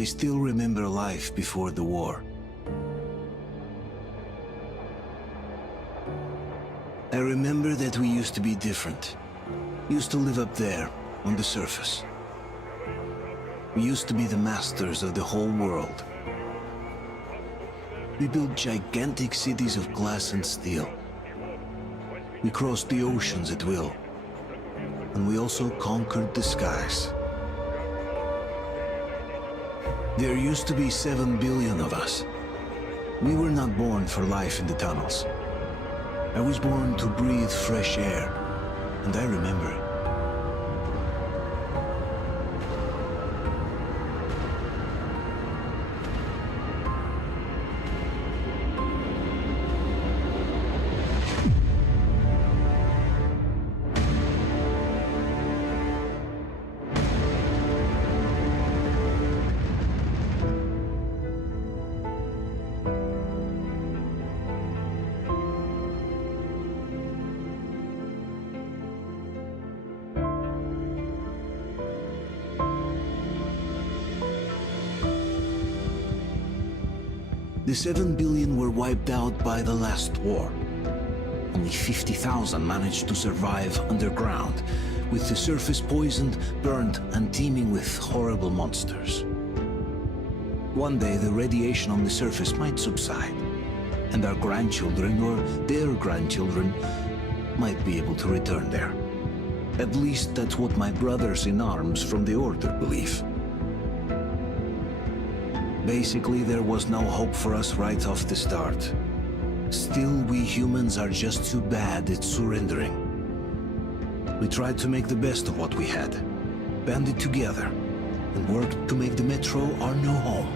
I still remember life before the war. I remember that we used to be different. Used to live up there, on the surface. We used to be the masters of the whole world. We built gigantic cities of glass and steel. We crossed the oceans at will. And we also conquered the skies. There used to be 7 billion of us. We were not born for life in the tunnels. I was born to breathe fresh air, and I remember it. The 7 billion were wiped out by the last war. Only 50,000 managed to survive underground, with the surface poisoned, burned, and teeming with horrible monsters. One day the radiation on the surface might subside, and our grandchildren or their grandchildren might be able to return there. At least that's what my brothers in arms from the Order believe. Basically, there was no hope for us right off the start. Still, we humans are just too bad at surrendering. We tried to make the best of what we had, banded together, and worked to make the Metro our new home.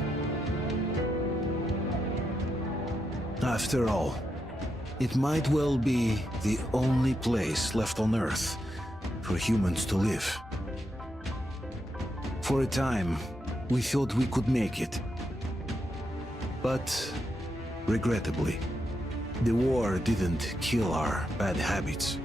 After all, it might well be the only place left on Earth for humans to live. For a time, we thought we could make it. But, regrettably, the war didn't kill our bad habits.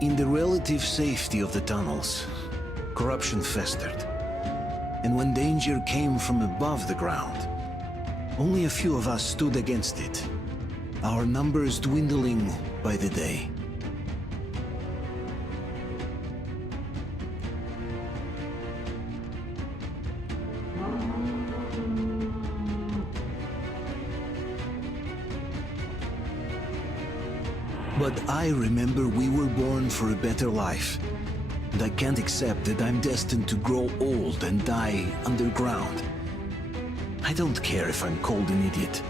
In the relative safety of the tunnels, corruption festered. And when danger came from above the ground, only a few of us stood against it, our numbers dwindling by the day. But I remember we were born for a better life, and I can't accept that I'm destined to grow old and die underground. I don't care if I'm called an idiot.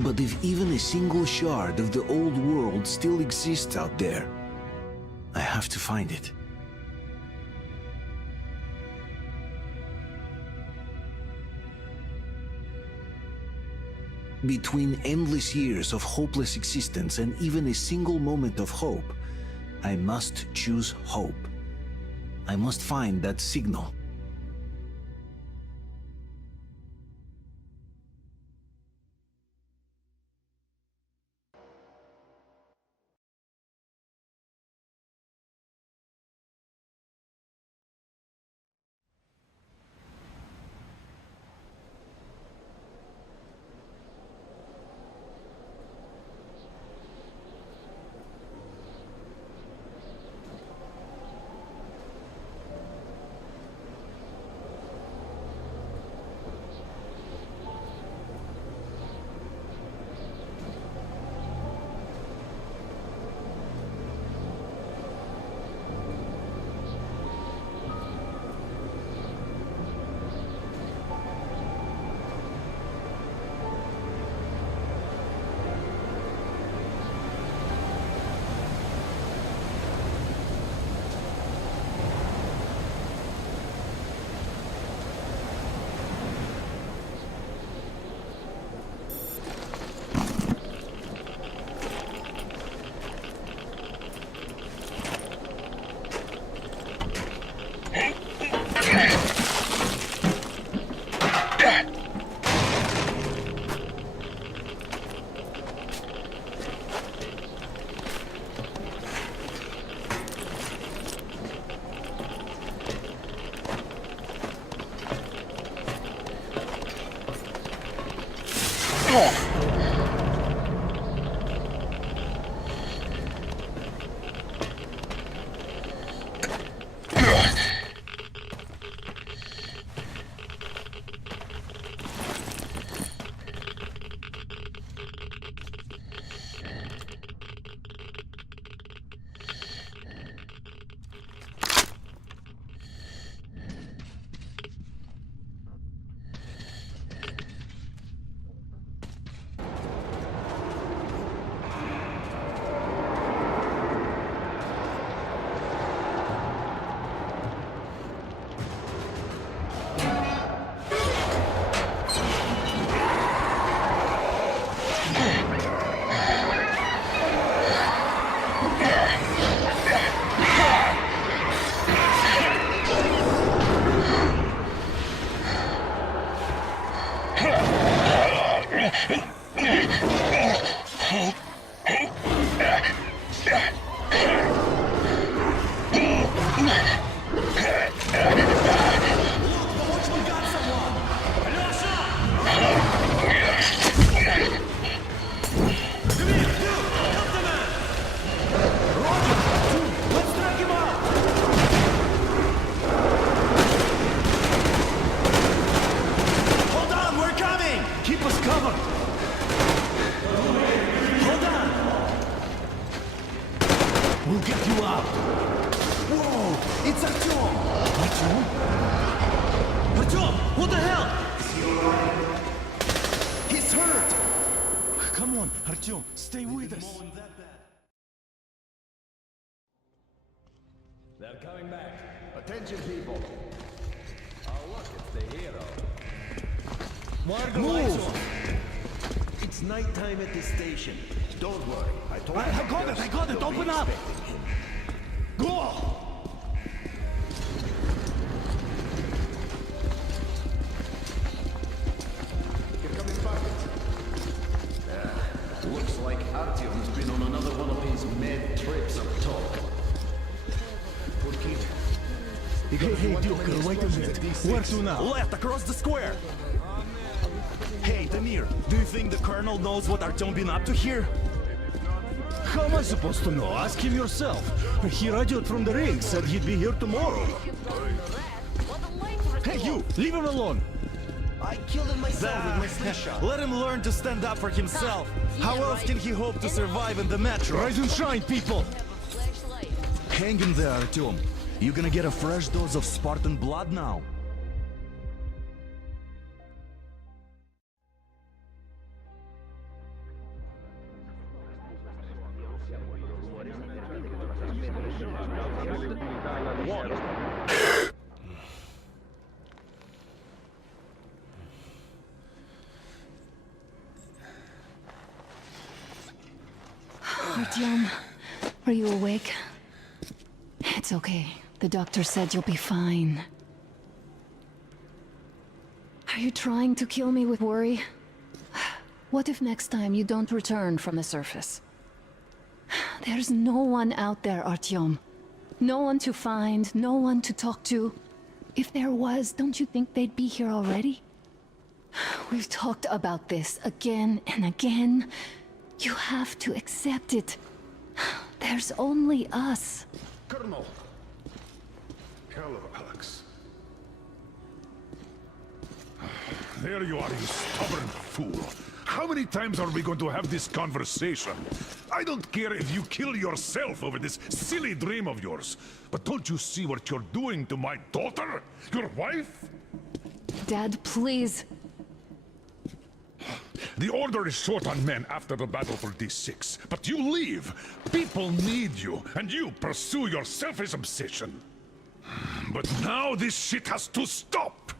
But if even a single shard of the old world still exists out there, I have to find it. Between endless years of hopeless existence and even a single moment of hope, I must choose hope. I must find that signal. Stay with us. They're coming back. Attention, people. Oh, look, it's the hero. Margo, Move! It's nighttime at the station. Don't worry. I got it. Open up. Go! Here comes Bucket. Looks like Artyom's been on another one of his mad trips of talk. Good kid. Hey, Duke, wait a minute. Where to now? Left, across the square! Hey, Damir, do you think the Colonel knows what Artyom been up to here? How am I supposed to know? Ask him yourself. He radioed from the ring, said he'd be here tomorrow. Hey, you! Leave him alone! I killed him myself with my slingshot. Let him learn to stand up for himself. How else can he hope to survive in the metro? Rise and shine, people! Hang in there, Artyom. You gonna get a fresh dose of Spartan blood now? Artyom, are you awake? It's okay. The doctor said you'll be fine. Are you trying to kill me with worry? What if next time you don't return from the surface? There's no one out there, Artyom. No one to find, no one to talk to. If there was, don't you think they'd be here already? We've talked about this again and again. You have to accept it. There's only us. Colonel! Hello, Alex. There you are, you stubborn fool. How many times are we going to have this conversation? I don't care if you kill yourself over this silly dream of yours, but don't you see what you're doing to my daughter? Your wife? Dad, please. The Order is short on men after the battle for D6, but you leave. People need you, and you pursue your selfish obsession. But now this shit has to stop!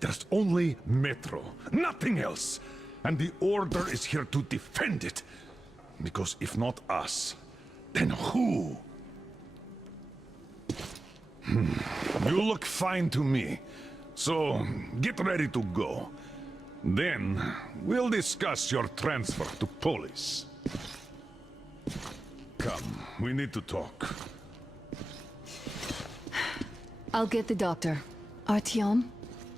There's only Metro, nothing else. And the Order is here to defend it. Because if not us, then who? You look fine to me. So, get ready to go. Then, we'll discuss your transfer to Polis. Come, we need to talk. I'll get the doctor. Artyom,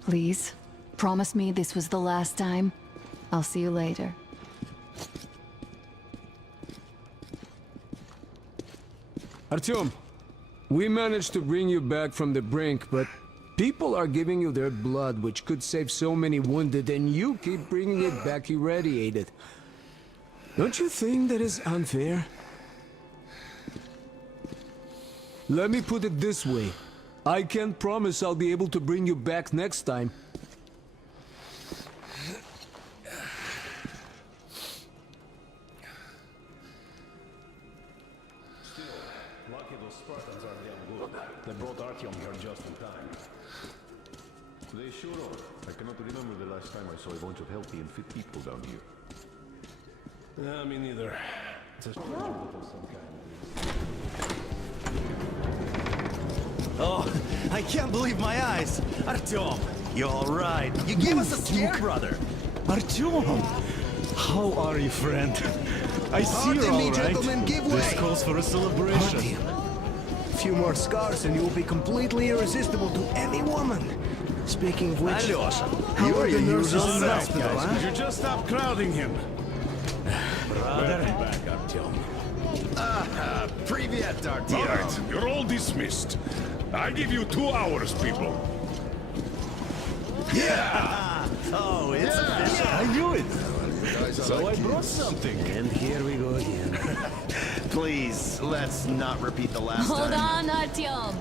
please, promise me this was the last time. I'll see you later. Artyom, we managed to bring you back from the brink, but people are giving you their blood, which could save so many wounded, and you keep bringing it back irradiated. Don't you think that is unfair? Let me put it this way. I can't promise I'll be able to bring you back next time. Lucky those Spartans are damn good. They brought Artyom here just in time. They sure are. I cannot remember the last time I saw a bunch of healthy and fit people down here. Yeah, me neither. It's a strange world of some kind. Oh, I can't believe my eyes! Artyom, you alright? You gave us a scare, brother! Artyom! How are you, friend? I see you're all right. Gentlemen, give way! This calls for a celebration. A few more scars and you will be completely irresistible to any woman. Speaking of which, Alyosha, how you are are the your nurses usual in the self, hospital, guys. huh? Would you just stop crowding him? Welcome back, Artyom. Привет, All Artyom! right, you're all dismissed. I give you 2 hours, people. Oh, it's official! I knew it. So I brought something. And here we go again. Please, let's not repeat the last Hold time. on, Artyom.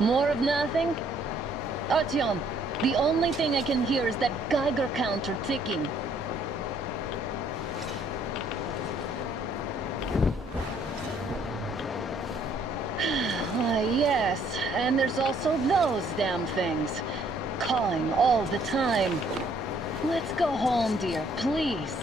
More of nothing? Artyom, the only thing I can hear is that Geiger counter ticking. Why, yes, and there's also those damn things. Calling all the time. Let's go home, dear, please.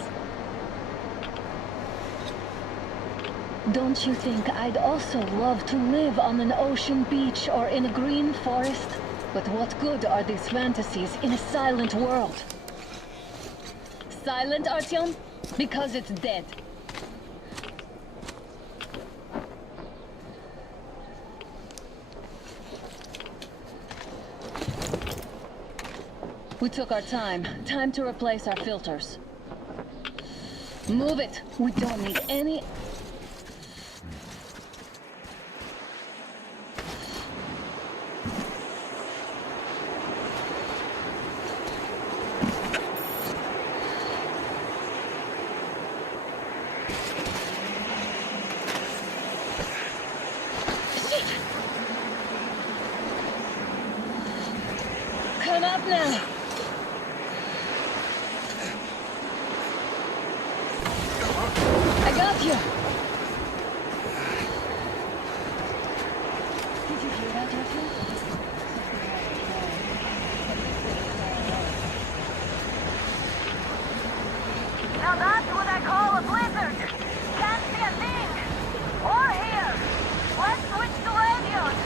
Don't you think I'd also love to live on an ocean beach or in a green forest? But what good are these fantasies in a silent world? Silent, Artyom? Because it's dead. We took our time. Time to replace our filters. Move it! We don't need any... Come up now! I got you! Did you hear that, Artyom? Now that's what I call a blizzard. Can't see a thing. Or hear. Let's switch to radios.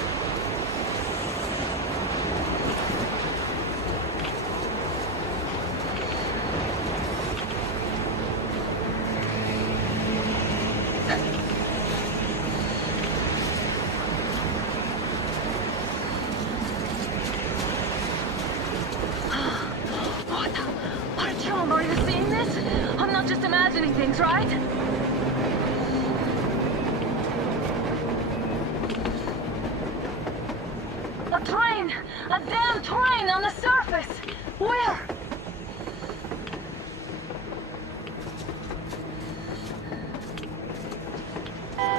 Artyom, are you seeing this? I'm not just imagining things, right? A train! A damn train on the surface! Where?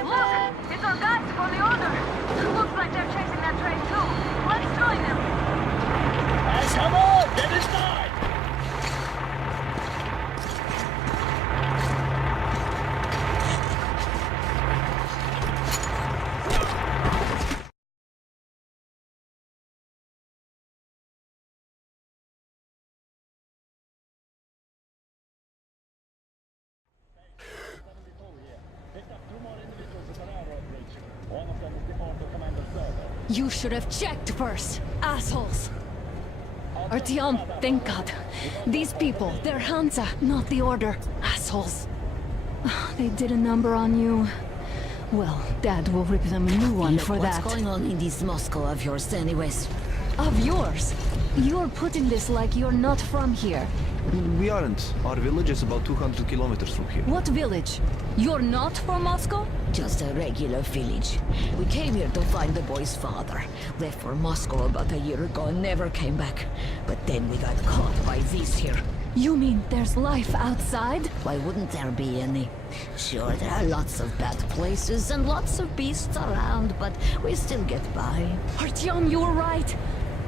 Look! It's our guys from the order! Looks like they're chasing that train too. Let's join them! Come on, get inside! Pick up 2 more individuals at the railroad bridge. One of them is the order commander server. You should have checked first, assholes! Artyom, thank God. These people, they're Hansa, not the Order. Assholes. They did a number on you. Well, Dad will rip them a new one for that. What's going on in this Moscow of yours anyways? Of yours? You're putting this like you're not from here. We aren't. Our village is about 200 kilometers from here. What village? You're not from Moscow? Just a regular village. We came here to find the boy's father. Left for Moscow about a year ago and never came back. But then we got caught by these here. You mean there's life outside? Why wouldn't there be any? Sure, there are lots of bad places and lots of beasts around, but we still get by. Artyom, you were right.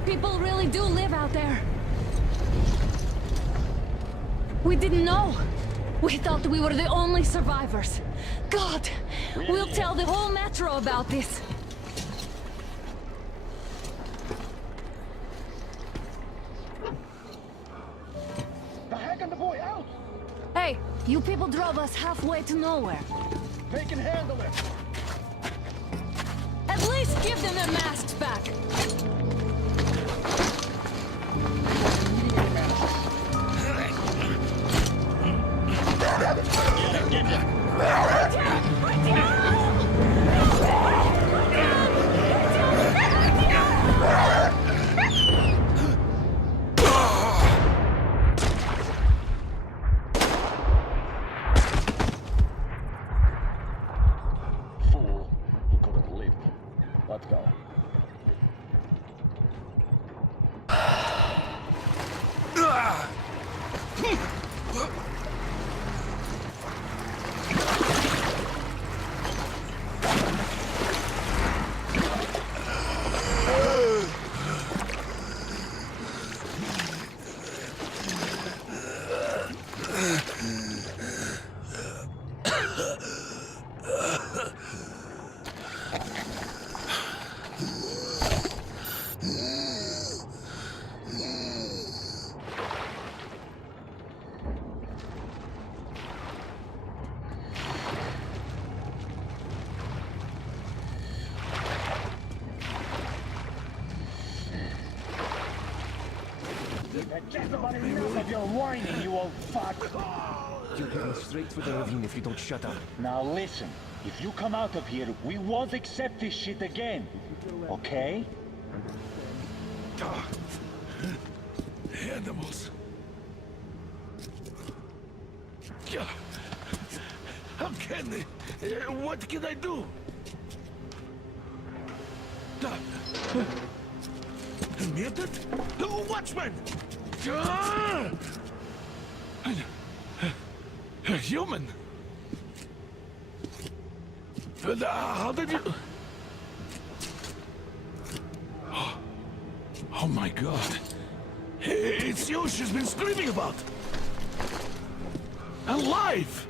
People really do live out there. We didn't know. We thought we were the only survivors. God, we'll tell the whole metro about this. The heck and the boy out! Hey, you people drove us halfway to nowhere. They can handle it. At least give them their masks back. Fool, you could have lived. Let's go. Get somebody enough of your whining, you old fuck! You're heading straight for the ravine if you don't shut up. Now listen, if you come out of here, we won't accept this shit again. Okay? Animals. How can they? What can I do? Muted? Watchman! A human? How did you... Oh my God. It's you she's been screaming about. Alive!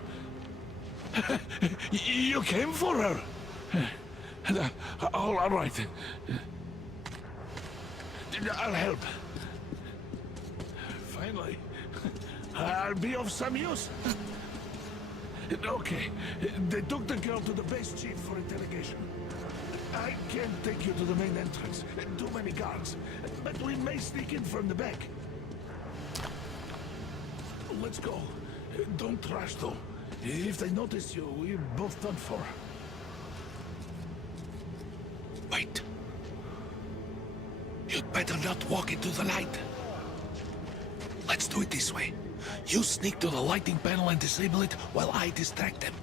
You came for her. All right. I'll help. Finally, I'll be of some use. Okay, they took the girl to the base chief for interrogation. I can't take you to the main entrance. Too many guards. But we may sneak in from the back. Let's go. Don't rush, though. If they notice you, we're both done for. Wait. You'd better not walk into the light. Let's do it this way. You sneak to the lighting panel and disable it while I distract them.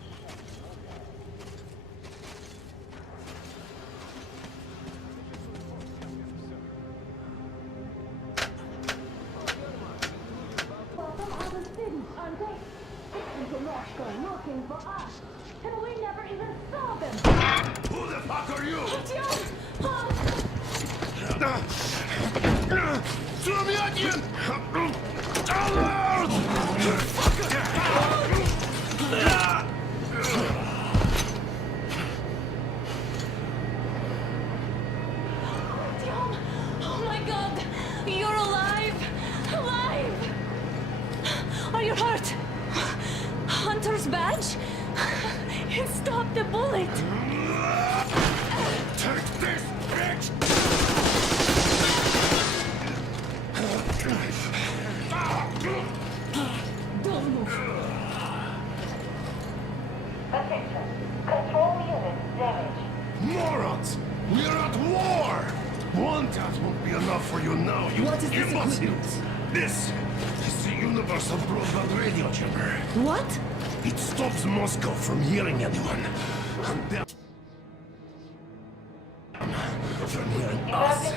Looking for us, and we never even saw them. Who the fuck are you? Oh my God! You're alive! Alive! Are you hurt? Hunter's badge? It stopped the bullet! Take this, bitch! morons! We're at war! One task won't be enough for you now, you What is this imbeciles! This is the universal broadband radio jammer. What? It stops Moscow from hearing anyone. And them from hearing us.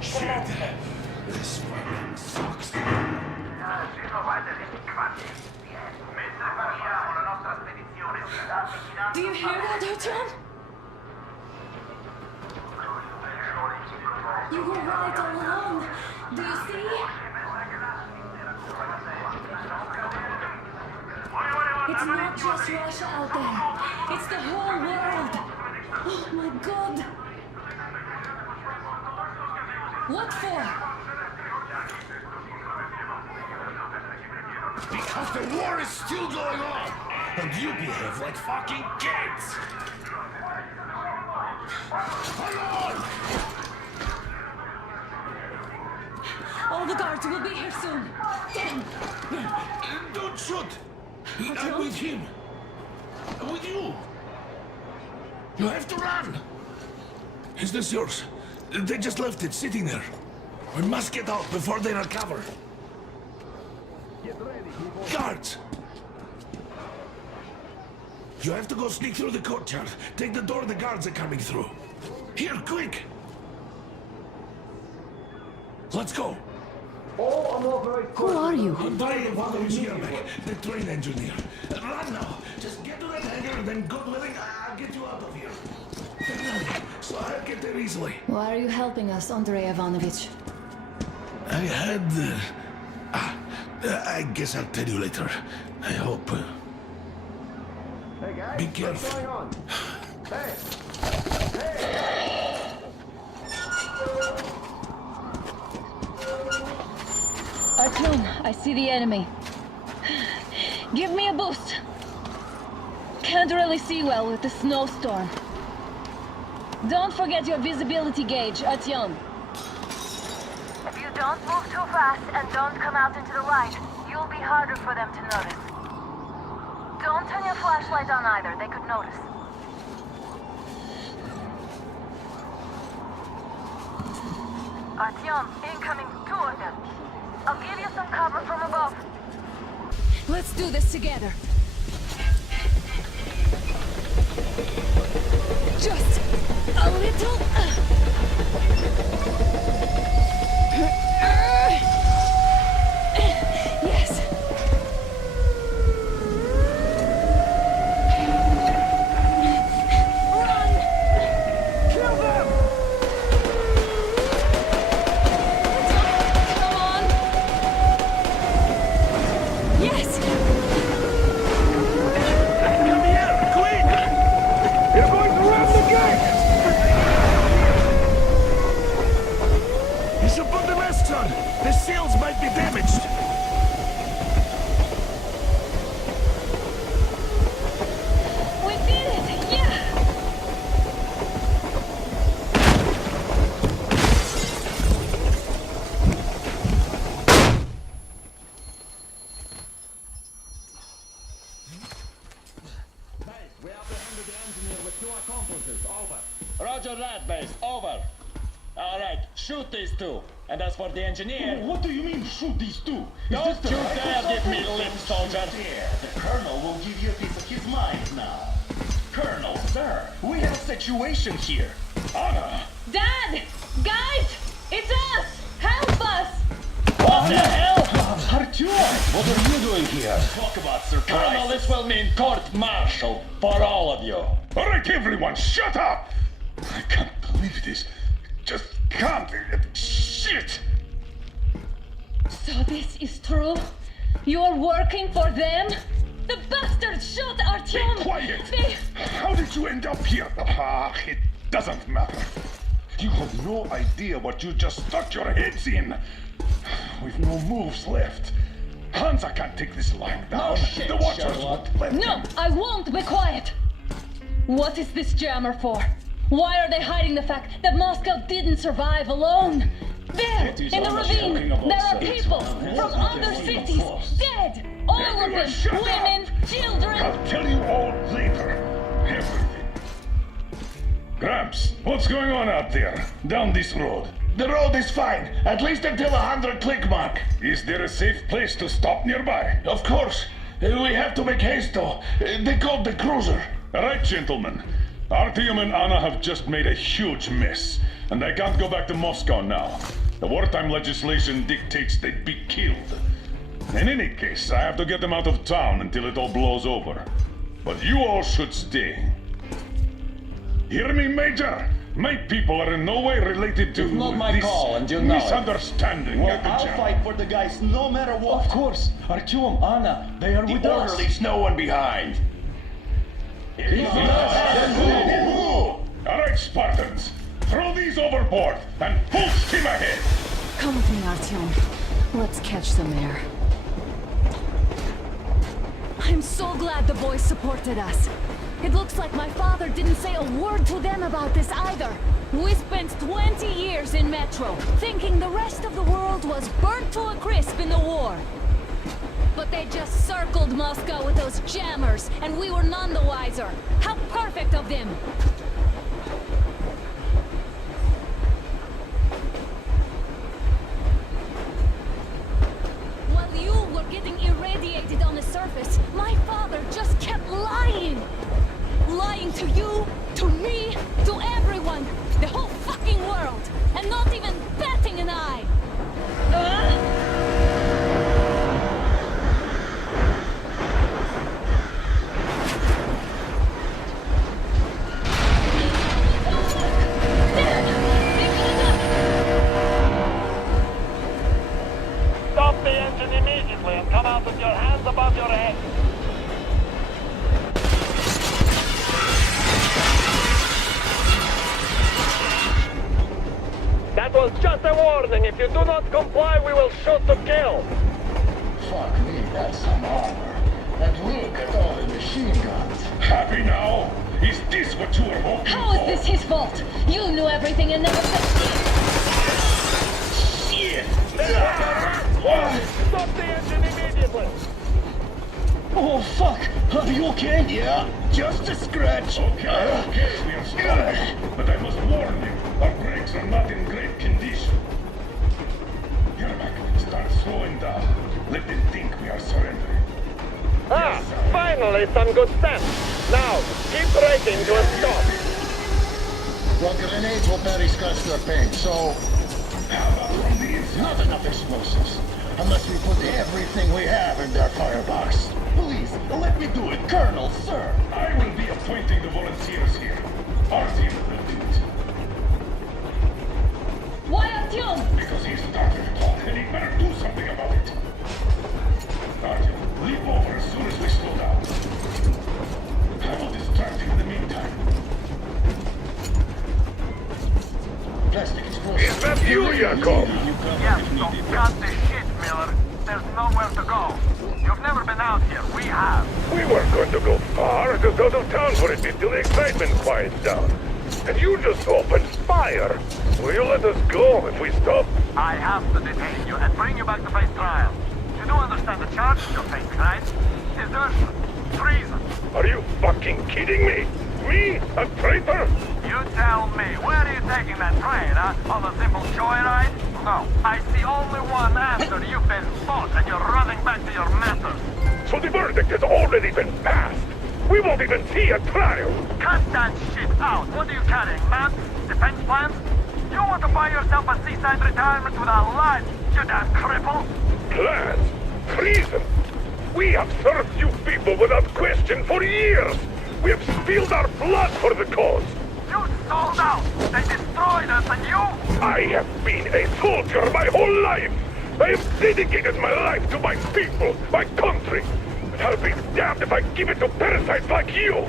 Shit. This fucking sucks. Do you hear that, Artyom? You were right all along. Do you see? It's not just Russia out there. It's the whole world. Oh my God. What for? Because the war is still going on, and you behave like fucking kids! Alone! All the guards will be here soon. Damn! Don't shoot! I'm with him. I'm with you. You have to run. Is this yours? They just left it sitting there. We must get out before they recover. Guards! You have to go sneak through the courtyard. Take the door the guards are coming through. Here, quick! Let's go. Who are you? Dmitry Glukhovsky, the train engineer. Run now. Just get to that hangar and then God willing, I'll get you out of here. So I'll get there easily. Why are you helping us, Andrei Ivanovich? I had... I guess I'll tell you later. I hope. Hey guys, Be careful. what's going on? Hey! Artyom, I see the enemy. Give me a boost. Can't really see well with the snowstorm. Don't forget your visibility gauge, Artyom. If you don't move too fast and don't come out into the light, you'll be harder for them to notice. Don't turn your flashlight on either, they could notice. Artyom, incoming, 2 of them. I'll give you some cover from above. Let's do this together. Just a little... Yes. Run! Kill them! Come on! Yes! Come here, quick! You're going to ram the gate! You should put the masks on. The seals might be damaged. We did it! Yeah! We apprehended the engineer with 2 accomplices. Over. Roger that, base. Over. All right, shoot these 2. And as for the engineer... What do you mean, shoot these 2? Don't you dare give me lip, soldier! The Colonel will give you a piece of his mind now. Colonel, sir, we have a situation here. Honor! Dad! Guys! It's us! Help us! What the hell? Artyom, what are you doing here? Talk about surprise. Colonel, this will mean court-martial for all of you. All right, everyone, shut up! I can't believe this. Just can't. Shit! So this is true? You're working for them? The bastards shot Artyom! Be quiet! They... How did you end up here? Ah, it doesn't matter. You have no idea what you just stuck your heads in. We've no moves left. Hansa can't take this line down. shit, The Watchers Sherlock. won't let No, them. I won't be quiet! What is this jammer for? Why are they hiding the fact that Moscow didn't survive alone? There, It is in the all ravine, shouting about there are sex. people from other cities, dead! All of Everyone them! shut up! Women, children! I'll tell you all later. Everything. Gramps, what's going on out there? Down this road? The road is fine, at least until 100 click mark. Is there a safe place to stop nearby? Of course. We have to make haste though. They called the cruiser. All right, gentlemen. Artyom and Anna have just made a huge mess, and I can't go back to Moscow now. The wartime legislation dictates they'd be killed. In any case, I have to get them out of town until it all blows over. But you all should stay. Hear me, Major? My people are in no way related to It's not my this call, and you know it. misunderstanding Well, at the I'll jam. fight for the guys no matter what. Of course. Artyom, Anna, they are with us. Leaves no one behind. All right, Spartans. Throw these overboard and full steam ahead. Come with me, Artyom. Let's catch some air. I'm so glad the boys supported us. It looks like my father didn't say a word to them about this either. We spent 20 years in Metro, thinking the rest of the world was burnt to a crisp in the war. But they just circled Moscow with those jammers, and we were none the wiser. How perfect of them! While you were getting irradiated on the surface, my father just kept lying! Lying to you, to me, to everyone! The whole fucking world! And not even batting an eye! Stop the engine immediately and come out with your hands above your head. That was just a warning. If you do not comply, we will shoot to kill. Fuck me, that's some armor. And look at all the machine guns. Happy now? Is this what you were hoping How is this his fault? You knew everything and never said Shit! Stop the engine immediately. Oh, fuck! Are you okay? Yeah, just a scratch. Okay, we are strong. But I must warn you, our brakes are not in great condition. Yermak, start slowing down. Let them think we are surrendering. Finally some good sense. Now, keep braking to a stop. Well, grenades will barely scratch their paint, so... How about from these? Not enough explosives. Unless we put everything we have in their firebox. Please, let me do it, Colonel, sir. I will be appointing the volunteers here. Our team will do it. Why Artyom? Because he started it all, and he better do something about it. Artyom, leap over as soon as we slow down. I will distract him in the meantime. Plastic explosives. Is that you, Yakov? Yes, so cut the shit, Miller. There's nowhere to go. You've never been out here. We have. We weren't going to go far, just out of town for it until the excitement quiets down. And you just opened fire. Will you let us go if we stop? I have to detain you and bring you back to face trial. You do understand the charges you're facing, right? Desertion, treason. Are you fucking kidding me? Me? A traitor? You tell me, where are you taking that train, huh? On a simple joyride? No, I see only one answer. You've been bought and you're running back to your masters. So the verdict has already been passed. We won't even see a trial. Cut that shit out. What are you carrying, man? Defense plans? You want to buy yourself a seaside retirement without life, you damn cripple? Plans? Treason? We have served you people without question for years. We have spilled our blood for the cause. You sold out. They destroyed us and you... I have been a soldier my whole life. I have dedicated my life to my people, my country. And I'll be damned if I give it to parasites like you.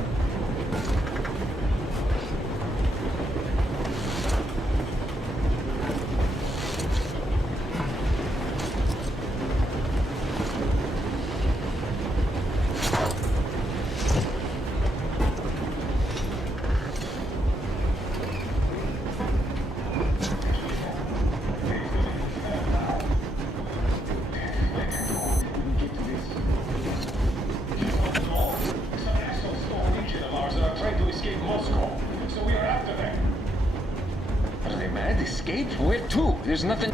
escape? Where to? There's nothing...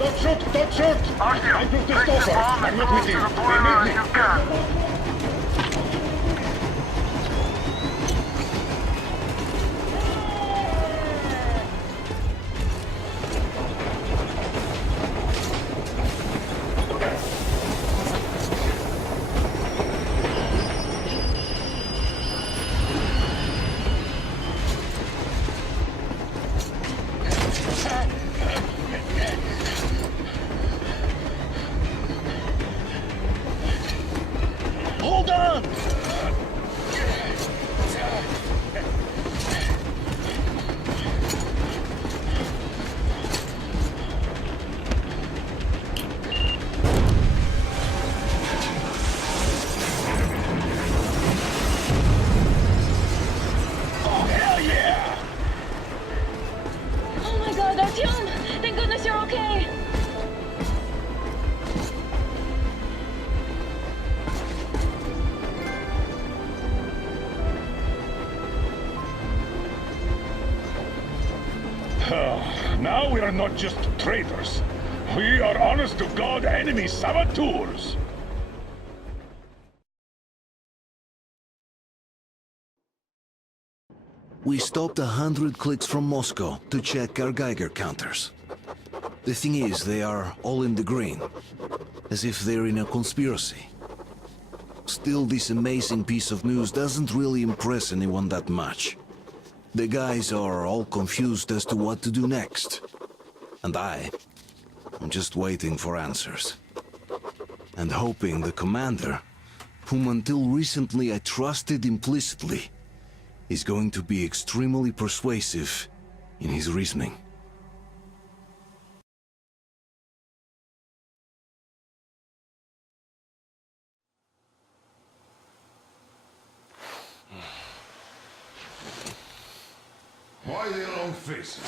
Don't shoot! Don't shoot! I took this over. I'm not with you. They need me. Hold on! Oh, hell yeah! Oh my god, Artyom! Thank goodness you're okay! Now we are not just traitors. We are honest-to-God enemy saboteurs. We stopped 100 clicks from Moscow to check our Geiger counters. The thing is, they are all in the green, as if they're in a conspiracy. Still, this amazing piece of news doesn't really impress anyone that much. The guys are all confused as to what to do next. And I'm just waiting for answers. And hoping the commander, whom until recently I trusted implicitly, is going to be extremely persuasive in his reasoning. Why the long faces?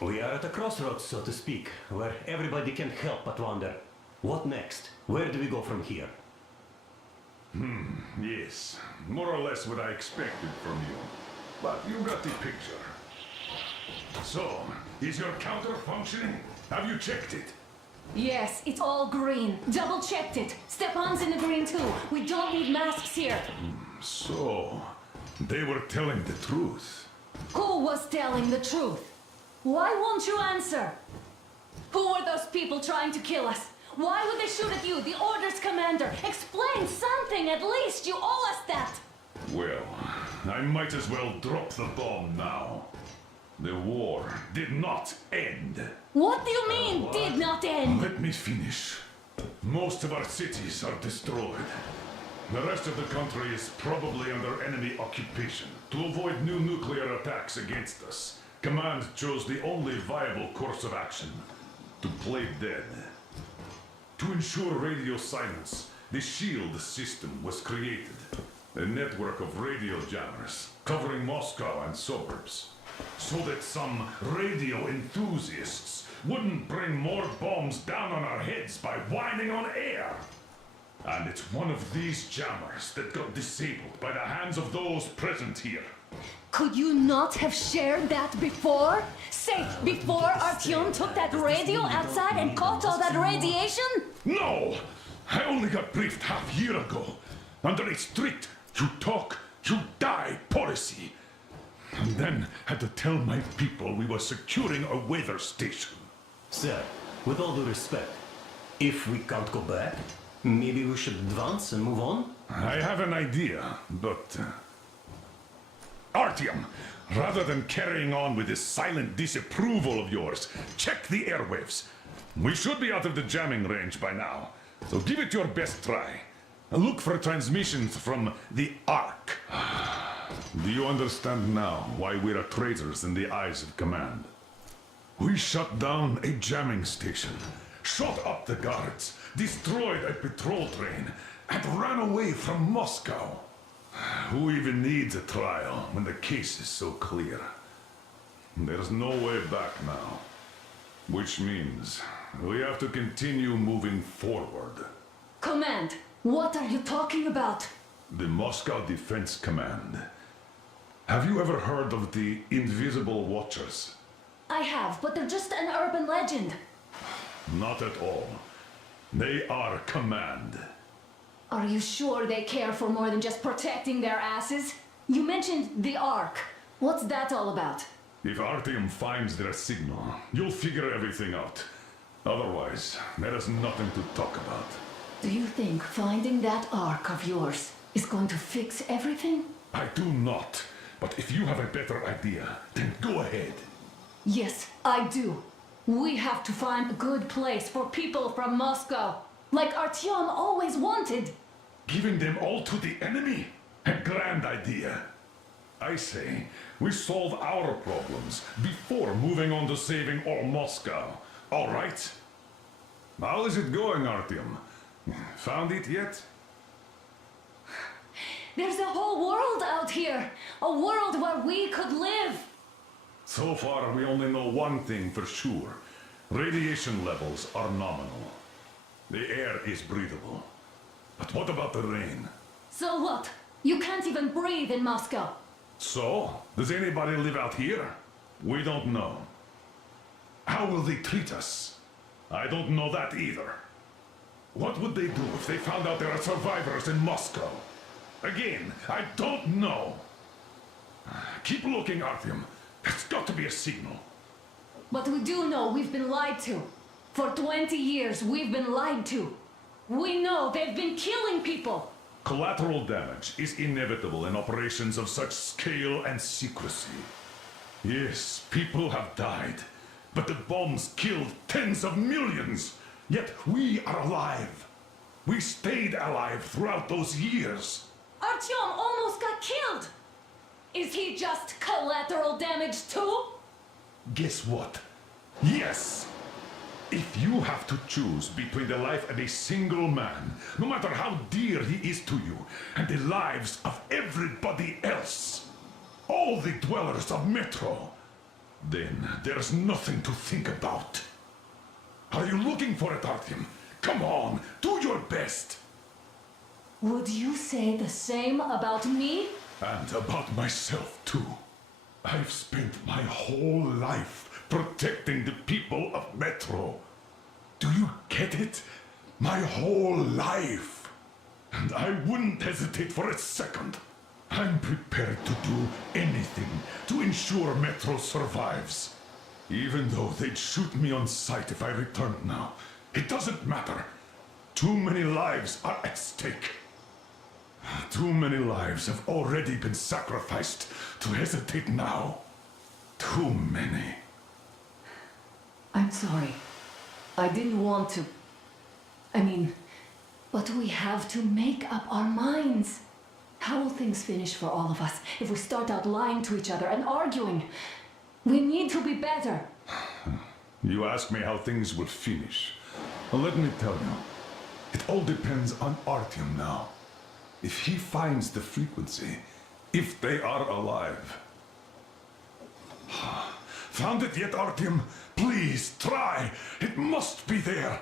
We are at a crossroads, so to speak, where everybody can't help but wonder, what next? Where do we go from here? Yes, more or less what I expected from you. But you got the picture. So, is your counter functioning? Have you checked it? Yes, it's all green. Double checked it. Stepan's in the green too. We don't need masks here. So, they were telling the truth. Who was telling the truth? Why won't you answer? Who were those people trying to kill us? Why would they shoot at you, the Order's commander? Explain something, at least! You owe us that! Well, I might as well drop the bomb now. The war did not end. What do you mean, did not end? Let me finish. Most of our cities are destroyed. The rest of the country is probably under enemy occupation. To avoid new nuclear attacks against us, Command chose the only viable course of action: to play dead. To ensure radio silence, the SHIELD system was created. A network of radio jammers covering Moscow and suburbs. So that some radio enthusiasts wouldn't bring more bombs down on our heads by whining on air. And it's one of these jammers that got disabled by the hands of those present here. Could you not have shared that before? Say, before Artyom took that radio outside and caught all that radiation? No! I only got briefed half year ago, under a strict you talk, you die policy. And then had to tell my people we were securing a weather station. Sir, with all due respect, if we can't go back, maybe we should advance and move on? I have an idea, but... Artyom, rather than carrying on with this silent disapproval of yours, check the airwaves. We should be out of the jamming range by now, so give it your best try. Look for transmissions from the Ark. Do you understand now why we're traitors in the eyes of Command? We shut down a jamming station, shot up the guards, destroyed a patrol train, and ran away from Moscow. Who even needs a trial when the case is so clear? There's no way back now. Which means we have to continue moving forward. Command, what are you talking about? The Moscow Defense Command. Have you ever heard of the Invisible Watchers? I have, but they're just an urban legend. Not at all. They are command. Are you sure they care for more than just protecting their asses? You mentioned the Ark. What's that all about? If Artyom finds their signal, you'll figure everything out. Otherwise, there is nothing to talk about. Do you think finding that Ark of yours is going to fix everything? I do not. But if you have a better idea, then go ahead. Yes, I do. We have to find a good place for people from Moscow, like Artyom always wanted. Giving them all to the enemy? A grand idea. I say, we solve our problems before moving on to saving all Moscow. All right? How is it going, Artyom? Found it yet? There's a whole world out here. A world where we could live. So far, we only know one thing for sure. Radiation levels are nominal. The air is breathable. But what about the rain? So what? You can't even breathe in Moscow. So, does anybody live out here? We don't know. How will they treat us? I don't know that either. What would they do if they found out there are survivors in Moscow? Again, I don't know. Keep looking, Artyom. There's got to be a signal. But we do know we've been lied to. For 20 years, we've been lied to. We know they've been killing people. Collateral damage is inevitable in operations of such scale and secrecy. Yes, people have died, but the bombs killed tens of millions. Yet we are alive. We stayed alive throughout those years. Artyom almost got killed. Is he just collateral damage too? Guess what? Yes! If you have to choose between the life of a single man, no matter how dear he is to you, and the lives of everybody else, all the dwellers of Metro, then there's nothing to think about. Are you looking for it, Artyom? Come on, do your best! Would you say the same about me? And about myself, too. I've spent my whole life protecting the people of Metro. Do you get it? My whole life. And I wouldn't hesitate for a second. I'm prepared to do anything to ensure Metro survives. Even though they'd shoot me on sight if I returned now. It doesn't matter. Too many lives are at stake. Too many lives have already been sacrificed to hesitate now. Too many. I'm sorry. I didn't want to. But we have to make up our minds. How will things finish for all of us if we start out lying to each other and arguing? We need to be better. You ask me how things will finish. Well, let me tell you. It all depends on Artyom now. If he finds the frequency, if they are alive. Found it yet, Artyom? Please, try! It must be there!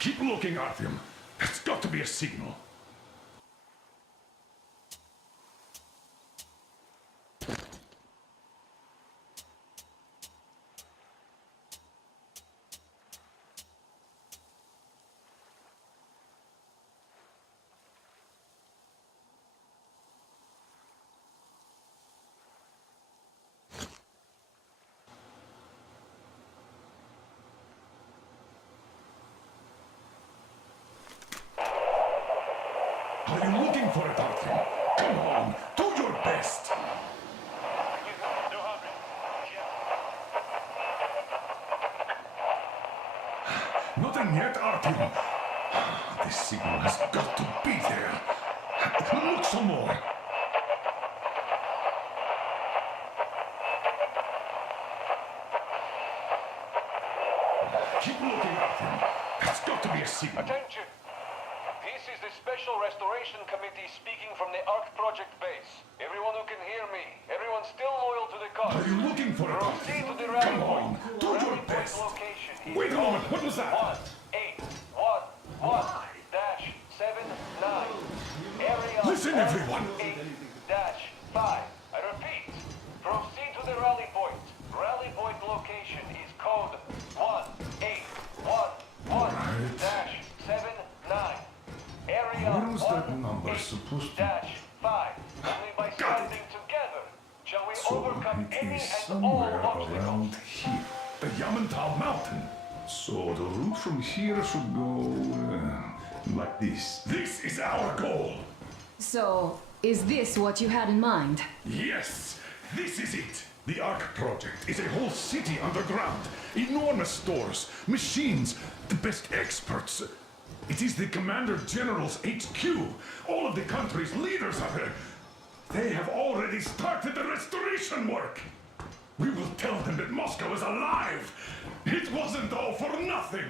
Keep looking, Artyom. There's got to be a signal. Are you looking for it, Artyom? Come on, do your best! Nothing yet, Artyom. This signal has got to be there. Look some more. Keep looking, Artyom. There's got to be a signal. Attention! This is the Special Restoration Committee speaking from the Ark Project base. Everyone who can hear me, everyone still loyal to the cause. Are you looking for a Proceed to the rally Come on, point. do your Rally point best. location is Wait a moment, what was that? 1811-79. Area Listen, everyone. 18-5. I repeat, proceed to the rally point. Rally point location is code 1811-79. Area Where was that number supposed to be? 18-5. Only by standing together shall we So overcome it any is and all somewhere obstacles. around here. The Yamantau Mountain. So the route from here should go like this. This is our goal. So, is this what you had in mind? Yes, this is it. The Ark Project is a whole city underground. Enormous stores, machines, the best experts. It is the Commander General's HQ. All of the country's leaders are here. They have already started the restoration work. We will tell them that Moscow is alive. It wasn't all for nothing.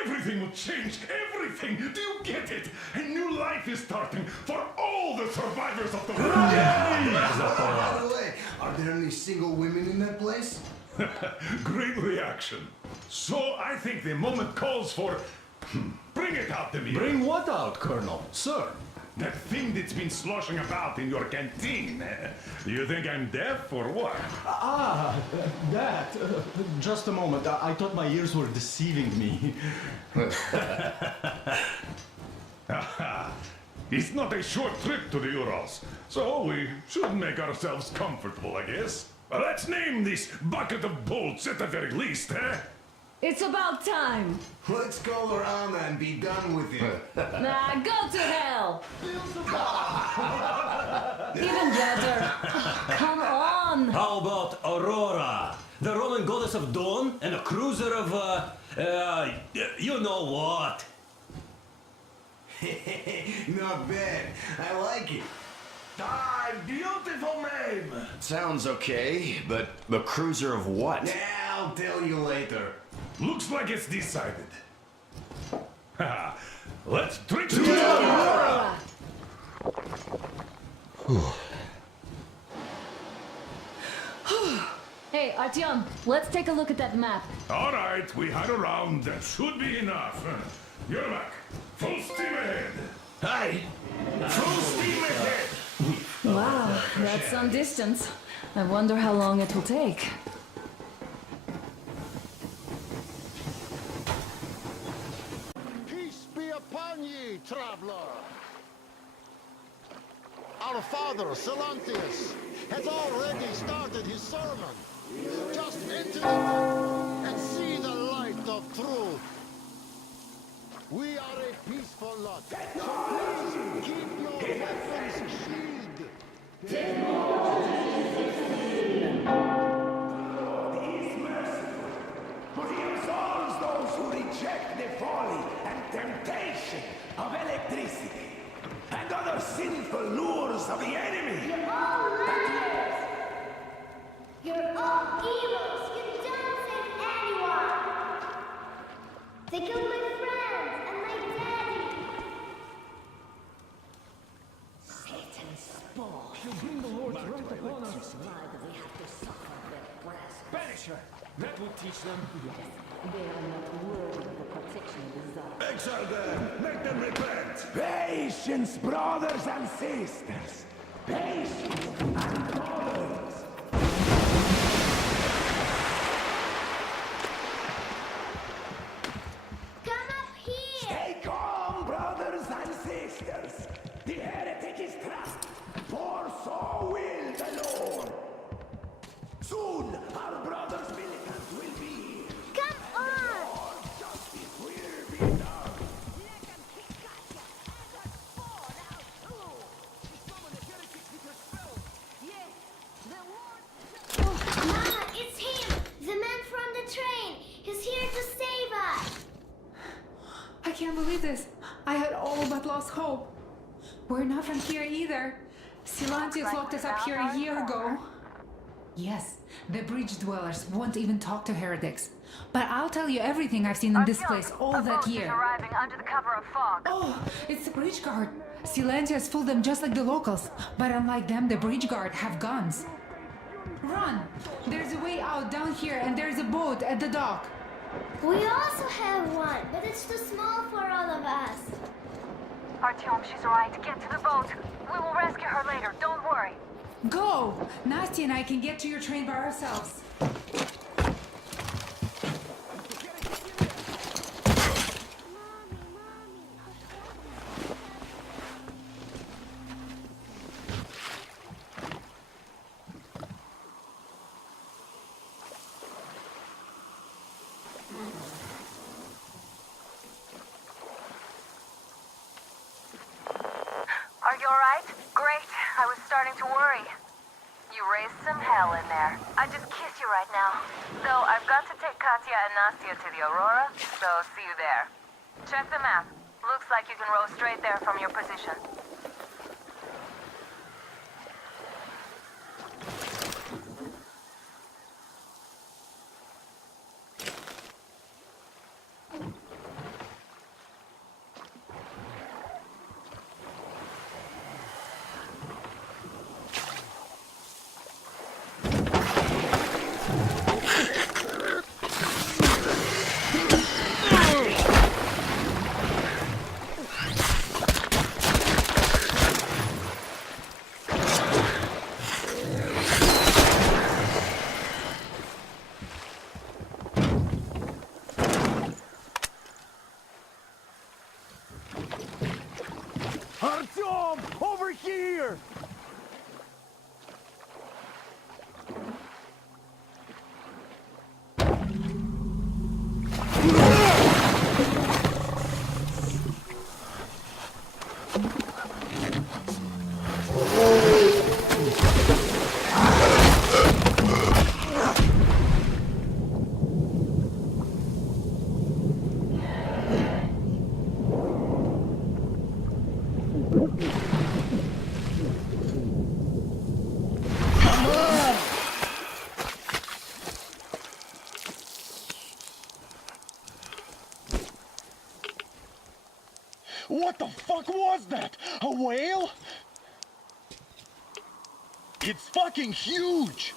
Everything will change, everything. Do you get it? A new life is starting for all the survivors of the world. By the way, are there any single women in that place? Great reaction. So I think the moment calls for... Bring it out, Dmitry. Bring what out, Colonel? Sir? That thing that's been sloshing about in your canteen. You think I'm deaf or what? That. Just a moment. I thought my ears were deceiving me. It's not a short trip to the Urals, so we should make ourselves comfortable, I guess. Let's name this bucket of bolts at the very least, eh? It's about time! Let's call her Anna and be done with it. Nah, go to hell! Even better. Come on! How about Aurora? The Roman goddess of dawn and a cruiser of, you know what? Not bad. I like it. Ah, beautiful name. Sounds okay, but the cruiser of what? I'll tell you later. Looks like it's decided. Let's drink to Aurora! Hey, Artyom, let's take a look at that map. All right, we had a round. That should be enough. You're back. Full steam ahead. Hi. Full steam ahead. Wow, that's some distance. I wonder how long it will take. Peace be upon ye, traveler. Our father, Silantius, has already started his sermon. Just enter it and see the light of truth. We are a peaceful lot, so please keep your weapons sheathed. He is merciful, for he absolves those who reject the folly and temptation of electricity and other sinful lures of the enemy. You're all liars! You're all evils! You don't save anyone! They killed my friends and my daddy! Satan's spawn! She'll bring the Lord's wrath upon us. Why do we have to suffer their breath? Banish her. That will teach them. They are not worthy of the protection of the Tsar. Exile them! Make them repent! Patience, brothers and sisters! Patience and brothers! Come up here! Stay calm, brothers and sisters! The heretic is trapped, for so will the Lord! Soon, our brothers militants will be here! Come on! Lord, justice will be done! Let them kick Katya and us fall out too! Some of the heretics with your spell! Yes, the Lord... Oh, Mama, it's him! The man from the train! He's here to save us! I can't believe this. I had all but lost hope. We're not from here either. Silantius locked us up here a year ago. Yes, the bridge dwellers won't even talk to heretics. But I'll tell you everything I've seen in this place all that year. Arriving under the cover of fog. Oh, it's the bridge guard. Silencias fooled them just like the locals. But unlike them, the bridge guard have guns. Run! There's a way out down here and there's a boat at the dock. We also have one, but it's too small for all of us. Artyom, she's right. Get to the boat. We will rescue her later. Don't worry. Go! Nastya and I can get to your train by ourselves. Are you alright? Great. I was starting to worry. You raised some hell in there. I just kiss you right now. Though I've got to take Katya and Nastya to the Aurora, so see you there. Check the map. Looks like you can row straight there from your position. Artyom! Over here! What the fuck was that? A whale? It's fucking huge!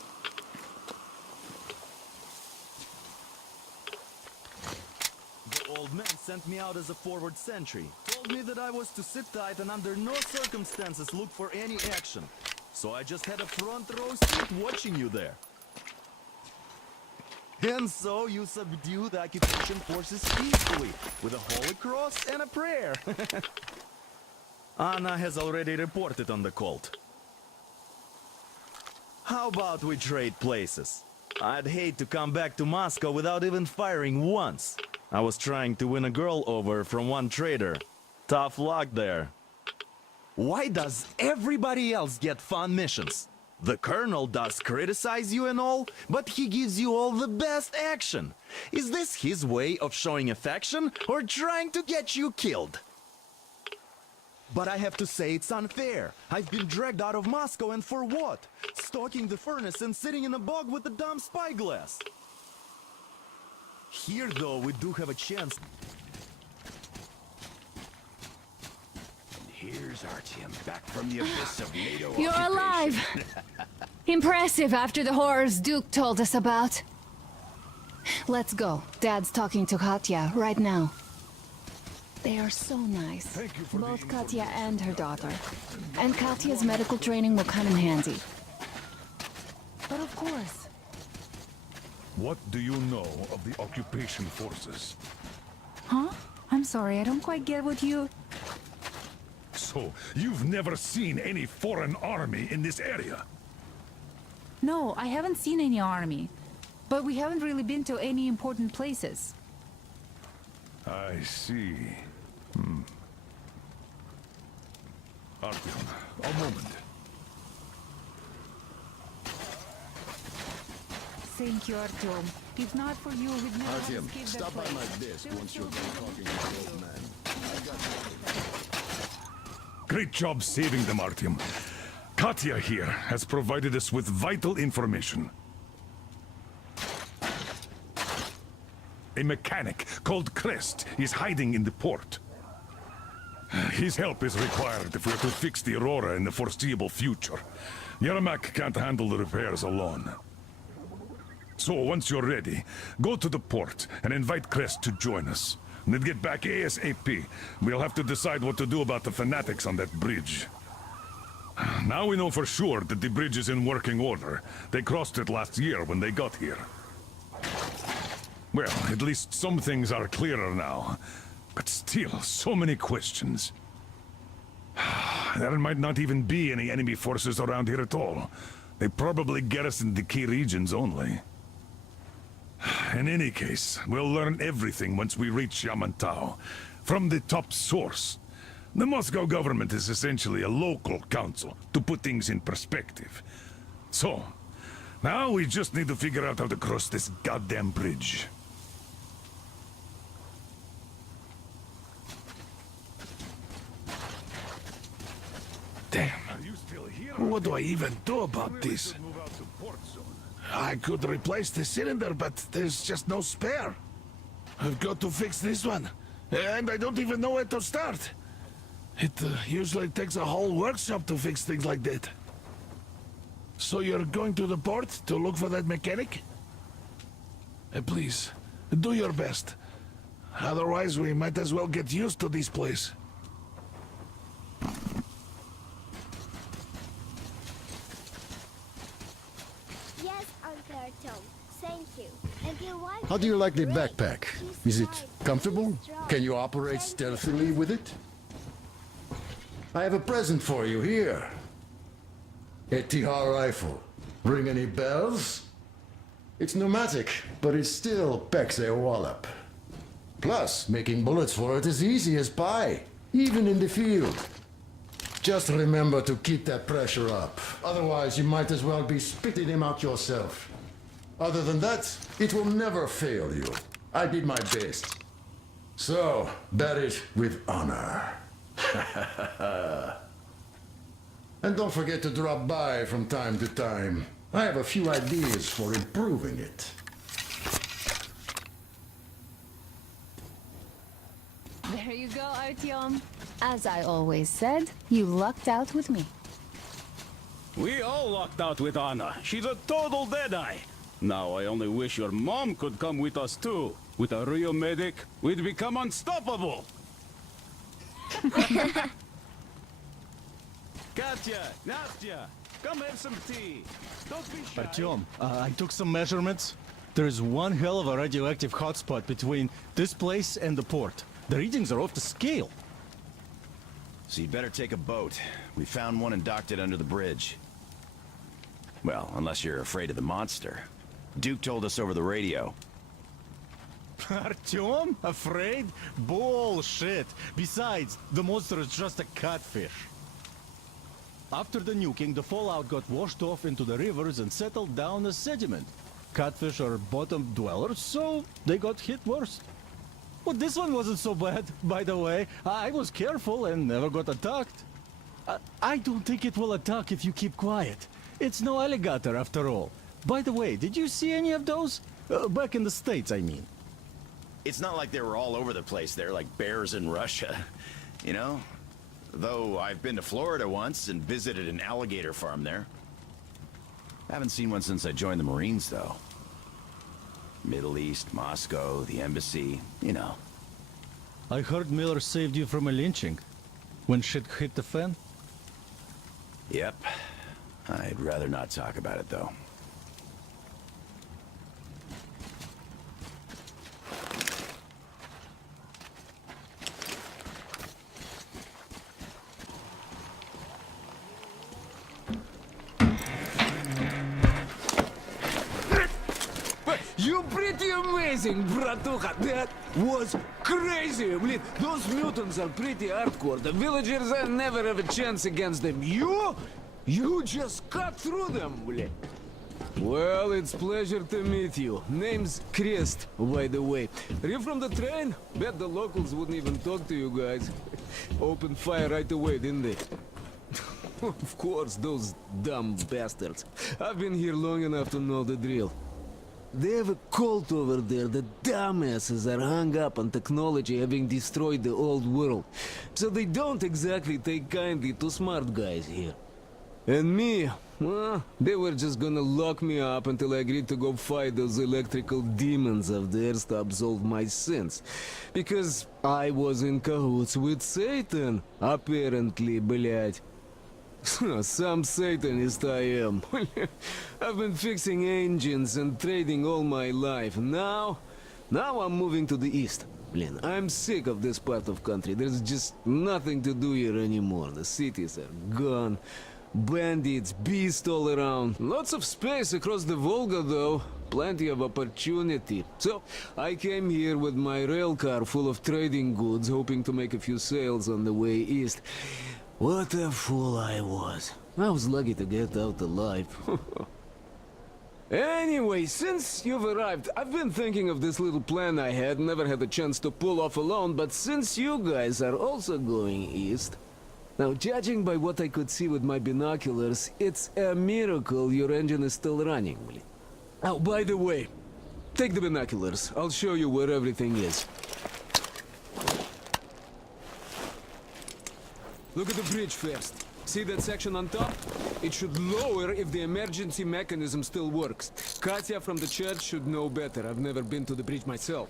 The old man sent me out as a forward sentry. Told me that I was to sit tight and under no circumstances look for any action. So I just had a front row seat watching you there. And so you subdue the occupation forces peacefully, with a holy cross and a prayer. Anna has already reported on the cult. How about we trade places? I'd hate to come back to Moscow without even firing once. I was trying to win a girl over from one trader. Tough luck there. Why does everybody else get fun missions? The Colonel does criticize you and all, but he gives you all the best action. Is this his way of showing affection, or trying to get you killed? But I have to say it's unfair. I've been dragged out of Moscow, and for what? Stalking the furnace and sitting in a bog with a dumb spyglass. Here, though, we do have a chance. Here's Artyom, back from the abyss of NATO You're occupation. alive! Impressive after the horrors Duke told us about. Let's go. Dad's talking to Katya right now. They are so nice. Both Katya and her daughter. And Katya's medical training will come in handy. But of course. What do you know of the occupation forces? Huh? I'm sorry, I don't quite get what you... So, you've never seen any foreign army in this area? No, I haven't seen any army. But we haven't really been to any important places. I see. Artyom, a moment. Thank you, Artyom. If not for you, we'd never have Artyom, escaped stop that by my place. desk There were once you're children done talking to the old man. I got you. Great job saving them, Artyom. Katya here has provided us with vital information. A mechanic called Crest is hiding in the port. His help is required if we're to fix the Aurora in the foreseeable future. Yermak can't handle the repairs alone. So once you're ready, go to the port and invite Crest to join us. And then get back ASAP. We'll have to decide what to do about the fanatics on that bridge. Now we know for sure that the bridge is in working order. They crossed it last year when they got here. Well, at least some things are clearer now. But still, so many questions. There might not even be any enemy forces around here at all. They probably garrison the key regions only. In any case, we'll learn everything once we reach Yamantau. From the top source. The Moscow government is essentially a local council, to put things in perspective. So, now we just need to figure out how to cross this goddamn bridge. Damn. What do I even do about this? I could replace the cylinder, but there's just no spare. I've got to fix this one. And I don't even know where to start. It usually takes a whole workshop to fix things like that. So you're going to the port to look for that mechanic? Please, do your best. Otherwise, we might as well get used to this place. Yes, Uncle Artyom. Thank you. And your wife... How do you like the backpack? Is it comfortable? Can you operate stealthily with it? I have a present for you here. A TR rifle. Ring any bells? It's pneumatic, but it still packs a wallop. Plus, making bullets for it is easy as pie, even in the field. Just remember to keep that pressure up. Otherwise, you might as well be spitting him out yourself. Other than that, it will never fail you. I did my best. So, bear it with honor. And don't forget to drop by from time to time. I have a few ideas for improving it. There you go, Artyom. As I always said, you lucked out with me. We all lucked out with Anna. She's a total deadeye. Now I only wish your mom could come with us too. With a real medic, we'd become unstoppable. Katya, Nastya, come have some tea. Don't be shy. Artyom, I took some measurements. There's one hell of a radioactive hotspot between this place and the port. The readings are off the scale. So you'd better take a boat. We found one and docked it under the bridge. Well, unless you're afraid of the monster. Duke told us over the radio. Artyom? Afraid? Bullshit. Besides, the monster is just a catfish. After the nuking, the fallout got washed off into the rivers and settled down as sediment. Catfish are bottom dwellers, so they got hit worse. Well, this one wasn't so bad, by the way. I was careful and never got attacked. I don't think it will attack if you keep quiet. It's no alligator, after all. By the way, did you see any of those? Back in the States, I mean. It's not like they were all over the place there like bears in Russia, you know? Though I've been to Florida once and visited an alligator farm there. Haven't seen one since I joined the Marines, though. Middle East, Moscow, the embassy, you know. I heard Miller saved you from a lynching. When shit hit the fan? Yep. I'd rather not talk about it, though. You pretty amazing, bratucha. That was crazy. Блин, those mutants are pretty hardcore. The villagers never have a chance against them. You just cut through them, блин. Well, it's pleasure to meet you. Name's Crest, by the way. Are you from the train? Bet the locals wouldn't even talk to you guys. Opened fire right away, didn't they? Of course, those dumb bastards. I've been here long enough to know the drill. They have a cult over there. The dumbasses are hung up on technology having destroyed the old world. So they don't exactly take kindly to smart guys here. And me, well, they were just gonna lock me up until I agreed to go fight those electrical demons of theirs to absolve my sins. Because I was in cahoots with Satan, apparently, блядь. Some Satanist I am. I've been fixing engines and trading all my life. Now I'm moving to the east. Blin, I'm sick of this part of country. There's just nothing to do here anymore. The cities are gone. Bandits, beasts all around. Lots of space across the Volga, though. Plenty of opportunity. So, I came here with my rail car full of trading goods, hoping to make a few sales on the way east. What a fool I was. I was lucky to get out alive. Anyway, since you've arrived, I've been thinking of this little plan I had, never had a chance to pull off alone, but since you guys are also going east... Now, judging by what I could see with my binoculars, it's a miracle your engine is still running. Oh, by the way, take the binoculars. I'll show you where everything is. Look at the bridge first. See that section on top? It should lower if the emergency mechanism still works. Katya from the church should know better. I've never been to the bridge myself.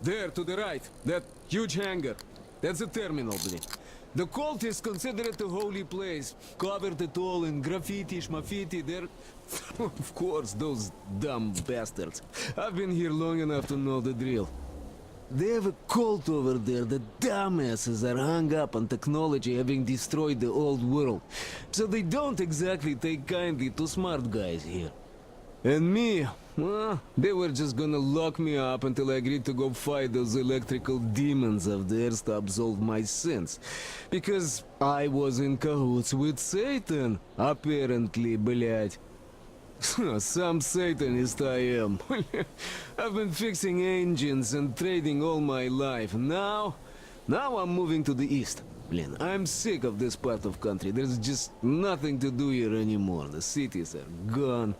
There, to the right, that huge hangar. That's the terminal, blin. The cult is considered a holy place. Covered it all in graffiti, schmaffiti, there... Of course, those dumb bastards. I've been here long enough to know the drill. They have a cult over there. The dumbasses are hung up on technology having destroyed the old world. So they don't exactly take kindly to smart guys here. And me, well, they were just gonna lock me up until I agreed to go fight those electrical demons of theirs to absolve my sins. Because I was in cahoots with Satan, apparently, блядь. Some Satanist I am. I've been fixing engines and trading all my life. Now I'm moving to the east. Blin, I'm sick of this part of country. There's just nothing to do here anymore. The cities are gone.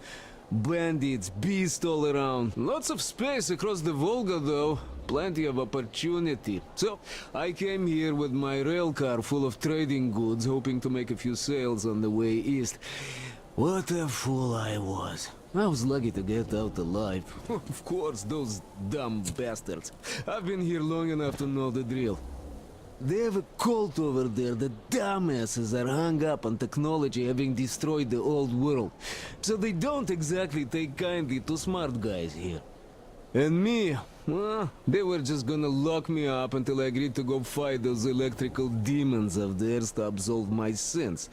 Bandits, beasts all around. Lots of space across the Volga, though. Plenty of opportunity. So, I came here with my rail car full of trading goods, hoping to make a few sales on the way east. What a fool I was. I was lucky to get out alive. Of course, those dumb bastards. I've been here long enough to know the drill. They have a cult over there. The dumbasses are hung up on technology having destroyed the old world. So they don't exactly take kindly to smart guys here. And me, well, they were just gonna lock me up until I agreed to go fight those electrical demons of theirs to absolve my sins.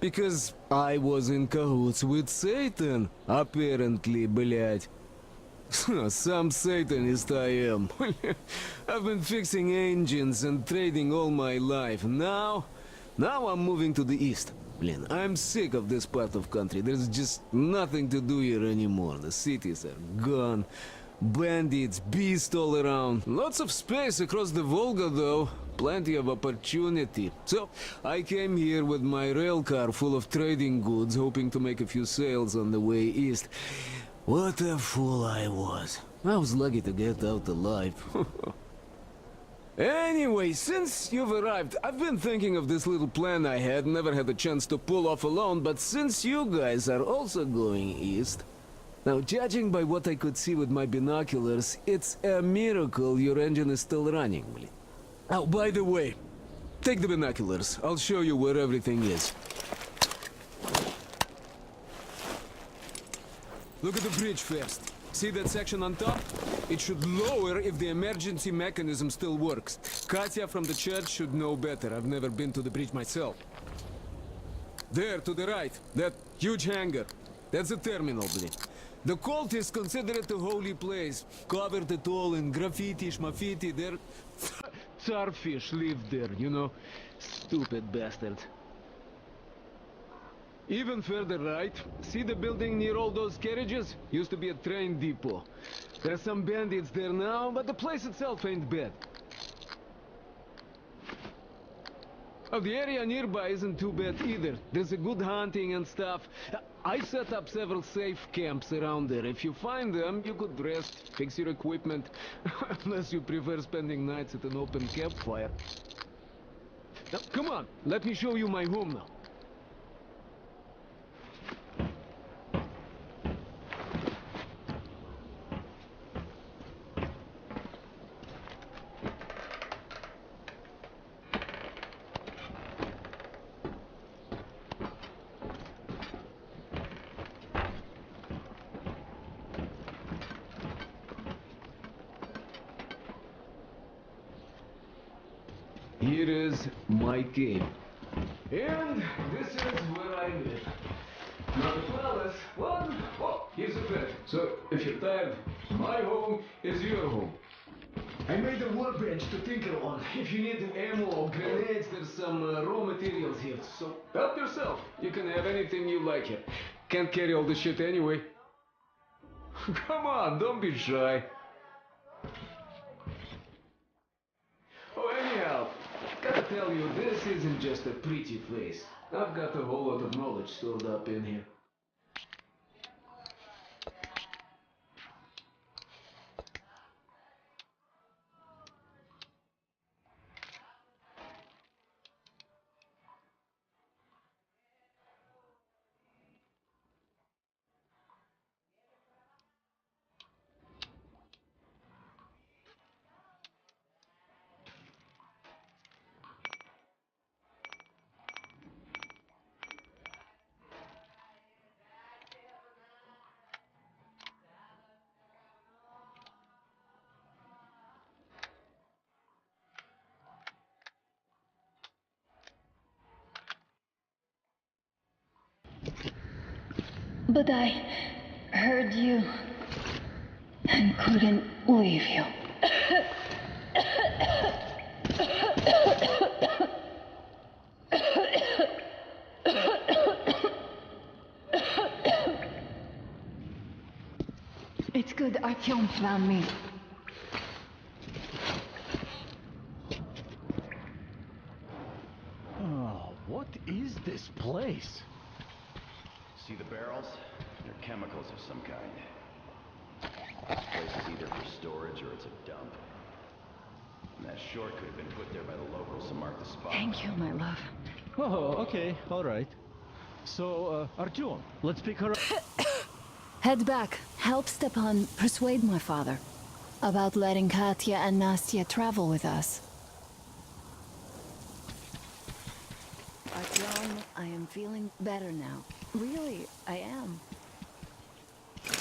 Because I was in cahoots with Satan, apparently, блядь. Some Satanist I am. I've been fixing engines and trading all my life. Now I'm moving to the east. Blin, I'm sick of this part of country. There's just nothing to do here anymore. The cities are gone. Bandits, beasts all around. Lots of space across the Volga, though. Plenty of opportunity. So, I came here with my rail car full of trading goods, hoping to make a few sales on the way east. What a fool I was. I was lucky to get out alive. Anyway, since you've arrived, I've been thinking of this little plan I had, never had a chance to pull off alone, but since you guys are also going east... Now, judging by what I could see with my binoculars, it's a miracle your engine is still running. Oh, by the way, take the binoculars. I'll show you where everything is. Look at the bridge first. See that section on top? It should lower if the emergency mechanism still works. Katya from the church should know better. I've never been to the bridge myself. There, to the right, that huge hangar. That's the terminal, blin. The cult is considered a holy place. Covered it all in graffiti, schmaffiti, there... Starfish lived there, you know. Stupid bastards. Even further right, see the building near all those carriages? Used to be a train depot. There's some bandits there now, but the place itself ain't bad. Oh, the area nearby isn't too bad either. There's a good hunting and stuff. I set up several safe camps around there. If you find them, you could rest, fix your equipment. Unless you prefer spending nights at an open campfire. Now, come on, let me show you my home now. Here is my cave. And this is where I live. Not a palace, one. Oh, here's a bed. So, if you're tired, my home is your home. I made a workbench to tinker on. If you need ammo or grenades, there's some raw materials here. So, help yourself. You can have anything you like here. Can't carry all the shit anyway. Come on, don't be shy. Oh, anyhow, gotta tell you, this isn't just a pretty place. I've got a whole lot of knowledge stored up in here. But I heard you and couldn't leave you. It's good Artyom found me. Oh, what is this place? See the barrels? They're chemicals of some kind. This place is either for storage or it's a dump. And that short could have been put there by the locals to mark the spot. Thank you, my love. Oh, okay, all right. So, Artyom, let's pick her up. Head back. Help Stepan persuade my father about letting Katya and Nastya travel with us. Artyom, I am feeling better now. Really, I am. So,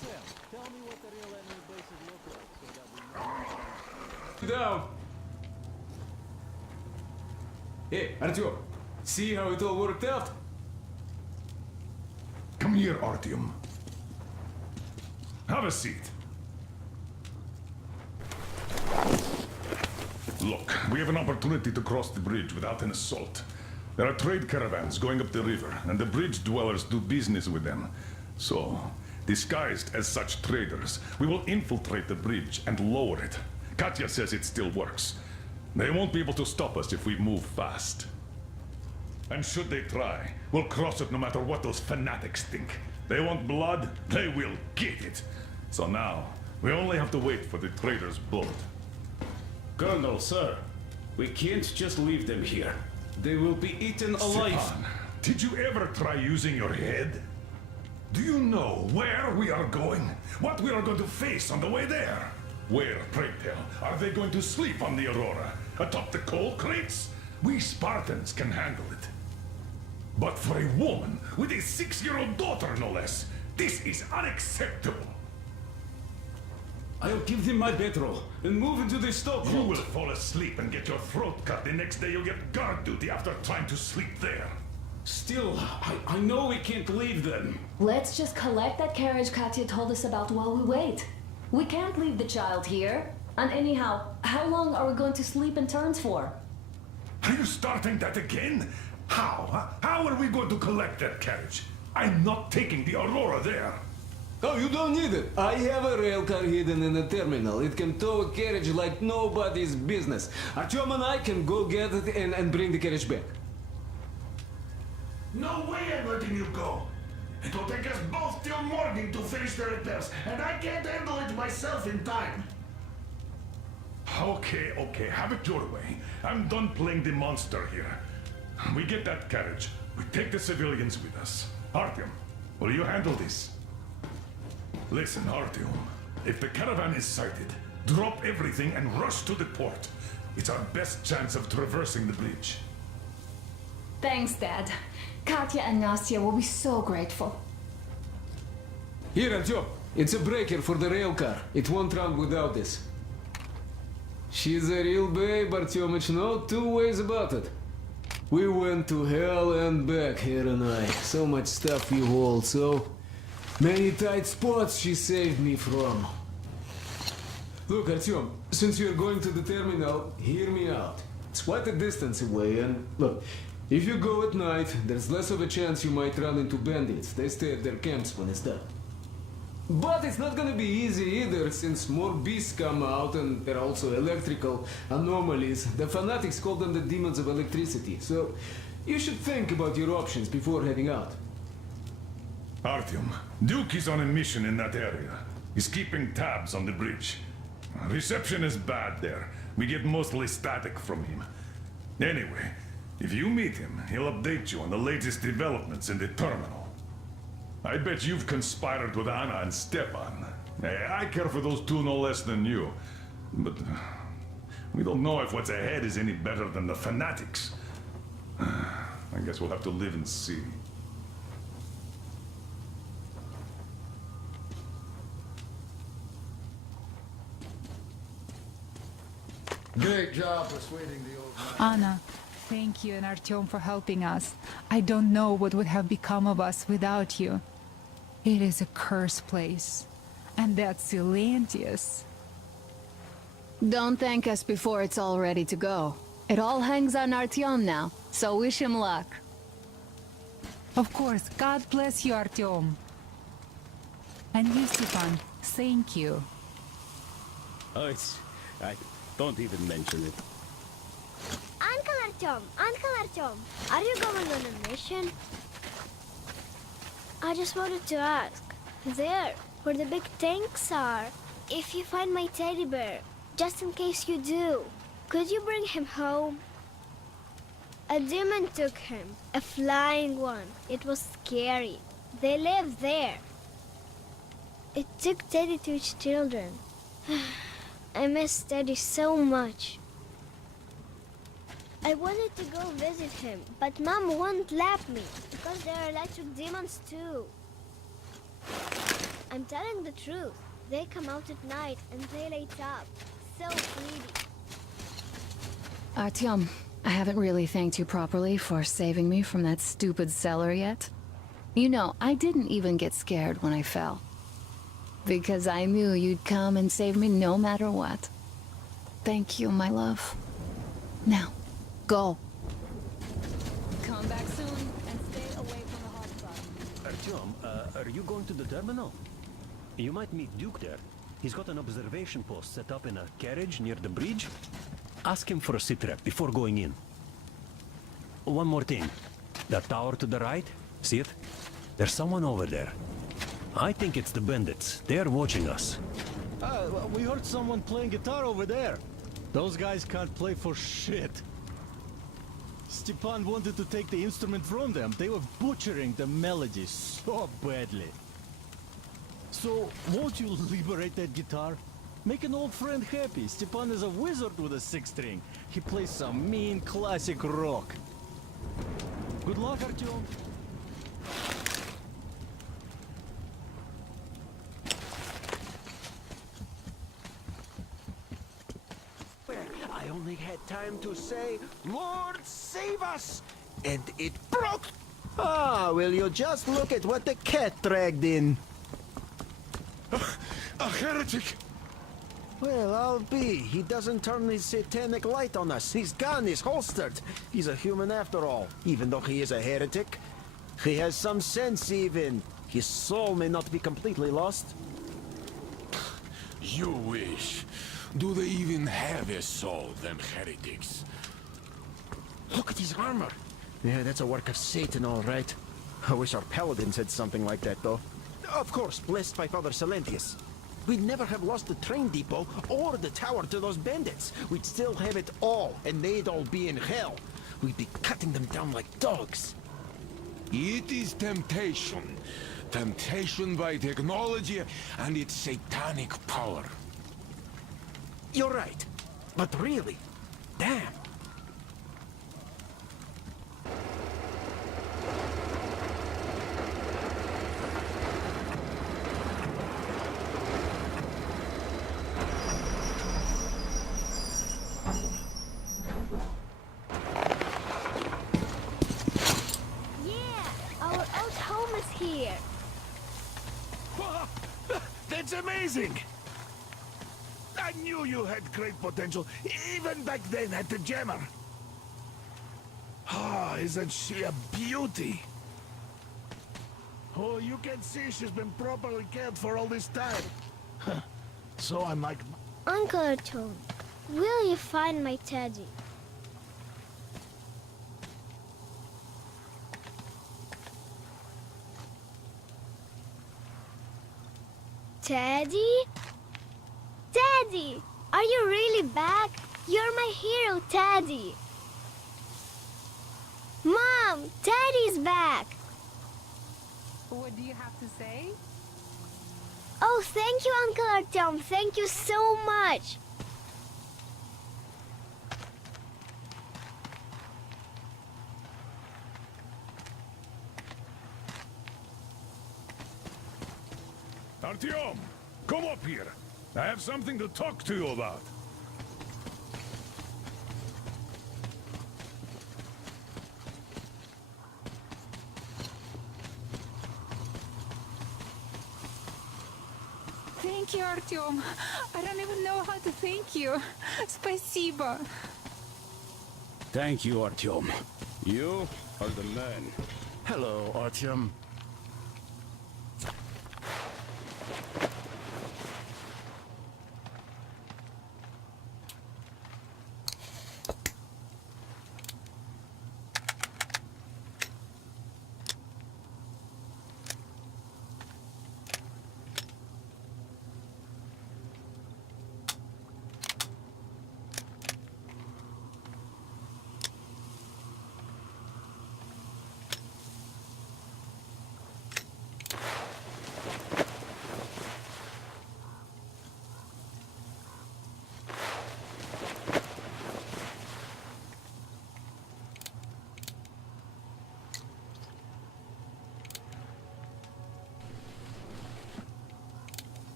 Sam, tell me what the real enemy bases look like so that we know. Down. Hey, Artyom, see how it all worked out? Come here, Artyom. Have a seat. Look, we have an opportunity to cross the bridge without an assault. There are trade caravans going up the river, and the bridge dwellers do business with them. So, disguised as such traders, we will infiltrate the bridge and lower it. Katya says it still works. They won't be able to stop us if we move fast. And should they try, we'll cross it no matter what those fanatics think. They want blood, they will get it. So now, we only have to wait for the trader's boat. Colonel, sir, we can't just leave them here. They will be eaten alive. Stepan, did you ever try using your head? Do you know where we are going? What we are going to face on the way there? Where, pray tell, are they going to sleep on the Aurora? Atop the coal crates? We Spartans can handle it. But for a woman with a 6-year-old daughter, no less, this is unacceptable. I'll give them my bedroll and move into the stokehold. You will fall asleep and get your throat cut. The next day you'll get guard duty after trying to sleep there. Still, I know we can't leave them. Let's just collect that carriage Katya told us about while we wait. We can't leave the child here. And anyhow, how long are we going to sleep in turns for? Are you starting that again? How? Huh? How are we going to collect that carriage? I'm not taking the Aurora there. Oh, you don't need it. I have a rail car hidden in the terminal. It can tow a carriage like nobody's business. Artyom and I can go get it and bring the carriage back. No way I'm letting you go. It will take us both till morning to finish the repairs, and I can't handle it myself in time. Okay, okay, have it your way. I'm done playing the monster here. We get that carriage. We take the civilians with us. Artyom, will you handle this? Listen, Artyom. If the caravan is sighted, drop everything and rush to the port. It's our best chance of traversing the bridge. Thanks, Dad. Katya and Nastya will be so grateful. Here, Artyom. It's a breaker for the rail car. It won't run without this. She's a real babe, Artyomich, no two ways about it. We went to hell and back, her and I. So much stuff you hold, so many tight spots she saved me from. Look, Artyom, since you're going to the terminal, hear me out. It's quite a distance away, and look, if you go at night, there's less of a chance you might run into bandits. They stay at their camps when it's done. But it's not gonna be easy either, since more beasts come out, and there are also electrical anomalies. The fanatics call them the demons of electricity, so you should think about your options before heading out. Artyom, Duke is on a mission in that area. He's keeping tabs on the bridge. Reception is bad there. We get mostly static from him. Anyway, if you meet him, he'll update you on the latest developments in the terminal. I bet you've conspired with Anna and Stepan. I care for those two no less than you. But we don't know if what's ahead is any better than the fanatics. I guess we'll have to live and see. Great job persuading the old man. Anna, thank you and Artyom for helping us. I don't know what would have become of us without you. It is a cursed place. And that's Silantius. Don't thank us before it's all ready to go. It all hangs on Artyom now, so wish him luck. Of course, God bless you, Artyom. And you, Stepan, thank you. Oh, don't even mention it. Uncle Artyom, are you going on a mission? I just wanted to ask. There, where the big tanks are, if you find my teddy bear, just in case you do, could you bring him home? A demon took him, a flying one. It was scary. They live there. It took Teddy to its children. I miss Teddy so much. I wanted to go visit him, but Mom won't let me, because there are electric demons too. I'm telling the truth. They come out at night and they light up. So greedy. Artyom, I haven't really thanked you properly for saving me from that stupid cellar yet. You know, I didn't even get scared when I fell. Because I knew you'd come and save me no matter what. Thank you, my love. Now, go. Come back soon and stay away from the hotspot. Artyom, are you going to the terminal? You might meet Duke there. He's got an observation post set up in a carriage near the bridge. Ask him for a sitrep before going in. One more thing. That tower to the right, see it? There's someone over there. I think it's the bandits. They're watching us. We heard someone playing guitar over there. Those guys can't play for shit. Stepan wanted to take the instrument from them. They were butchering the melody so badly. So, won't you liberate that guitar? Make an old friend happy. Stepan is a wizard with a six-string. He plays some mean classic rock. Good luck, Artyom. I only had time to say, Lord, save us! And it broke! Ah, will you just look at what the cat dragged in? A heretic! Well, I'll be. He doesn't turn his satanic light on us. His gun is holstered. He's a human after all, even though he is a heretic. He has some sense even. his soul may not be completely lost. You wish. Do they even have a soul, them heretics? Look at his armor. Yeah, that's a work of Satan, all right. I wish our paladins had something like that, though. Of course, blessed by Father Silentius. We'd never have lost the train depot or the tower to those bandits. We'd still have it all, and they'd all be in hell. We'd be cutting them down like dogs. It is temptation. Temptation by technology and its satanic power. You're right. But really, damn. That's amazing! I knew you had great potential, even back then at the Jammer. Ah, isn't she a beauty? Oh, you can see she's been properly cared for all this time. So I'm like... Uncle Artyom, will you find my teddy? Teddy? Teddy! Are you really back? You're my hero, Teddy! Mom! Teddy's back! What do you have to say? Oh, thank you, Uncle Artyom. Thank you so much. Artyom, come up here. I have something to talk to you about. Thank you, Artyom. I don't even know how to thank you. Спасибо. Thank you, Artyom. You are the man. Hello, Artyom.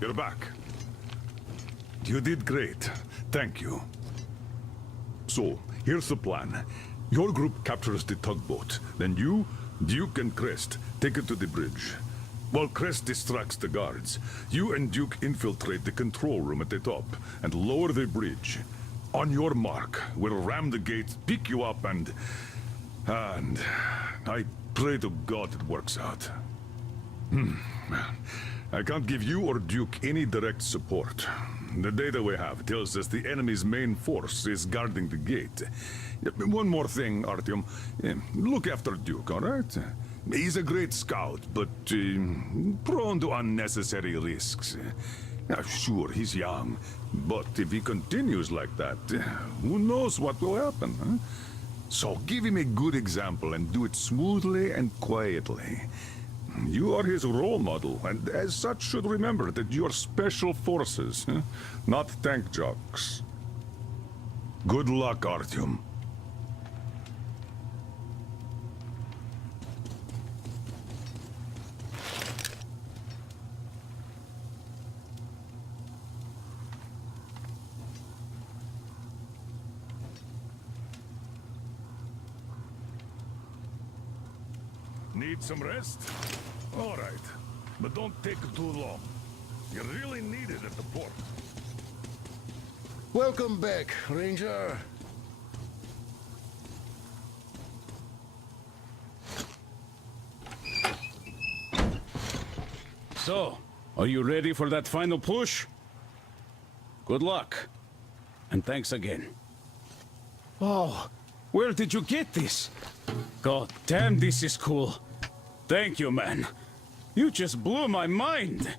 You're back. You did great. Thank you. So, here's the plan. Your group captures the tugboat. Then you, Duke, and Crest take it to the bridge. While Crest distracts the guards, you and Duke infiltrate the control room at the top and lower the bridge. On your mark, we'll ram the gate, pick you up, and I pray to God it works out. I can't give you or Duke any direct support. The data we have tells us the enemy's main force is guarding the gate. One more thing, Artyom. Look after Duke, all right? He's a great scout, but prone to unnecessary risks. Sure, he's young, but if he continues like that, who knows what will happen, huh? So give him a good example and do it smoothly and quietly. You are his role model, and as such should remember that you're special forces, huh? Not tank jocks. Good luck, Artyom. Need some rest? All right, but don't take too long. You really need it at the port. Welcome back, Ranger. So, are you ready for that final push? Good luck. And thanks again. Oh, where did you get this? God damn, this is cool. Thank you, man. You just blew my mind.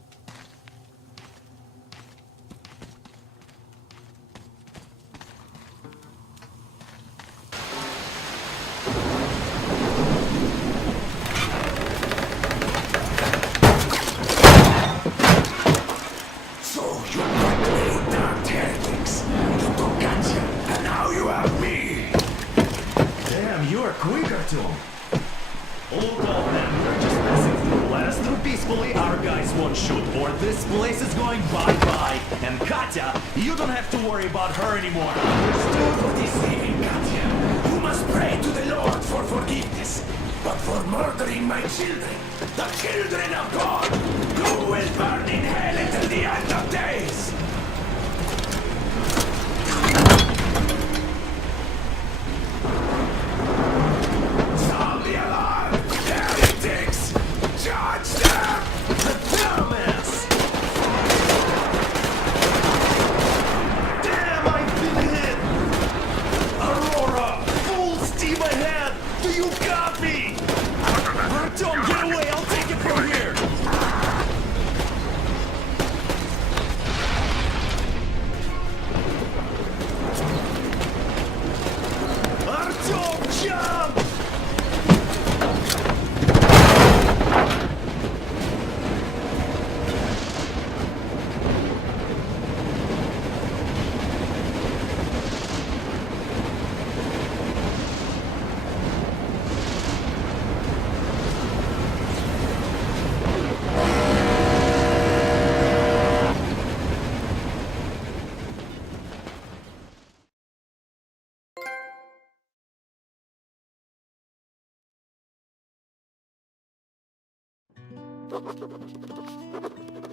So you played dark heretics. You took Katya, and now you have me. Damn, you are quicker to him. Hold on, man. We're just passing through. Let us through peacefully. Our guys won't shoot, or this place is going bye-bye. And Katya, you don't have to worry about her anymore. Understood for deceiving Katya. You must pray to the Lord for forgiveness. But for murdering my children, the children of God, you will burn in hell until the end of days. Sound the alarm! Heretics! Charge them! Dumbass! Damn, I've been hit! Aurora, full steam ahead! Do you copy? Don't get away, I'll take it from here! Artyom, jump!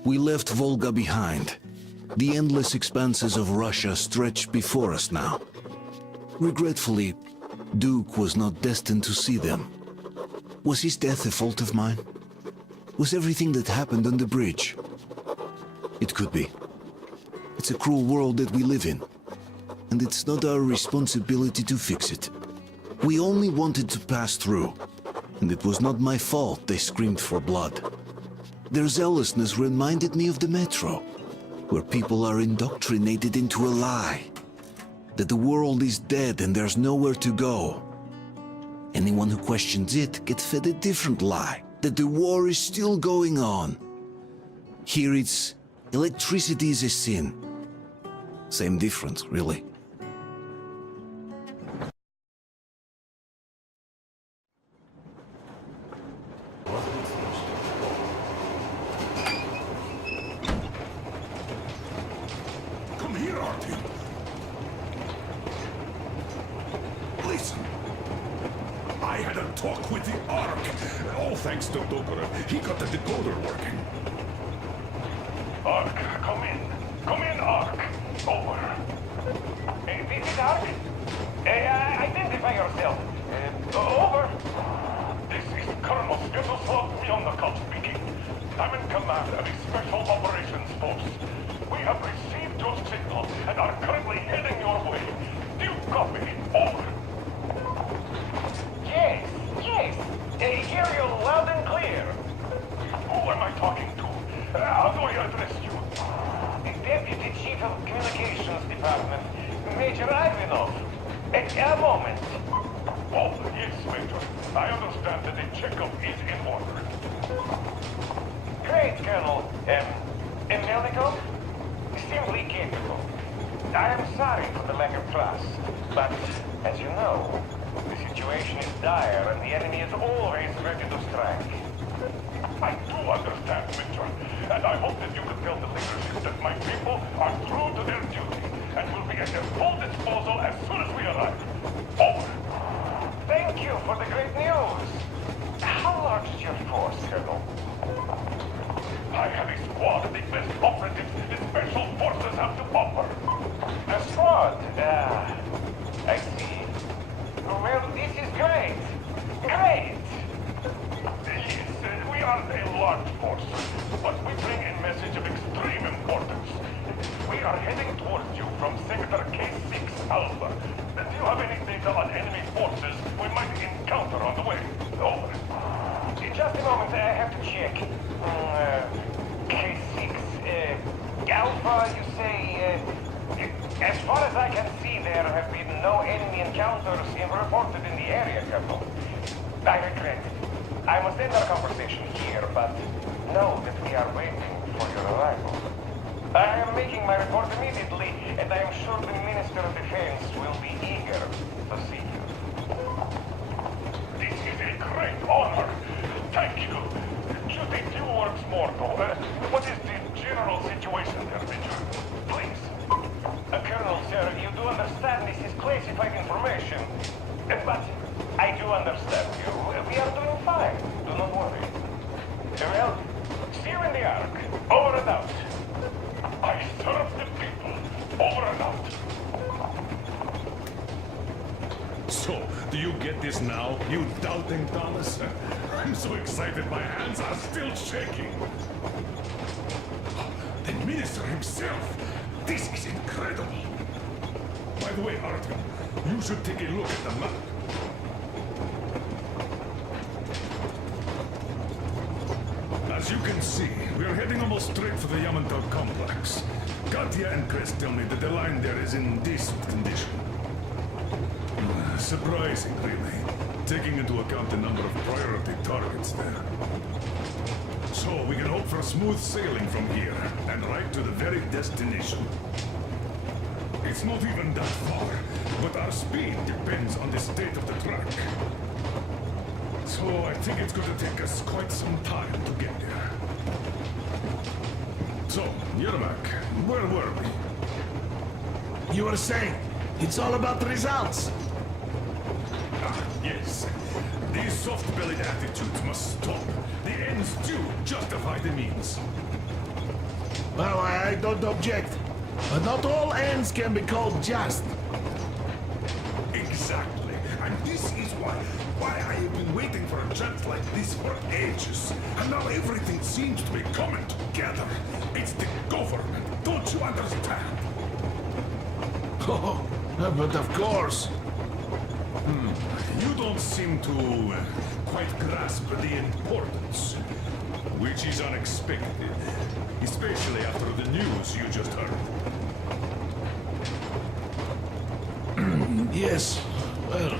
We left Volga behind. The endless expanses of Russia stretched before us now. Regretfully, Duke was not destined to see them. Was his death a fault of mine? Was everything that happened on the bridge? It could be. It's a cruel world that we live in, and it's not our responsibility to fix it. We only wanted to pass through, and it was not my fault they screamed for blood. Their zealousness reminded me of the metro, where people are indoctrinated into a lie. That the world is dead and there's nowhere to go. Anyone who questions it gets fed a different lie, that the war is still going on. Here it's electricity is a sin. Same difference, really. Listen, I had a talk with the Ark. All thanks to Dokura. He got the decoder working. Ark, come in. Come in, Ark. Over. This is Ark? Identify yourself. Over. This is Colonel Skettleslot Mjolnir speaking. I'm in command of a special operations force. We have received your signal and are currently heading your way. Do you copy? Over. Yes, yes. Hear you loud and clear. Who am I talking to? How do I address you? Deputy Chief of Communications Department, Major Ivanov. A moment. Oh, yes, Major. I understand that the checkup is in order. Great, Colonel. Melnikov? Simply capable. I am sorry for the lack of trust, but, as you know, the situation is dire and the enemy is always ready to strike. I do understand, Major, and I hope that you can tell the leadership that my people are true to their duty and will be at their full disposal as soon as we arrive. Over. Thank you for the great news. How large is your force, Colonel? I have a squad of the best operatives the special forces have to offer. A squad? I see. Well, this is great. Great! Yes, we are a large force, but we bring a message of extreme importance. We are heading towards you from Sector K6 Alpha. Do you have any data on enemy forces we might encounter on the way? Over. In just a moment, I have to check. K6. Alpha, you say... as far as I can see, there have been no enemy encounters reported in the area, Colonel. I regret it. I must end our conversation here, but know that we are waiting for your arrival. I am making my report immediately, and I am sure the Minister of Defense will be eager to see you. This is a great honor. Thank you. Just a few words more, though. What is the general situation there, Major? Please. Colonel, sir, you do understand this is classified information. But I do understand you. We are doing fine. Do not worry. Well, see you in the Ark. Over and out. I serve the people. Over and out. So, do you get this now, you doubting Thomas? I'm so excited my hands are still shaking. The Minister himself! This is incredible! By the way, Artyom, you should take a look at the map. As you can see, we are heading almost straight for the Yamantau complex. Katya and Chris tell me that the line there is in decent condition. Surprising, really, taking into account the number of priority targets there. So we can hope for smooth sailing from here, and right to the very destination. It's not even that far, but our speed depends on the state of the track. So I think it's going to take us quite some time to get there. So, Yermak, where were we? You were saying, it's all about the results. Ah, yes. These soft-bellied attitudes must stop. The ends do justify the means. Well, I don't object. But not all ends can be called just. Exactly. And this is why I have been waiting for a chance like this for ages. And now everything seems to be coming together. It's the government. Don't you understand? Oh, but of course. You don't seem to quite grasp the importance, which is unexpected, especially after the news you just heard. Yes, well,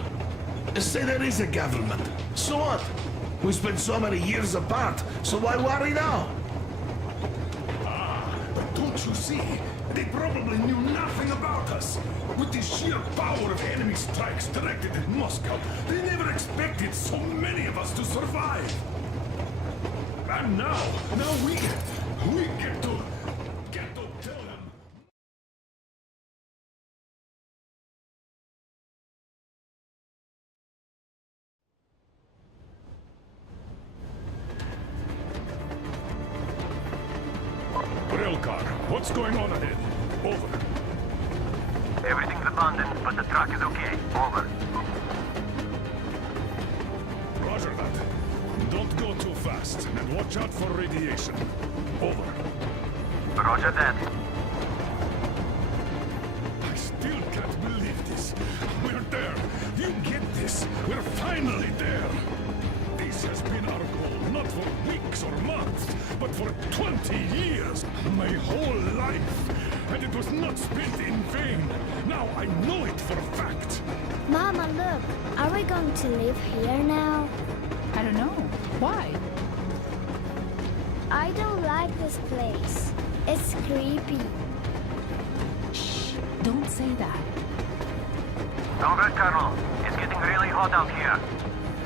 say there is a government. So what? We spent so many years apart, so why worry now? But don't you see? They probably knew nothing about us. With the sheer power of enemy strikes directed at Moscow, they never expected so many of us to survive. And now we get to tell them. What's going on ahead? Over. Everything's abandoned, but the truck is okay. Over. Roger that. Don't go too fast, and watch out for radiation. Over. Roger that. I still can't believe this. We're there. You get this. We're finally there. This has been our goal, not for weeks or months, but for 20 years. My whole life. And it was not spent in vain. Now I know it for a fact. Mama, look. Are we going to live here now? I don't know. Why? I don't like this place. It's creepy. Shh. Don't say that. Over, Colonel. It's getting really hot out here.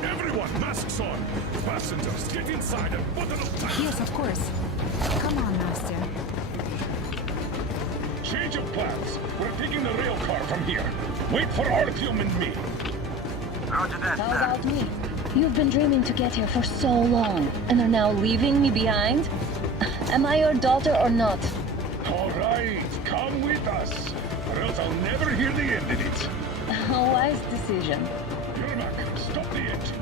Everyone, masks on. Passengers, get inside and button up tight. Yes, of course. Come on, Master. Change of plans. We're taking the rail car from here. Wait for Artyom and me. Roger that, How about me? You've been dreaming to get here for so long, and are now leaving me behind? Am I your daughter or not? All right, come with us, or else I'll never hear the end of it. A wise decision. Yermak, stop the engine.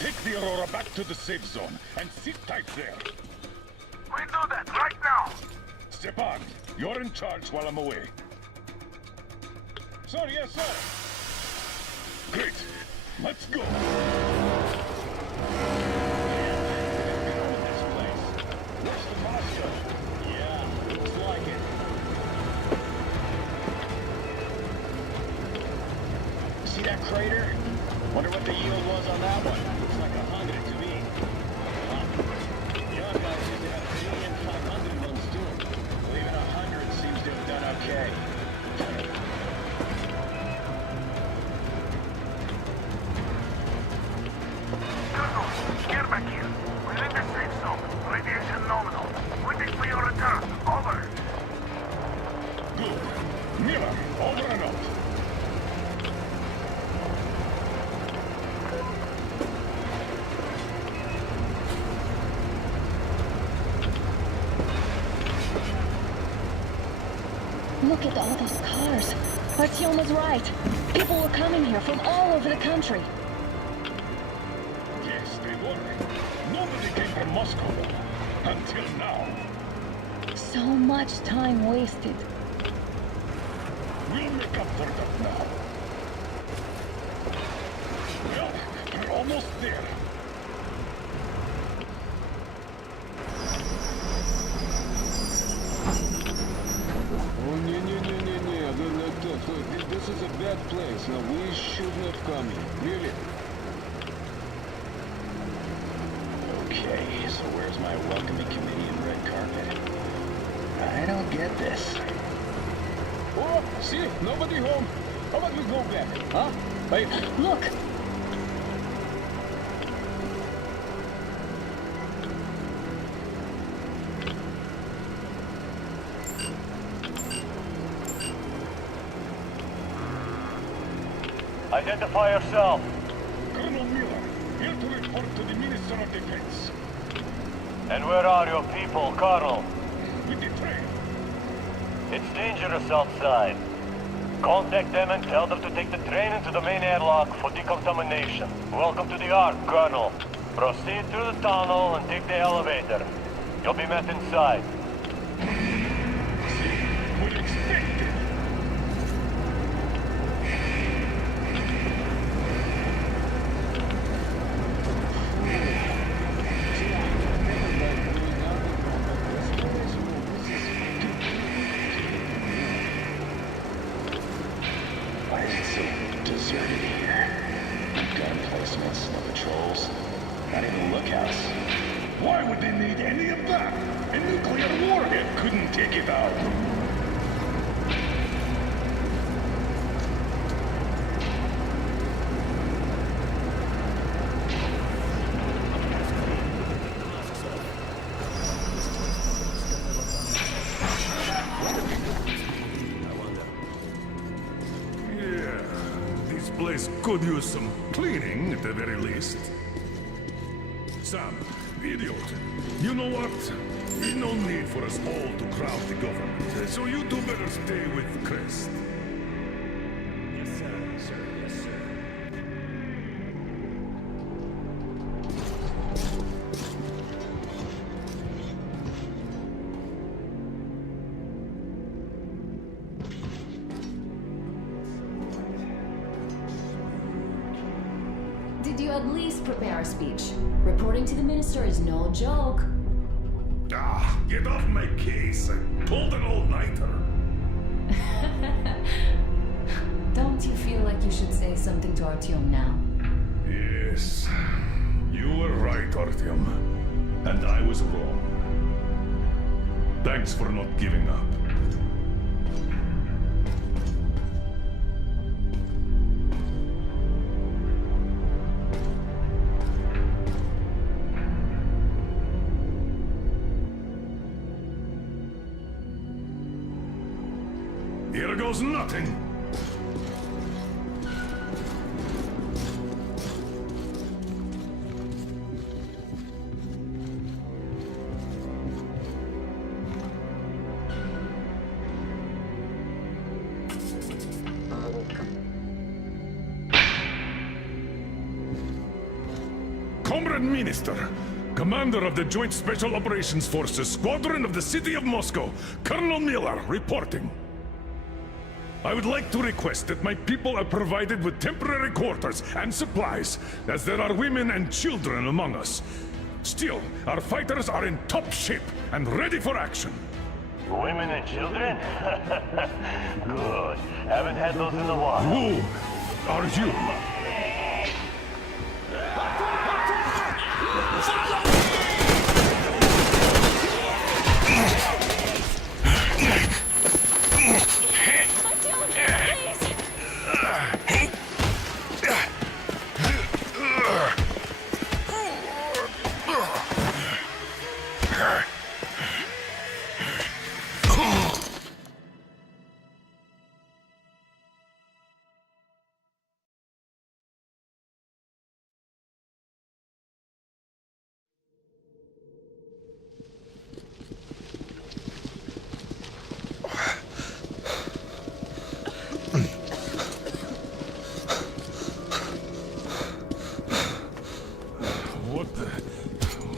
Take the Aurora back to the safe zone and sit tight there. We do that right now. Stepan, you're in charge while I'm away. Sir, yes, sir. Great. Let's go. This place. Where's the Moscow? Yeah, looks like it. See that crater? Wonder what the yield was on that one. Looks like 100 to me. The other guys seem to have 500 ones too. Well, even 100 seems to have done okay. Colonel, get back here. We're in the safe zone. Radiation nominal. Waiting for your return. Over. Good. Miller, over and out. Look at all those cars. Artyom was right. People were coming here from all over the country. Yes, they were. Nobody came from Moscow, though. Until now. So much time wasted. We'll make up for that now. Well, we're almost there. Oh, no. This is a bad place. No, we shouldn't have come here. Really. Okay, so where's my welcoming committee and red carpet? I don't get this. Oh, see? Nobody home. How about we go back, huh? Wait. Look! Identify yourself. Colonel Miller, here to report to the Minister of Defense. And where are your people, Colonel? With the train. It's dangerous outside. Contact them and tell them to take the train into the main airlock for decontamination. Welcome to the Ark, Colonel. Proceed through the tunnel and take the elevator. You'll be met inside. We're expected. Why is it so deserted here? Gun placements, no patrols. Not even lookouts. Why would they need any of that? A nuclear warhead couldn't take it out. could use some cleaning at the very least. Sam, idiot, you know what? There's no need for us all to crowd the government, so you two better stay with Crest. Yes, sir. Sir, yes, sir. Did you at least prepare a speech? Reporting to the minister is no joke. Ah, get off my case. I pulled an all-nighter. Don't you feel like you should say something to Artyom now? Yes, you were right, Artyom. And I was wrong. Thanks for not giving up. Here goes nothing. Comrade Minister, Commander of the Joint Special Operations Forces, Squadron of the City of Moscow, Colonel Miller, reporting. I would like to request that my people are provided with temporary quarters and supplies, as there are women and children among us. Still, our fighters are in top shape and ready for action. Women and children? Good. Haven't had those in a while. Who are you?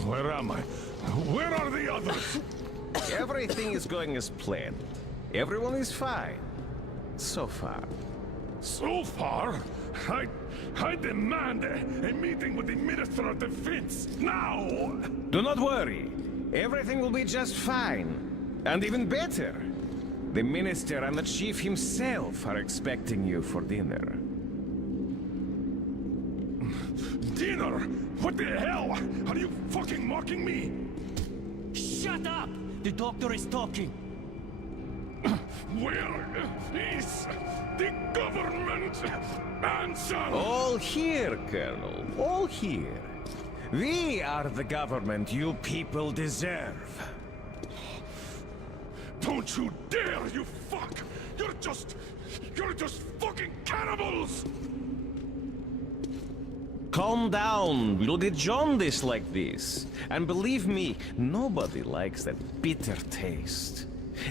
Where am I? Where are the others? Everything is going as planned. Everyone is fine. So far. So far? I demand a meeting with the Minister of Defense, now! Do not worry. Everything will be just fine. And even better. The Minister and the Chief himself are expecting you for dinner. Dinner? What the hell? Are you fucking mocking me? Shut up! The doctor is talking. Where is the government answer? All here, Colonel. All here. We are the government you people deserve. Don't you dare, you fuck! You're just fucking cannibals! Calm down. We'll get jaundice like this. And believe me, nobody likes that bitter taste.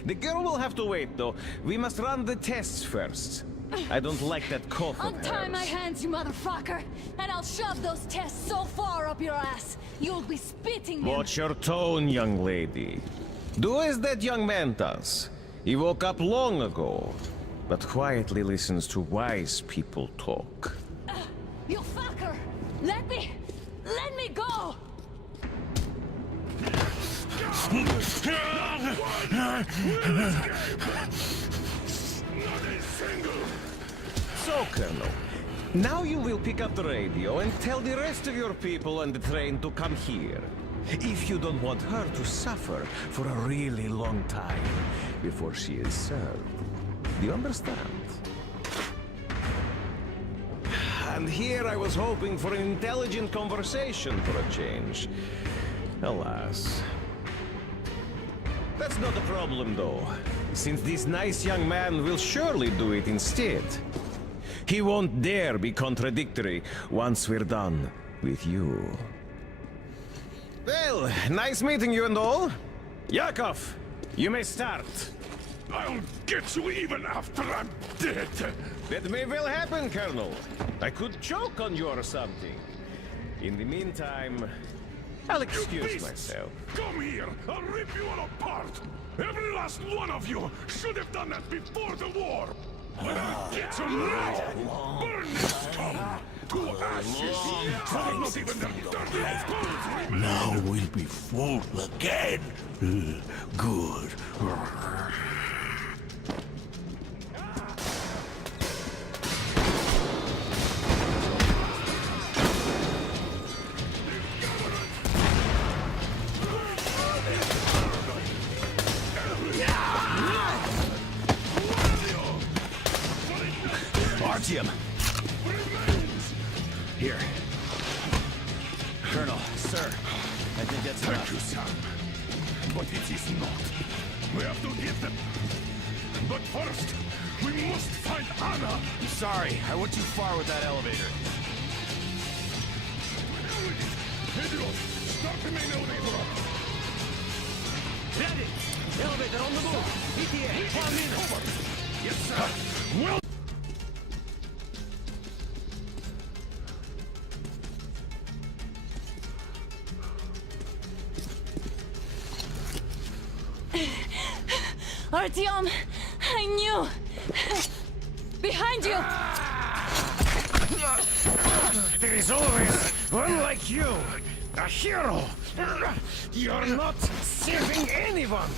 The girl will have to wait, though. We must run the tests first. I don't like that cough of hers. Untie my hands, you motherfucker, and I'll shove those tests so far up your ass, you'll be spitting them. Watch your tone, young lady. Do as that young man does. He woke up long ago, but quietly listens to wise people talk. You fucker! Let me go! So, Colonel, now you will pick up the radio and tell the rest of your people on the train to come here. If you don't want her to suffer for a really long time before she is served. Do you understand? And here I was hoping for an intelligent conversation for a change. Alas. That's not a problem, though, since this nice young man will surely do it instead. He won't dare be contradictory once we're done with you. Well, nice meeting you and all. Yakov, you may start. I'll get you even after I'm dead. That may well happen, Colonel. I could choke on you or something. In the meantime, I'll excuse myself. Come here! I'll rip you all apart! Every last one of you should have done that before the war! But I'll get you now! Burn this town to ashes! I'm not even their dirtiest bones remain! Now we'll be full again. Good. Artyom! Here. Colonel, sir, I think that's Thank you, Sam. But it is not. We have to get them. But first, we must find Anna! I'm sorry, I went too far with that elevator. Idiot! Start the main elevator up! Ready! Elevator on the move! ETA, 1 minute! Yes, sir! Well... Artyom, I knew! Behind you! There is always one like you, a hero. You're not saving anyone,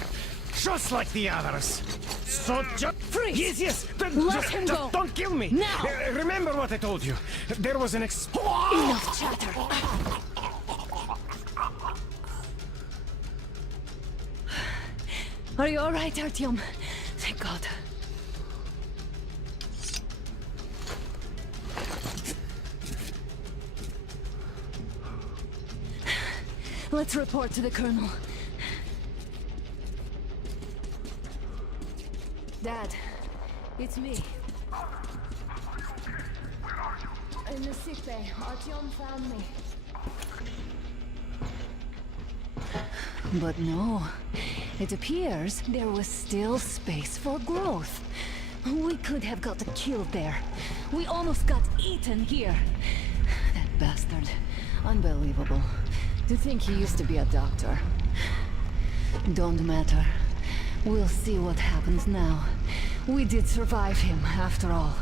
just like the others. So just freeze. Yes. Let him just go. don't kill me. Now. Remember what I told you. There was an Enough chatter. Are you all right, Artyom? Thank God. Let's report to the Colonel. Dad, it's me. In the sick bay, Artyom found me. But no, it appears there was still space for growth. We could have got killed there. We almost got eaten here. That bastard. Unbelievable. To think he used to be a doctor. Don't matter. We'll see what happens now. We did survive him, after all.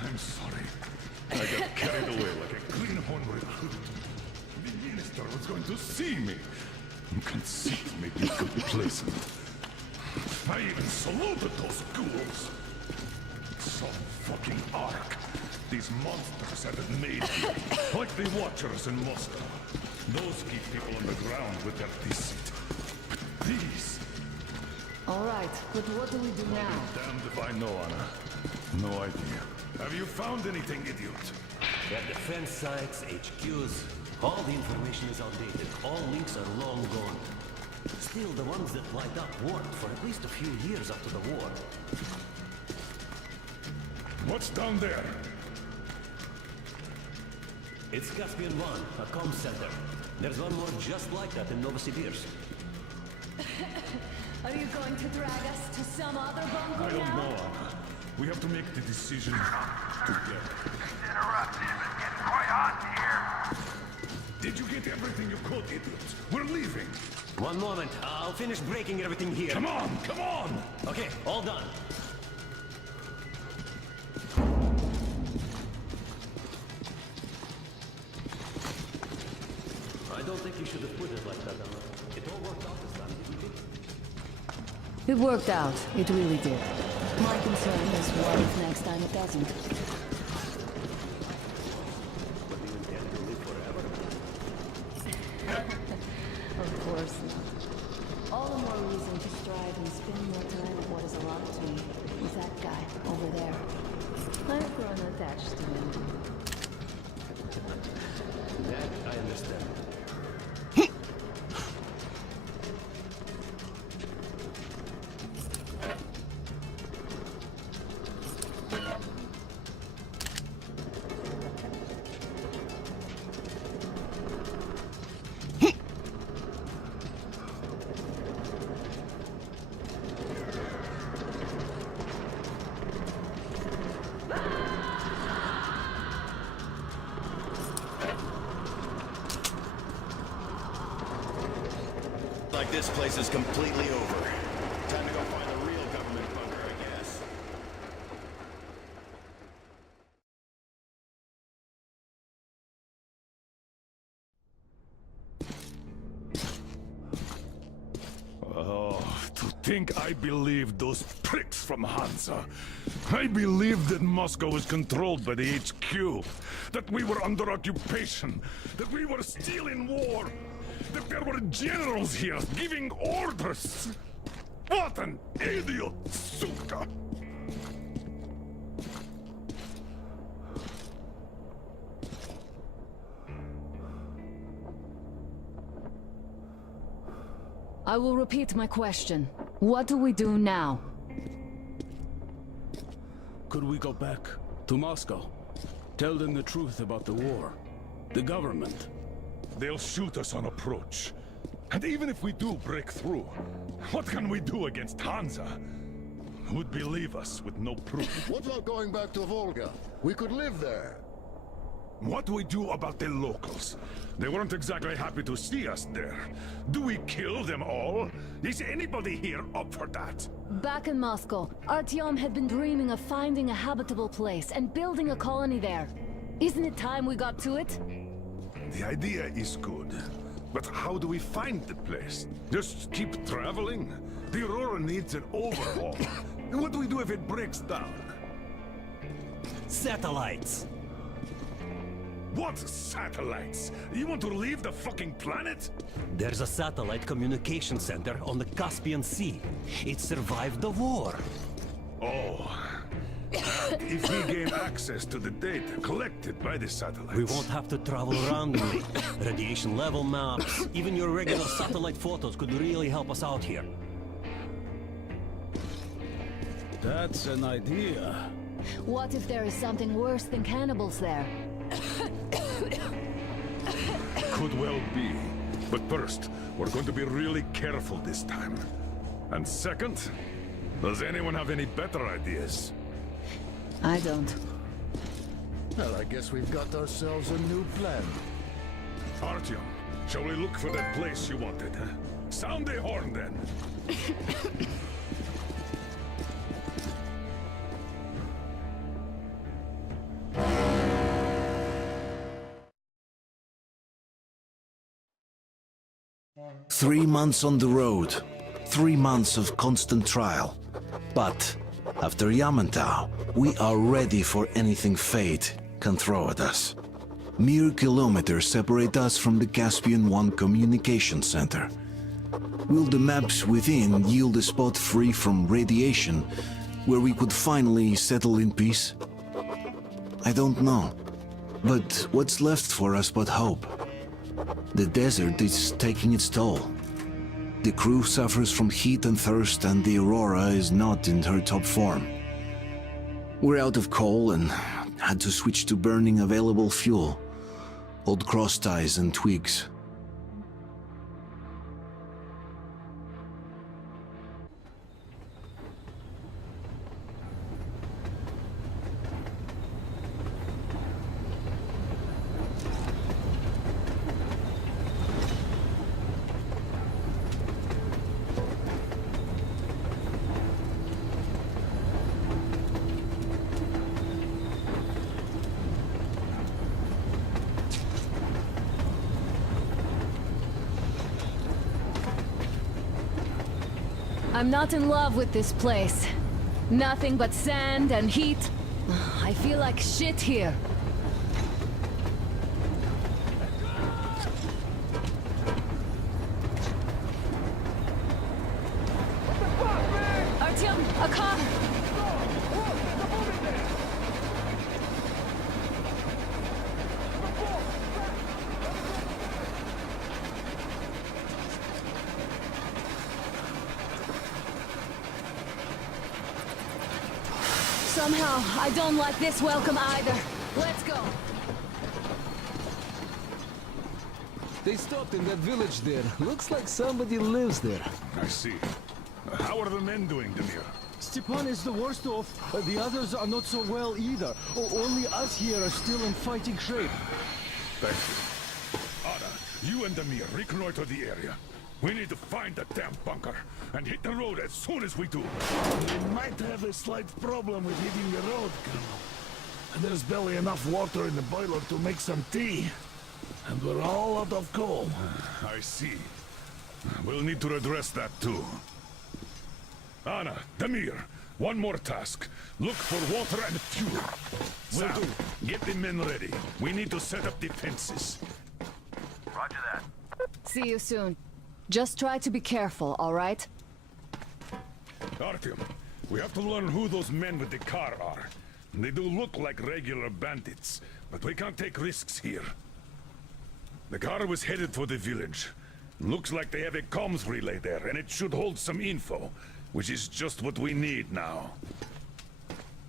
I'm sorry. I got carried away like a greenhorn recruit. The minister was going to see me. Conceit made me complacent. I even saluted those ghouls. Some fucking ark. These monsters had it made here, like the Watchers in Moscow. Those keep people on the ground with their deceit. But these... All right, but what do we do now? Damned if I know, Anna. No idea. Have you found anything, idiot? We have defense sites, HQs. All the information is outdated. All links are long gone. Still, the ones that light up worked for at least a few years after the war. What's down there? It's Caspian 1, a comm center. There's one more just like that in Novosibirsk. Are you going to drag us to some other bunker I don't now? know, Anna. We have to make the decision together. Interrupt him. It's getting quite hot in here. Did you get everything you could, idiot? We're leaving. One moment. I'll finish breaking everything here. Come on, come on! Okay, all done. I don't think you should have put it like that, Anna. It all worked out this time, didn't it? It worked out. It really did. My concern is what if next time it doesn't? But you intend to live forever? Of course not. All the more reason to strive and spend more time with what is allotted to me. With that guy over there. I've grown attached to him. That I understand. Like this place is completely over. Time to go find a real government bunker, I guess. Oh, to think I believed those pricks from Hansa. I believed that Moscow was controlled by the HQ, that we were under occupation, that we were still in war, that there were generals here giving orders. What an idiot, suka! I will repeat my question. What do we do now? Could we go back to Moscow? Tell them the truth about the war. The government. They'll shoot us on approach. And even if we do break through, what can we do against Hansa? Who'd believe us with no proof? What about going back to Volga? We could live there. What do we do about the locals? They weren't exactly happy to see us there. Do we kill them all? Is anybody here up for that? Back in Moscow, Artyom had been dreaming of finding a habitable place and building a colony there. Isn't it time we got to it? The idea is good. But how do we find the place? Just keep traveling? The Aurora needs an overhaul. What do we do if it breaks down? Satellites! What satellites? You want to leave the fucking planet? There's a satellite communication center on the Caspian Sea. It survived the war. Oh. And if we gain access to the data collected by the satellites... We won't have to travel randomly. Radiation level maps, even your regular satellite photos could really help us out here. That's an idea. What if there is something worse than cannibals there? Could well be. But first, we're going to be really careful this time. And second, does anyone have any better ideas? I don't. Well, I guess we've got ourselves a new plan. Artyom, shall we look for that place you wanted, huh? Sound the horn, then! 3 months on the road, 3 months of constant trial. But after Yamantau, we are ready for anything fate can throw at us. Mere kilometers separate us from the Caspian 1 communication center. Will the maps within yield a spot free from radiation, where we could finally settle in peace? I don't know. But what's left for us but hope? The desert is taking its toll. The crew suffers from heat and thirst, and the Aurora is not in her top form. We're out of coal and had to switch to burning available fuel. Old cross ties and twigs. I'm not in love with this place. Nothing but sand and heat. I feel like shit here. Artyom, a car! Somehow, I don't like this welcome either. Let's go. They stopped in that village there. Looks like somebody lives there. I see. How are the men doing, Demir? Stepan is the worst off. The others are not so well either. Only us here are still in fighting shape. Thank you. Anna, you and Demir reconnoiter the area. We need to find the damn bunker and hit the road as soon as we do. We might have a slight problem with hitting the road, Colonel. There's barely enough water in the boiler to make some tea. And we're all out of coal. I see. We'll need to address that too. Anna, Demir, one more task. Look for water and fuel. Sam, get the men ready. We need to set up defenses. Roger that. See you soon. Just try to be careful, all right? Artyom, we have to learn who those men with the car are. They do look like regular bandits, but we can't take risks here. The car was headed for the village. Looks like they have a comms relay there, and it should hold some info, which is just what we need now.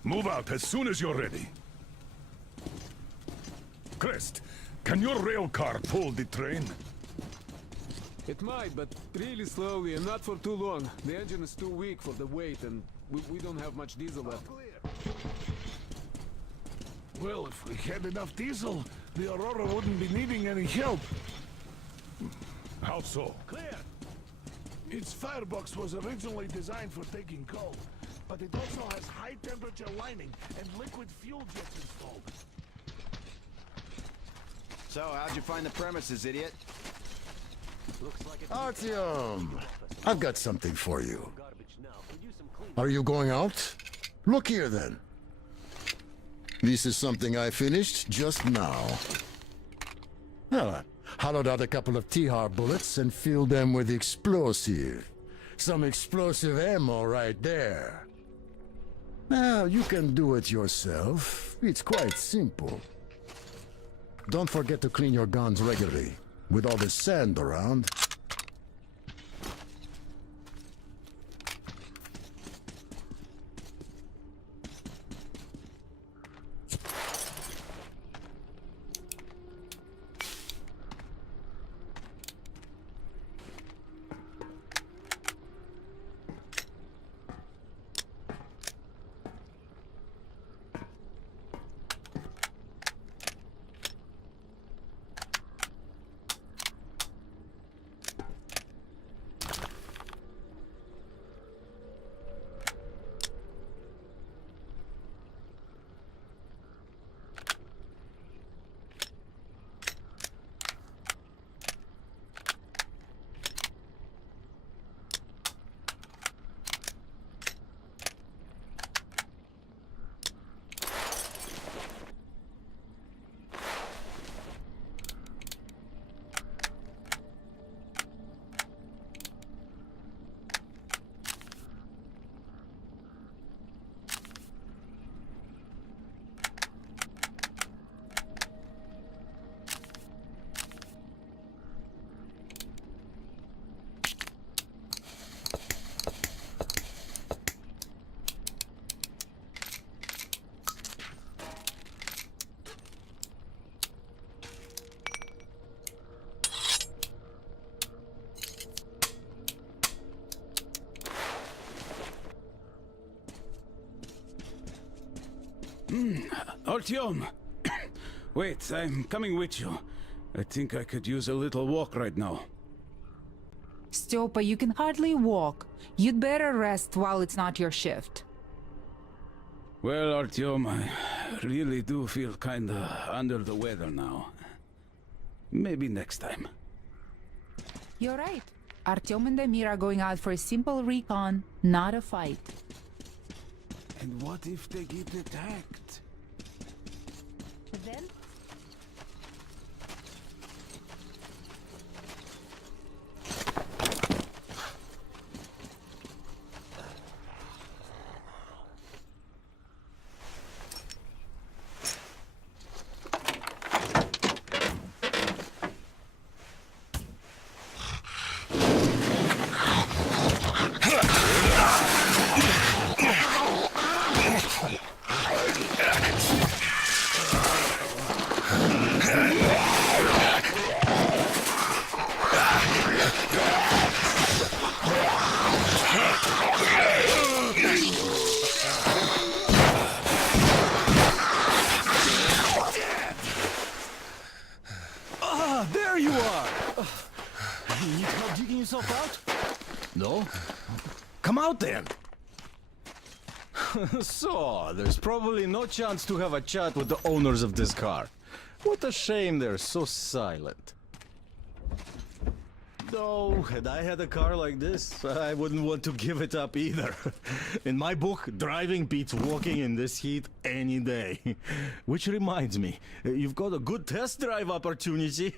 Move out as soon as you're ready. Crest, can your rail car pull the train? It might, but really slowly and not for too long. The engine is too weak for the weight, and we don't have much diesel left. Well, if we had enough diesel, the Aurora wouldn't be needing any help. How so? Clear! Its firebox was originally designed for taking coal, but it also has high-temperature lining and liquid fuel jets installed. So, how'd you find the premises, idiot? Artyom, I've got something for you. Are you going out? Look here, then. This is something I finished just now. Well, I hollowed out a couple of T-Har bullets and filled them with explosive. Some explosive ammo right there. Now, you can do it yourself. It's quite simple. Don't forget to clean your guns regularly. With all the sand around. Artyom! Wait, I'm coming with you. I think I could use a little walk right now. Styopa, you can hardly walk. You'd better rest while it's not your shift. Well, Artyom, I really do feel kinda under the weather now. Maybe next time. You're right. Artyom and Damir are going out for a simple recon, not a fight. And what if they get attacked? Then? There you are! You need help digging yourself out? No? Come out then! So, there's probably no chance to have a chat with the owners of this car. What a shame they're so silent. Though, had I had a car like this, I wouldn't want to give it up either. In my book, driving beats walking in this heat any day. Which reminds me, you've got a good test drive opportunity.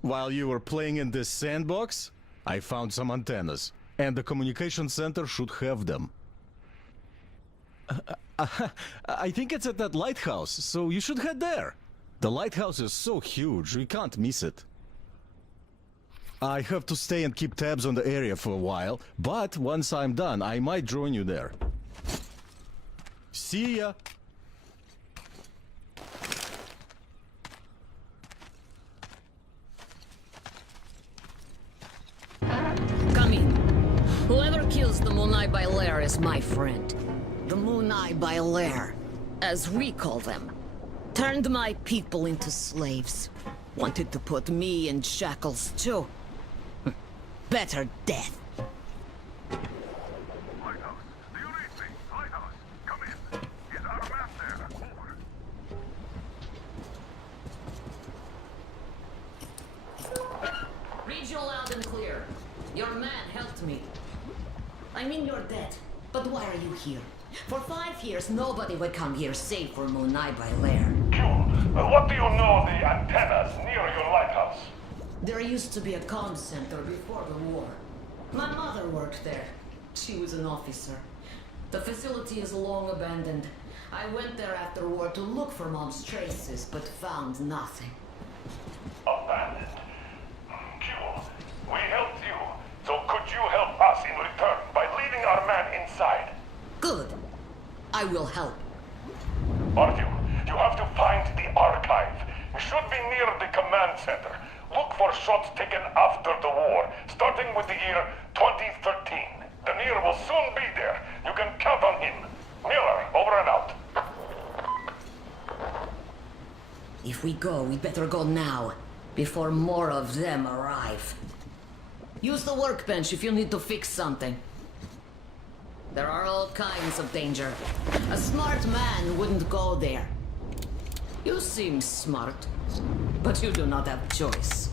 While you were playing in this sandbox, I found some antennas, and the communication center should have them. I think it's at that lighthouse, so you should head there. The lighthouse is so huge, we can't miss it. I have to stay and keep tabs on the area for a while, but once I'm done, I might join you there. See ya! Come in. Whoever kills the Munai Bailair is my friend. The Munai Bailair, as we call them, turned my people into slaves. Wanted to put me in shackles too. Better death. Lighthouse, do you read me? Lighthouse, come in. Is our man there? Over. Read you loud and clear. Your man helped me. I mean, you're dead. But why are you here? For 5 years, nobody would come here save for Munai Bailair. What do you know of the antennas near your lighthouse? There used to be a comm center before the war. My mother worked there. She was an officer. The facility is long abandoned. I went there after war to look for Mom's traces, but found nothing. Abandoned? Q, we helped you, so could you help us in return by leading our man inside? Good. I will help. Artyom, you have to find the archive. It should be near the command center. Look for shots taken after the war, starting with the year 2013. Damir will soon be there. You can count on him. Miller, over and out. If we go, we better go now, before more of them arrive. Use the workbench if you need to fix something. There are all kinds of danger. A smart man wouldn't go there. You seem smart, but you do not have choice.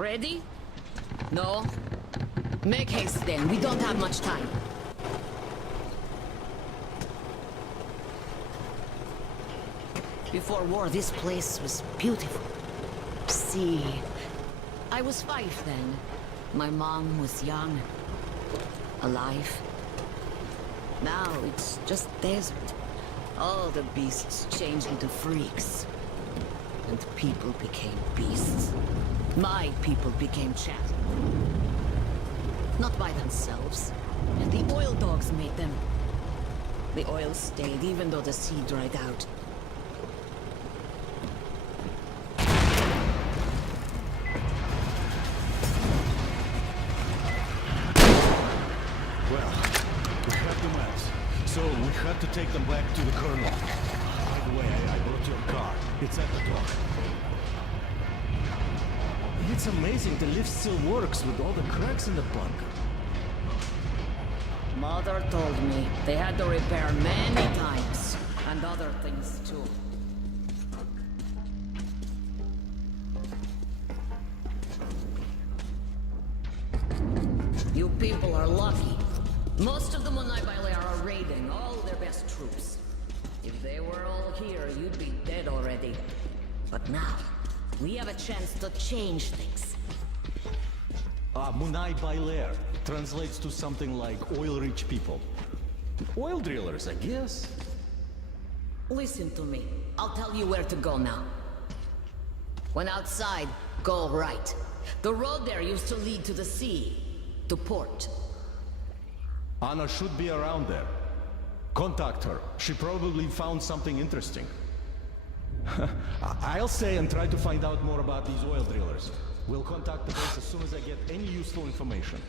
Ready? No? Make haste then, we don't have much time. Before war, this place was beautiful. See, I was 5 then. My mom was young, alive. Now it's just desert. All the beasts changed into freaks. And people became beasts. My people became chattel. Not by themselves. And the oil dogs made them. The oil stayed even though the sea dried out. Well, we have the maps, so we have to take them back to the Colonel. By the way, I brought your car. It's at the dock. It's amazing the lift still works with all the cracks in the bunker. Mother told me they had to repair many times, and other things too. You people are lucky. Most of the Munai Baile are raiding all their best troops. If they were all here, you'd be dead already. But now, we have a chance to change things. Munai Bailer translates to something like oil-rich people. Oil drillers, I guess. Listen to me. I'll tell you where to go now. When outside, go right. The road there used to lead to the sea, to port. Anna should be around there. Contact her. She probably found something interesting. I'll stay and try to find out more about these oil drillers. We'll contact the base as soon as I get any useful information.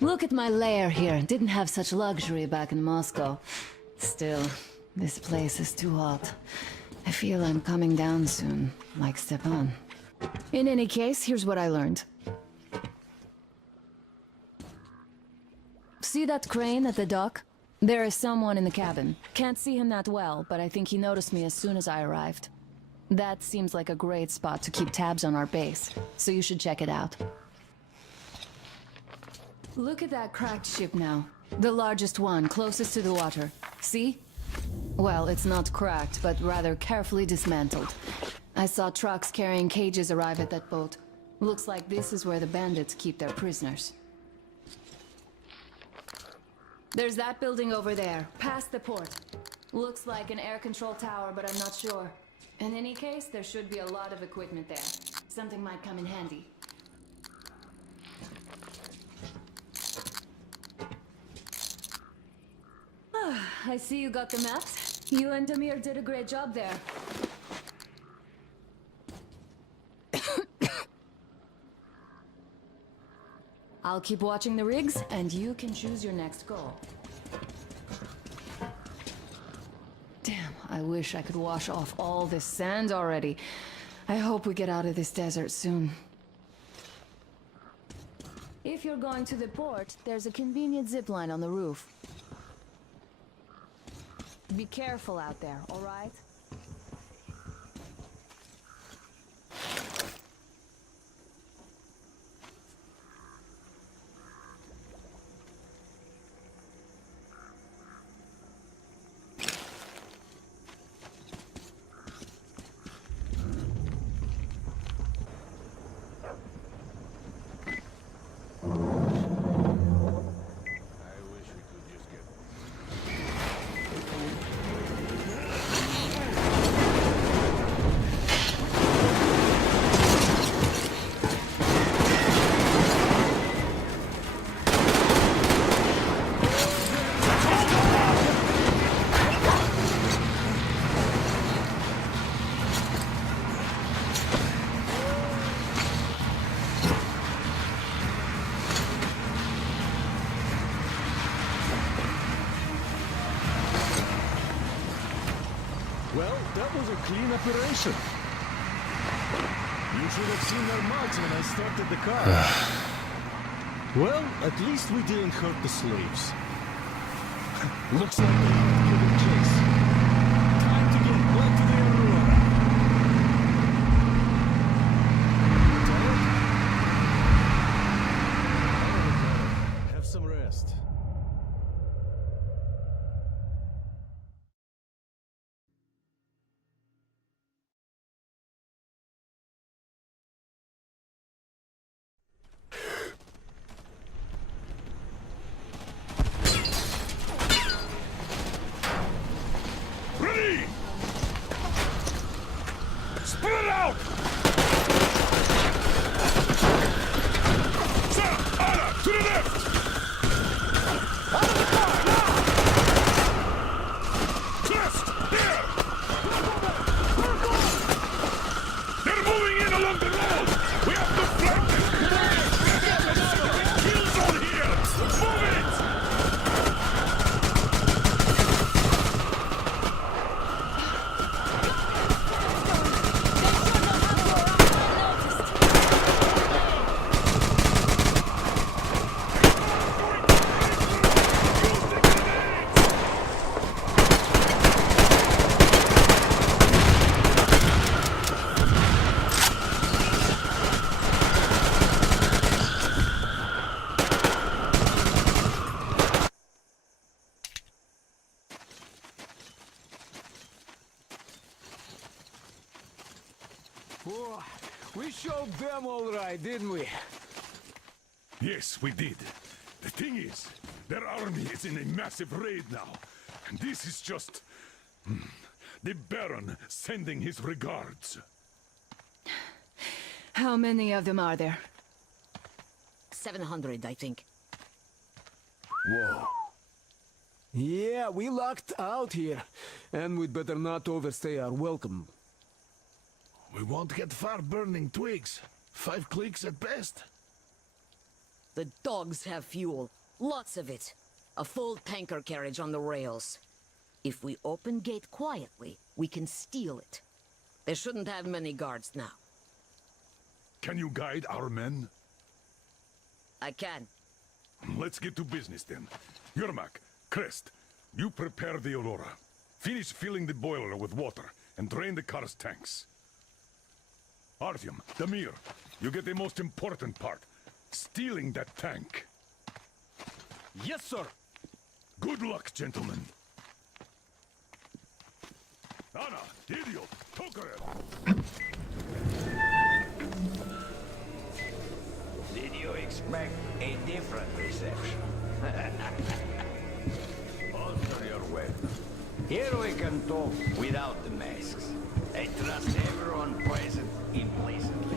Look at my lair here. Didn't have such luxury back in Moscow. Still, this place is too hot. I feel I'm coming down soon, like Stepan. In any case, here's what I learned. See that crane at the dock? There is someone in the cabin. Can't see him that well, but I think he noticed me as soon as I arrived. That seems like a great spot to keep tabs on our base, so you should check it out. Look at that cracked ship now. The largest one, closest to the water. See? Well, it's not cracked, but rather carefully dismantled. I saw trucks carrying cages arrive at that boat. Looks like this is where the bandits keep their prisoners. There's that building over there, past the port. Looks like an air control tower, but I'm not sure. In any case, there should be a lot of equipment there. Something might come in handy. I see you got the maps. You and Damir did a great job there. I'll keep watching the rigs, and you can choose your next goal. Damn, I wish I could wash off all this sand already. I hope we get out of this desert soon. If you're going to the port, there's a convenient zip line on the roof. Be careful out there, all right? Well, that was a clean operation. You should have seen their mouths when I started the car. Well, at least we didn't hurt the slaves. Looks like they're not giving chase. Time to get back to the Aurora. Tired? Have some rest. Ready! Spread out! Sir, Anna, to the left! Crest, there! They're moving in along the road! We have to flank them! Kill zone here! Move it! Oh, we showed them all right, didn't we? Yes, we did. The thing is, their army is in a massive raid now. And this is just... the Baron sending his regards. How many of them are there? 700, I think. Whoa. Yeah, we lucked out here. And we'd better not overstay our welcome. We won't get far burning twigs. 5 clicks at best. The dogs have fuel. Lots of it. A full tanker carriage on the rails. If we open gate quietly, we can steal it. They shouldn't have many guards now. Can you guide our men? I can. Let's get to business then. Yermak, Crest, you prepare the Aurora. Finish filling the boiler with water and drain the car's tanks. Artyom, Damir, you get the most important part. Stealing that tank. Yes, sir. Good luck, gentlemen. Anna, Idiot, Tokarev. Did you expect a different reception? Alter your weapon. Here we can talk without the masks. I trust everyone present implicitly.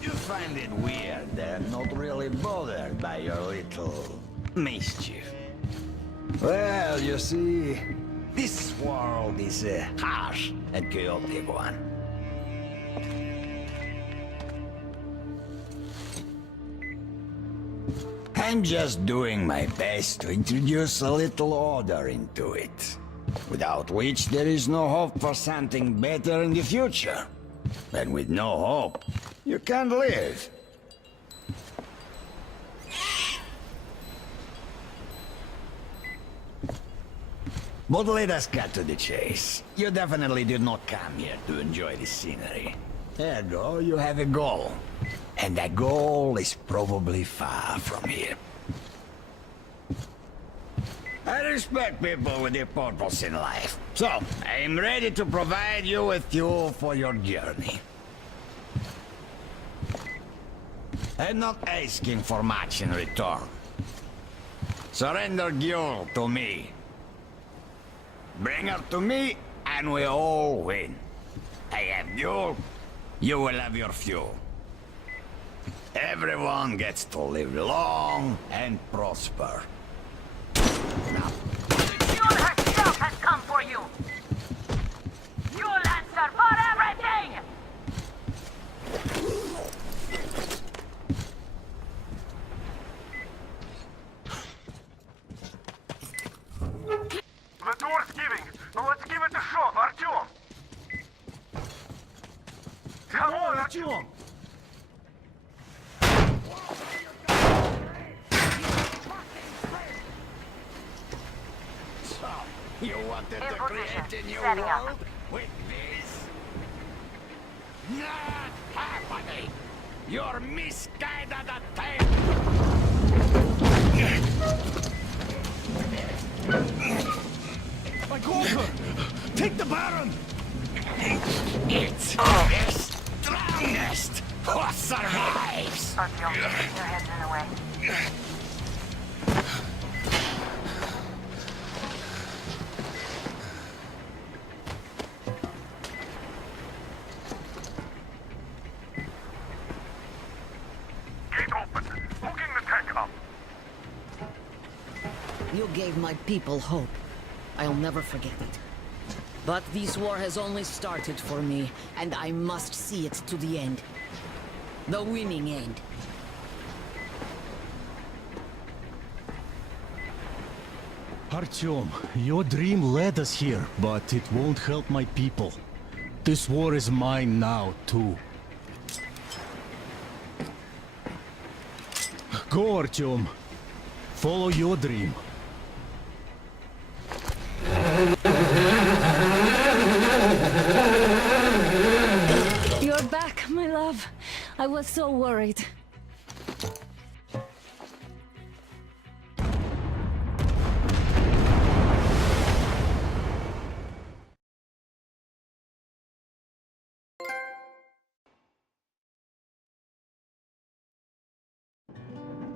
You find it weird they're not really bothered by your little mischief. Well, you see, this world is a harsh and chaotic one. I'm just doing my best to introduce a little order into it, without which there is no hope for something better in the future. And with no hope, you can't live. But let us cut to the chase. You definitely did not come here to enjoy the scenery. Ergo, you have a goal. And that goal is probably far from here. I respect people with their purpose in life. So, I'm ready to provide you with fuel for your journey. I'm not asking for much in return. Surrender Gore to me. Bring her to me, and we all win. I have fuel, you will have your fuel. Everyone gets to live long and prosper. Now, Fuel herself has come for you! You'll answer for everything! The door's giving. Now let's give it a shot, Artyom! Come on, Artyom! So, you wanted to create a new world with this? Not happening! You're misguided attempt! My Gore! Take the Baron! It's the strongest who survives! Your head's in the way. Gate open. Hooking the tank up. You gave my people hope. I'll never forget it. But this war has only started for me, and I must see it to the end. The winning end. Artyom, your dream led us here, but it won't help my people. This war is mine now, too. Go, Artyom. Follow your dream. You're back, my love. I was so worried.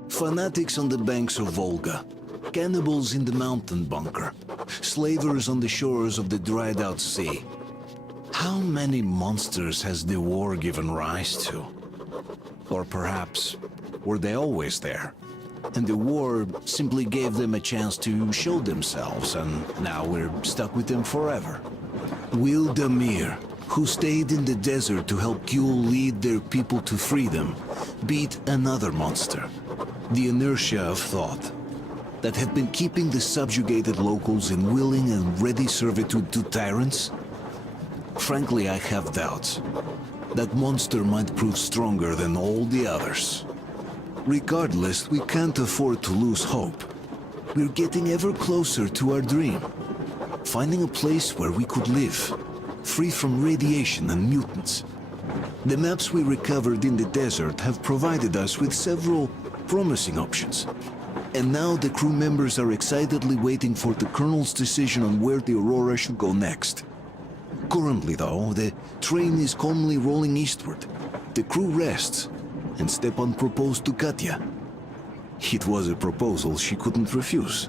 Fanatics on the banks of Volga, cannibals in the mountain bunker, slavers on the shores of the dried-out sea. How many monsters has the war given rise to? Or perhaps, were they always there? And the war simply gave them a chance to show themselves, and now we're stuck with them forever. Will Damir, who stayed in the desert to help Gül lead their people to freedom, beat another monster, the inertia of thought, that had been keeping the subjugated locals in willing and ready servitude to tyrants? Frankly, I have doubts. That monster might prove stronger than all the others. Regardless, we can't afford to lose hope. We're getting ever closer to our dream. Finding a place where we could live, free from radiation and mutants. The maps we recovered in the desert have provided us with several promising options. And now the crew members are excitedly waiting for the Colonel's decision on where the Aurora should go next. Currently, though, the train is calmly rolling eastward. The crew rests, and Stepan proposed to Katya. It was a proposal she couldn't refuse.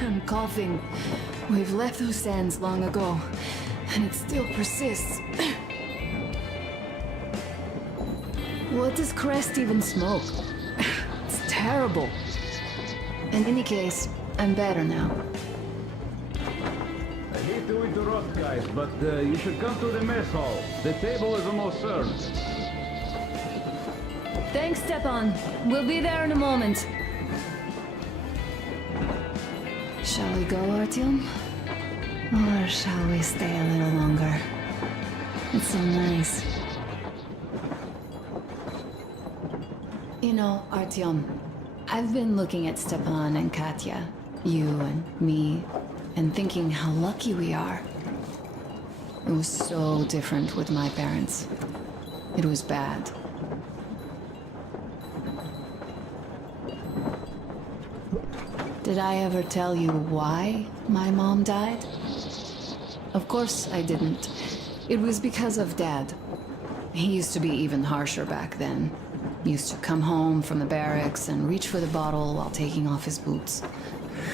Damn coughing. We've left those sands long ago, and it still persists. What does Crest even smoke? It's terrible. In any case, I'm better now. I hate to interrupt, guys, but you should come to the mess hall. The table is almost served. Thanks, Stepan. We'll be there in a moment. Shall we go, Artyom? Or shall we stay a little longer? It's so nice. You know, Artyom, I've been looking at Stepan and Katya, you and me, and thinking how lucky we are. It was so different with my parents. It was bad. Did I ever tell you why my mom died? Of course I didn't. It was because of Dad. He used to be even harsher back then. He used to come home from the barracks and reach for the bottle while taking off his boots.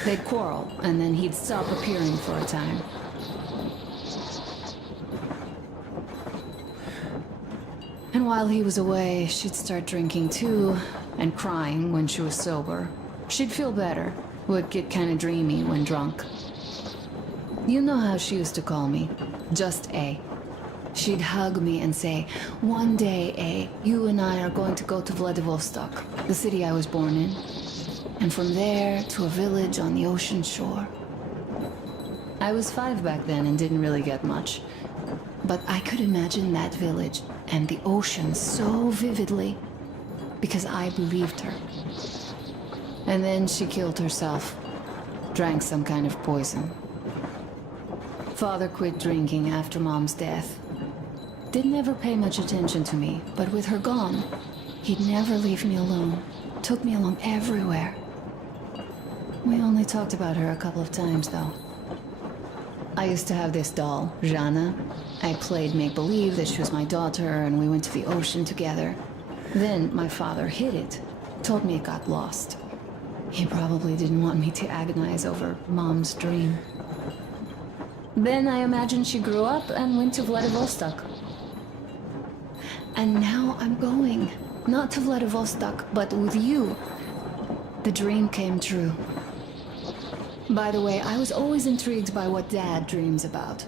They'd quarrel, and then he'd stop appearing for a time. And while he was away, she'd start drinking too, and crying when she was sober. She'd feel better, would get kinda dreamy when drunk. You know how she used to call me, just A. She'd hug me and say, "One day, A, you and I are going to go to Vladivostok, the city I was born in. And from there to a village on the ocean shore." I was 5 back then and didn't really get much. But I could imagine that village and the ocean so vividly because I believed her. And then she killed herself, drank some kind of poison. Father quit drinking after Mom's death. Didn't ever pay much attention to me, but with her gone, he'd never leave me alone. Took me along everywhere. We only talked about her a couple of times, though. I used to have this doll, Jana. I played make-believe that she was my daughter, and we went to the ocean together. Then my father hid it, told me it got lost. He probably didn't want me to agonize over Mom's dream. Then I imagined she grew up and went to Vladivostok. And now I'm going. Not to Vladivostok, but with you. The dream came true. By the way, I was always intrigued by what Dad dreams about.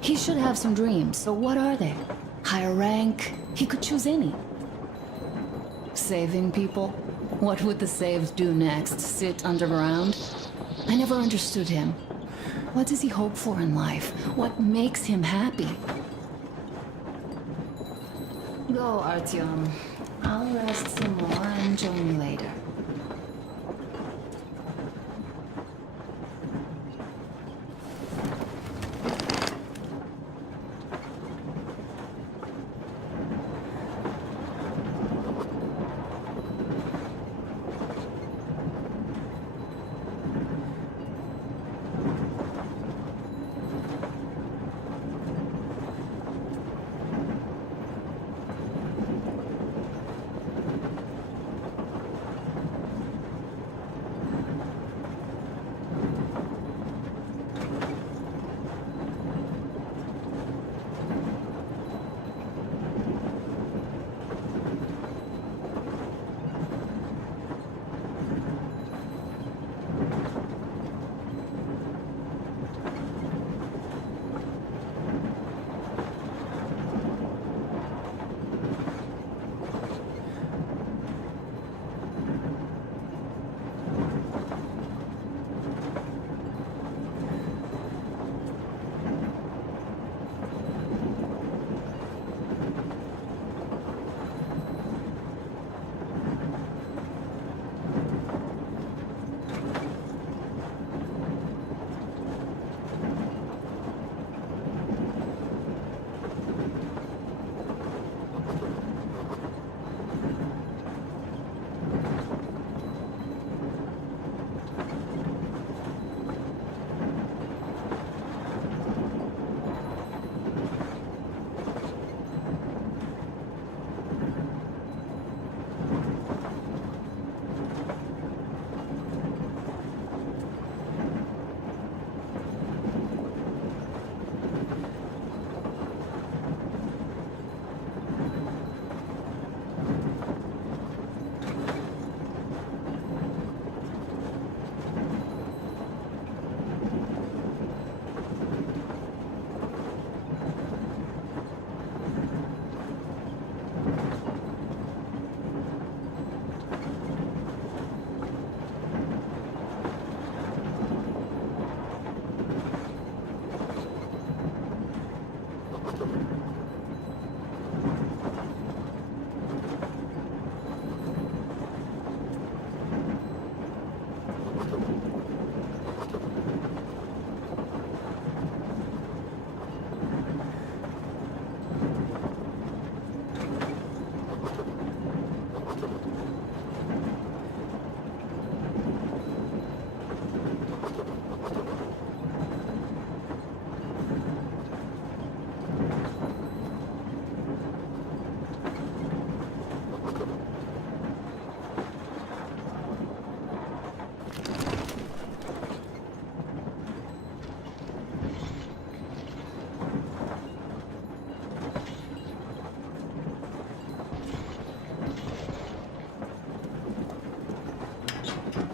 He should have some dreams, so what are they? Higher rank? He could choose any. Saving people? What would the saved do next? Sit underground? I never understood him. What does he hope for in life? What makes him happy? Go, Artyom. I'll rest some more and join you later.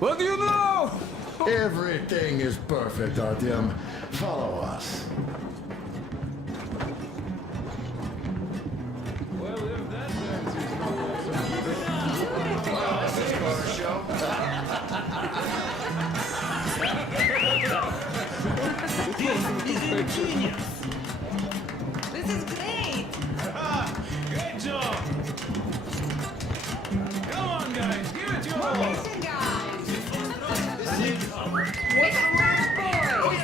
What do you know? Everything is perfect, Artyom. Follow us. This is great! Great job! Come on, guys, give it your all! Listen, guys! What's wrong, boys?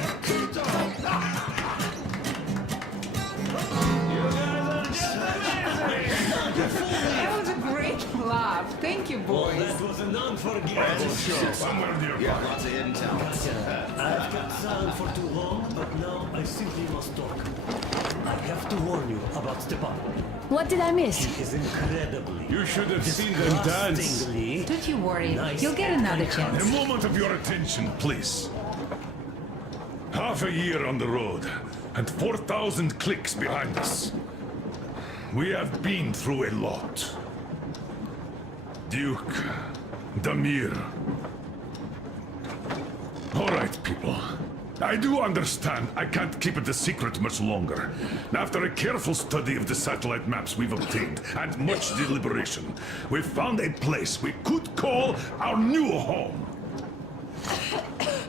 That was a great laugh. Thank you, boys. That was an unforgettable show. Somewhere nearby. Yeah, lots of hidden talents. I've kept silent for too long, but now I simply must talk. I have to warn you about Stepan. What did I miss? He is incredibly... You should have seen them dance. disgustingly Don't you worry. nice You'll get another A chance. moment of your attention, please. Half a year on the road, and 4,000 clicks behind us. We have been through a lot. Duke, Damir. All right, people. I do understand I can't keep it a secret much longer. After a careful study of the satellite maps we've obtained, and much deliberation, we've found a place we could call our new home.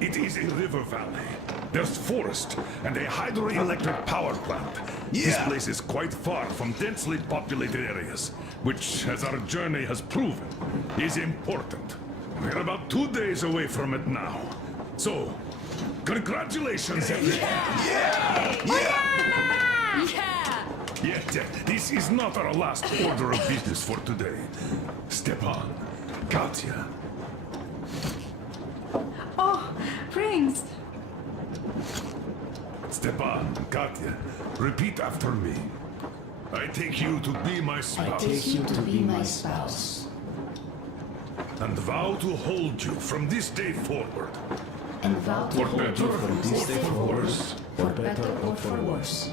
It is a river valley. There's forest and a hydroelectric power plant. This place is quite far from densely populated areas, which, as our journey has proven, is important. We're about 2 days away from it now. So, congratulations, everyone! Yet, this is not our last order of business for today. Stepan, Katya. Oh, Prince! Stepan, Katya, repeat after me. I take you to be my spouse. I take you to be my spouse. And vow to hold you from this day forward. And vow to For hold better, you from this day for forward, worse. for better or for worse.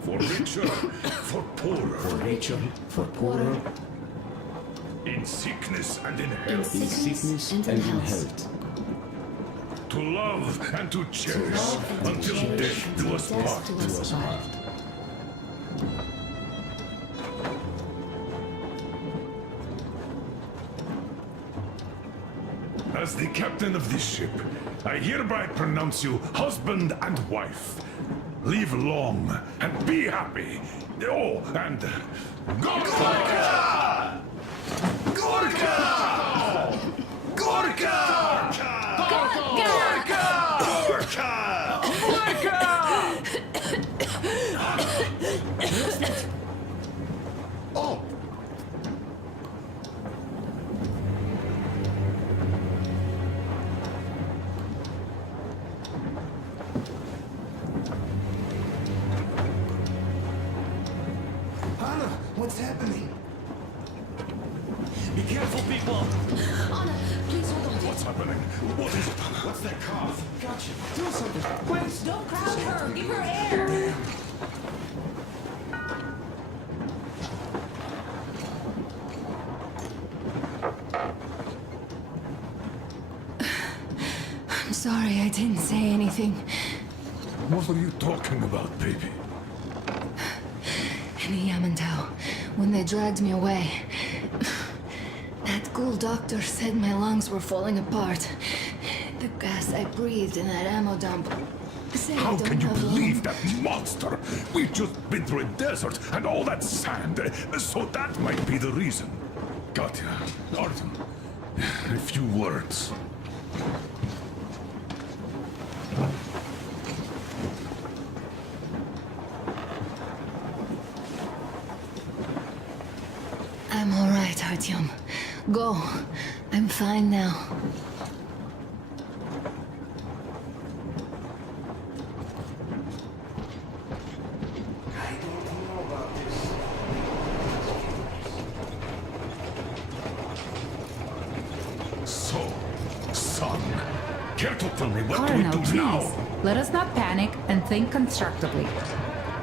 For richer, for poorer. For richer, for poorer. In sickness and in In health. sickness and in health. To love and to cherish until death do us part. As the captain of this ship, I hereby pronounce you husband and wife. Live long and be happy. Oh, and Gorka! Gorka! Gorka! Oh! Anna, what's happening? Be careful, people! Anna, please hold on. What's happening? What is it? What's that cough? Gotcha. Do something. Quick, don't crowd her! Give her air! I'm sorry I didn't say anything. What are you talking about, baby? In Yamantau, when they dragged me away, that ghoul doctor said my lungs were falling apart. The gas I breathed in that ammo dump. said I How don't can you have believe that monster? We've just been through a desert and all that sand, so that might be the reason. Katya, Artem, a few words. I'm all right, Artyom. Go. I'm fine now. So, son, care to tell me what Colonel, do we do please. now? Let us not panic and think constructively.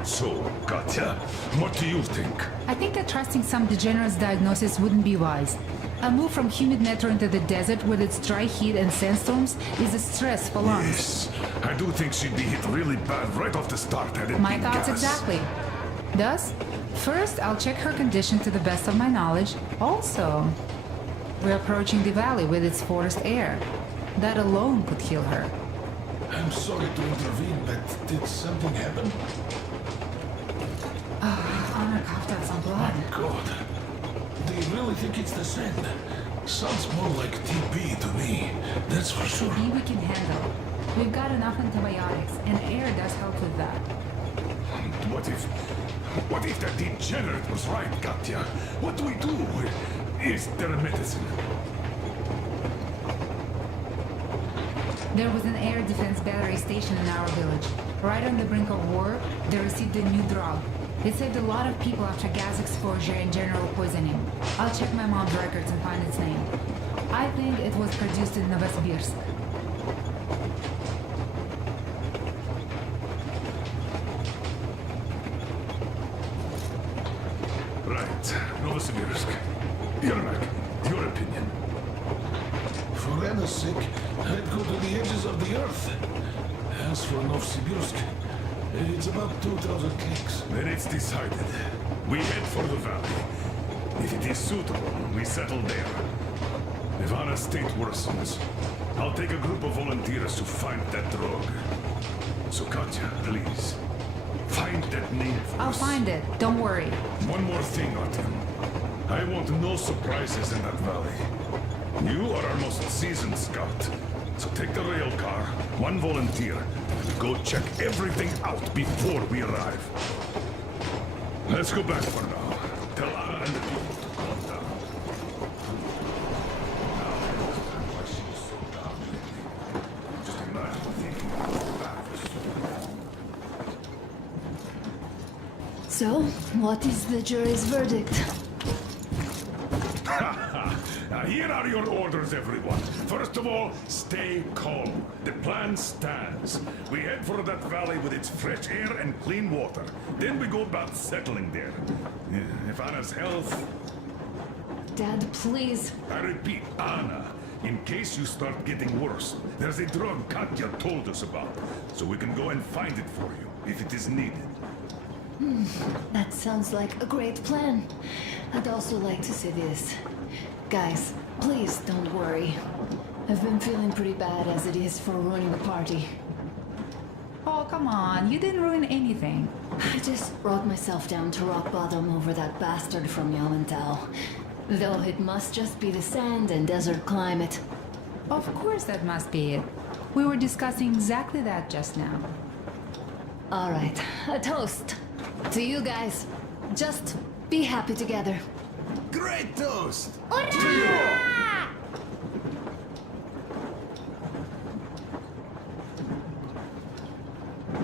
So, Katya, what do you think? I think that trusting some degenerate's diagnosis wouldn't be wise. A move from humid metro into the desert with its dry heat and sandstorms is a stress for lungs. Yes, I do think she'd be hit really bad right off the start had it My been thoughts gas. exactly. Thus, first I'll check her condition to the best of my knowledge. Also, we're approaching the valley with its forest air. That alone could heal her. I'm sorry to intervene, but did something happen? Anna coughed out some blood. God. Do you really think it's the sand? Sounds more like TB to me. That's for sure. TB we can handle. We've got enough antibiotics, and air does help with that. What if that degenerate was right, Katya? What do we do? Is there a medicine? There was an air defense battery station in our village. Right on the brink of war, they received a new drug. It saved a lot of people after gas exposure and general poisoning. I'll check my mom's records and find its name. I think it was produced in Novosibirsk. Right, Novosibirsk. Yermak, your opinion. For Anna's sake, I'd go to the edges of the earth. As for Novosibirsk, it's about 2,000 clicks. Then it's decided. We head for the valley. If it is suitable, we settle there. If Anna's state worsens, I'll take a group of volunteers to find that drug. So Katya, please, find that name for I'll us. find it. Don't worry. One more thing, Artyom. I want no surprises in that valley. You are our most seasoned scout. So take the rail car, one volunteer, and go check everything out before we arrive. Let's go back for now. Tell Anna and the people to calm down. Now I understand why she was so down lately. Just imagine thinking about that. So, what is the jury's verdict? Now, here are your orders, everyone. First of all, stay calm. The plan stands. We head for that valley with its fresh air and clean water. Then we go about settling there. If Anna's health... Dad, please. I repeat, Anna, in case you start getting worse, there's a drug Katya told us about. So we can go and find it for you, if it is needed. That sounds like a great plan. I'd also like to say this. Guys, please don't worry. I've been feeling pretty bad as it is for ruining the party. Oh, come on. You didn't ruin anything. I just brought myself down to rock bottom over that bastard from Yelmental. Though it must just be the sand and desert climate. Of course that must be it. We were discussing exactly that just now. All right, a toast. To you guys. Just be happy together. Great toast!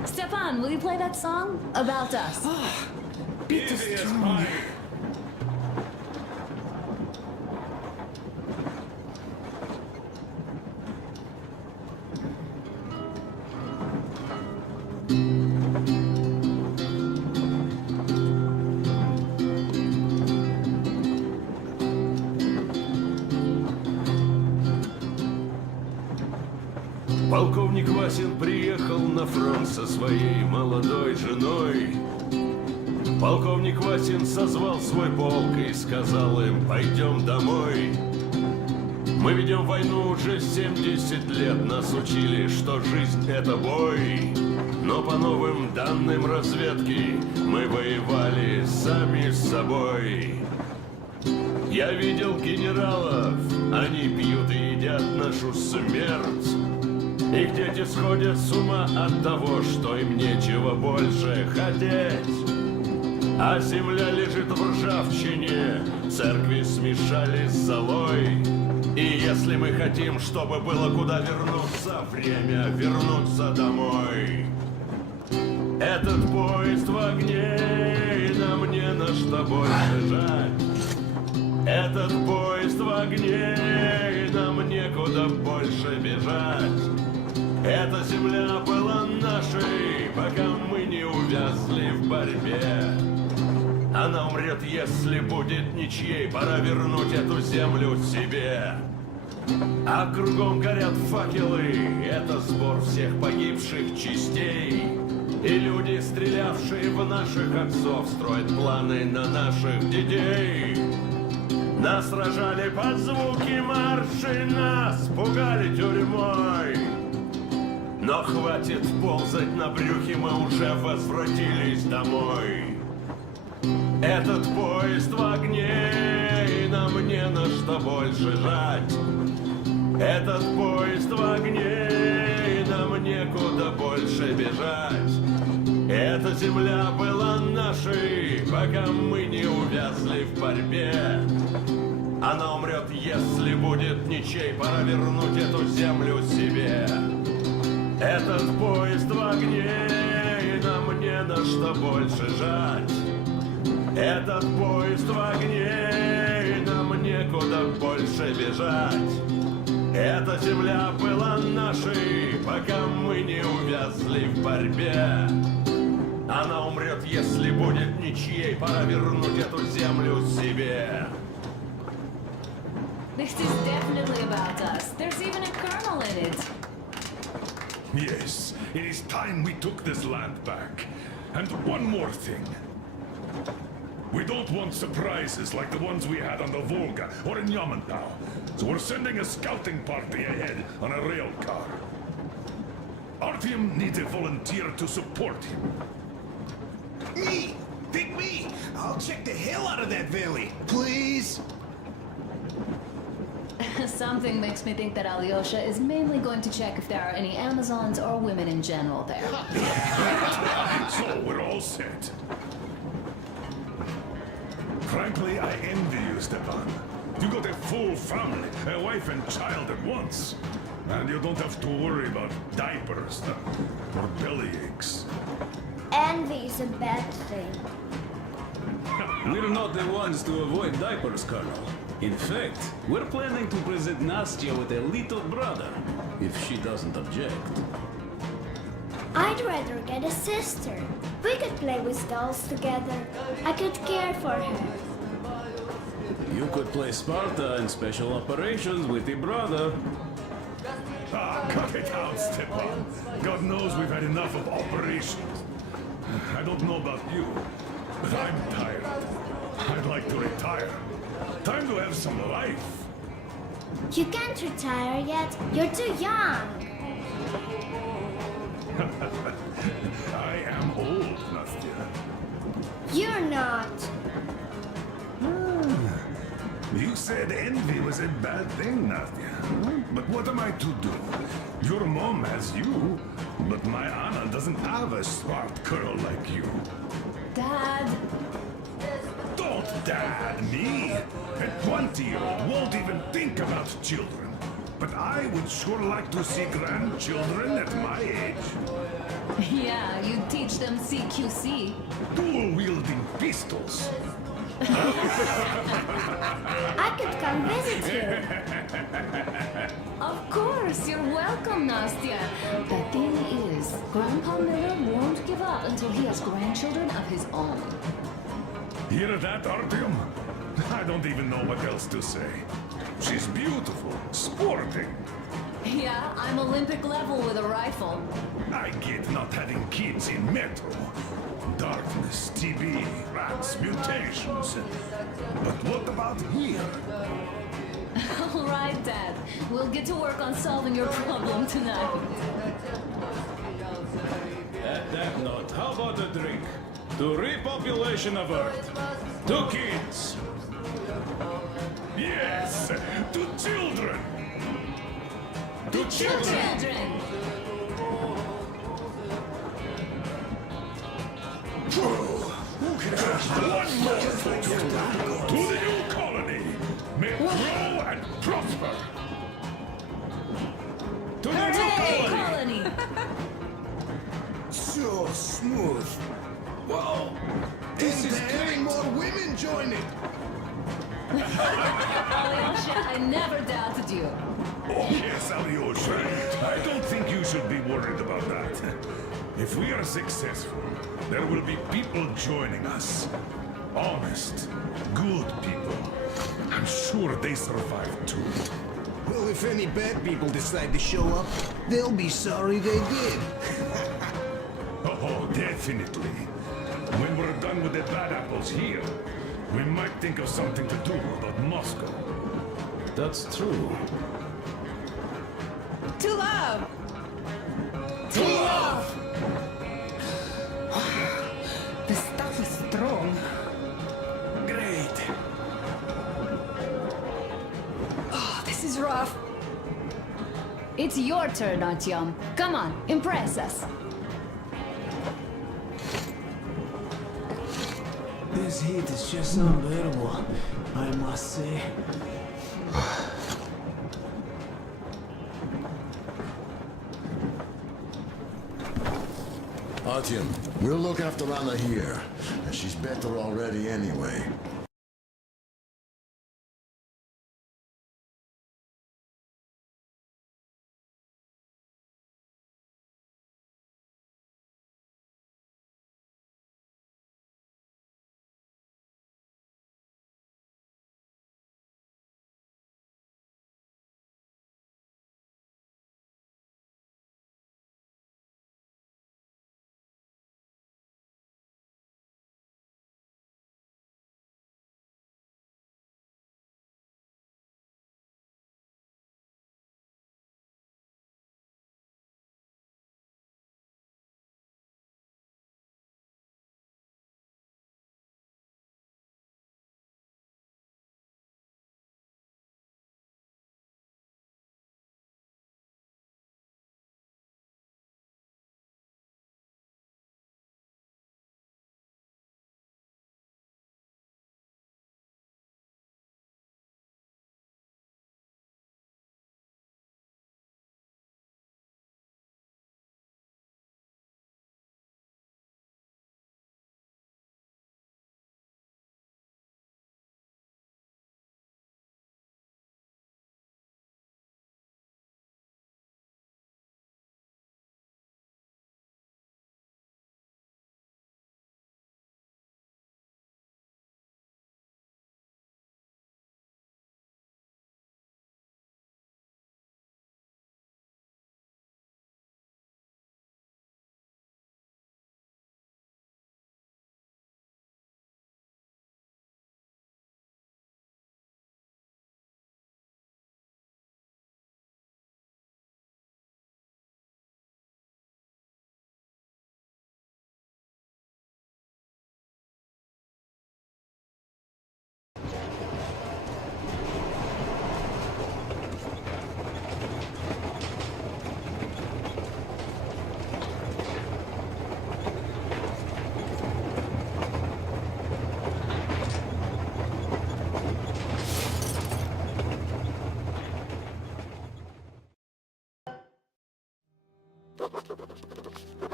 Stefan, will you play that song? About us. Beat the strong. Полковник Васин приехал на фронт со своей молодой женой. Полковник Васин созвал свой полк и сказал им: пойдем домой. Мы ведем войну уже 70 лет, нас учили, что жизнь это бой. Но по новым данным разведки мы воевали сами с собой. Я видел генералов, они пьют и едят нашу смерть. Их дети сходят с ума от того, что им нечего больше хотеть. А земля лежит в ржавчине, церкви смешались с золой. И если мы хотим, чтобы было куда вернуться, время вернуться домой. Этот поезд в огне, и нам не на что больше жать. Этот поезд в огне, и нам некуда больше бежать. Эта земля была нашей, пока мы не увязли в борьбе. Она умрет, если будет ничьей. Пора вернуть эту землю себе. А кругом горят факелы. Это сбор всех погибших частей. И люди, стрелявшие в наших отцов, строят планы на наших детей. Нас сражали под звуки маршей, нас пугали тюрьмой. Но хватит ползать на брюхе, мы уже возвратились домой. Этот поезд в огне, и нам не на что больше жать. Этот поезд в огне, и нам некуда больше бежать. Эта земля была нашей, пока мы не увязли в борьбе. Она умрет, если будет ничей. Пора вернуть эту землю себе. Этот поезд в огне, и нам не на что больше жать. Этот поезд в огне, и нам некуда больше бежать. Эта земля была нашей, пока мы не увязли в борьбе. Она умрет, если будет ничьей. Пора вернуть эту землю себе. This is definitely about us. There's even a colonel in it. Yes, it is time we took this land back. And one more thing. We don't want surprises like the ones we had on the Volga or in Yamantau. So we're sending a scouting party ahead on a rail car. Artyom needs a volunteer to support him. Me! Pick me! I'll check the hell out of that valley, please! Something makes me think that Alyosha is mainly going to check if there are any Amazons or women in general there. So we're all set. Frankly, I envy you, Stepan. You got a full family, a wife and child at once. And you don't have to worry about diapers or belly aches. Envy is a bad thing. We're not the ones to avoid diapers, Colonel. In fact, we're planning to present Nastya with a little brother, if she doesn't object. I'd rather get a sister. We could play with dolls together. I could care for her. You could play Sparta in special operations with your brother. Ah, cut it out, Stepan. God knows we've had enough of operations. I don't know about you, but I'm tired. I'd like to retire. Time to have some life. You can't retire yet. You're too young. I am old, Nastya. You're not. You said envy was a bad thing, Nastya. But what am I to do? Your mom has you, but my Anna doesn't have a smart girl like you. Dad! Don't dad me! A 20-year-old won't even think about children. But I would sure like to see grandchildren at my age. Yeah, you teach them CQC. Dual-wielding pistols. I could come visit you. Of course, you're welcome, Nastya. The thing is, Grandpa Miller won't give up until he has grandchildren of his own. Hear that, Artyom? I don't even know what else to say. She's beautiful, sporting. Yeah, I'm Olympic level with a rifle. I get not having kids in Metro. Darkness, TB, rats, mutations. But what about here? All right, Dad. We'll get to work on solving your problem tonight. At that note, how about a drink? To repopulation of Earth. To kids. Yes, to children. To children. One more toast to the new colony. May it grow and prosper. To the new colony. So smooth. Wow. This is getting more women joining. Alyosha, I never doubted you. Oh, yes, Alyosha. I don't think you should be worried about that. If we are successful, there will be people joining us. Honest, good people. I'm sure they survived too. Well, if any bad people decide to show up, they'll be sorry they did. Oh, definitely. When we're done with the bad apples here, we might think of something to do about Moscow. That's true. To love! To love! The stuff is strong. Great. Oh, this is rough. It's your turn, Artyom. Come on, impress us. This heat is just unbearable, I must say. Artyom, we'll look after Anna here. And she's better already anyway.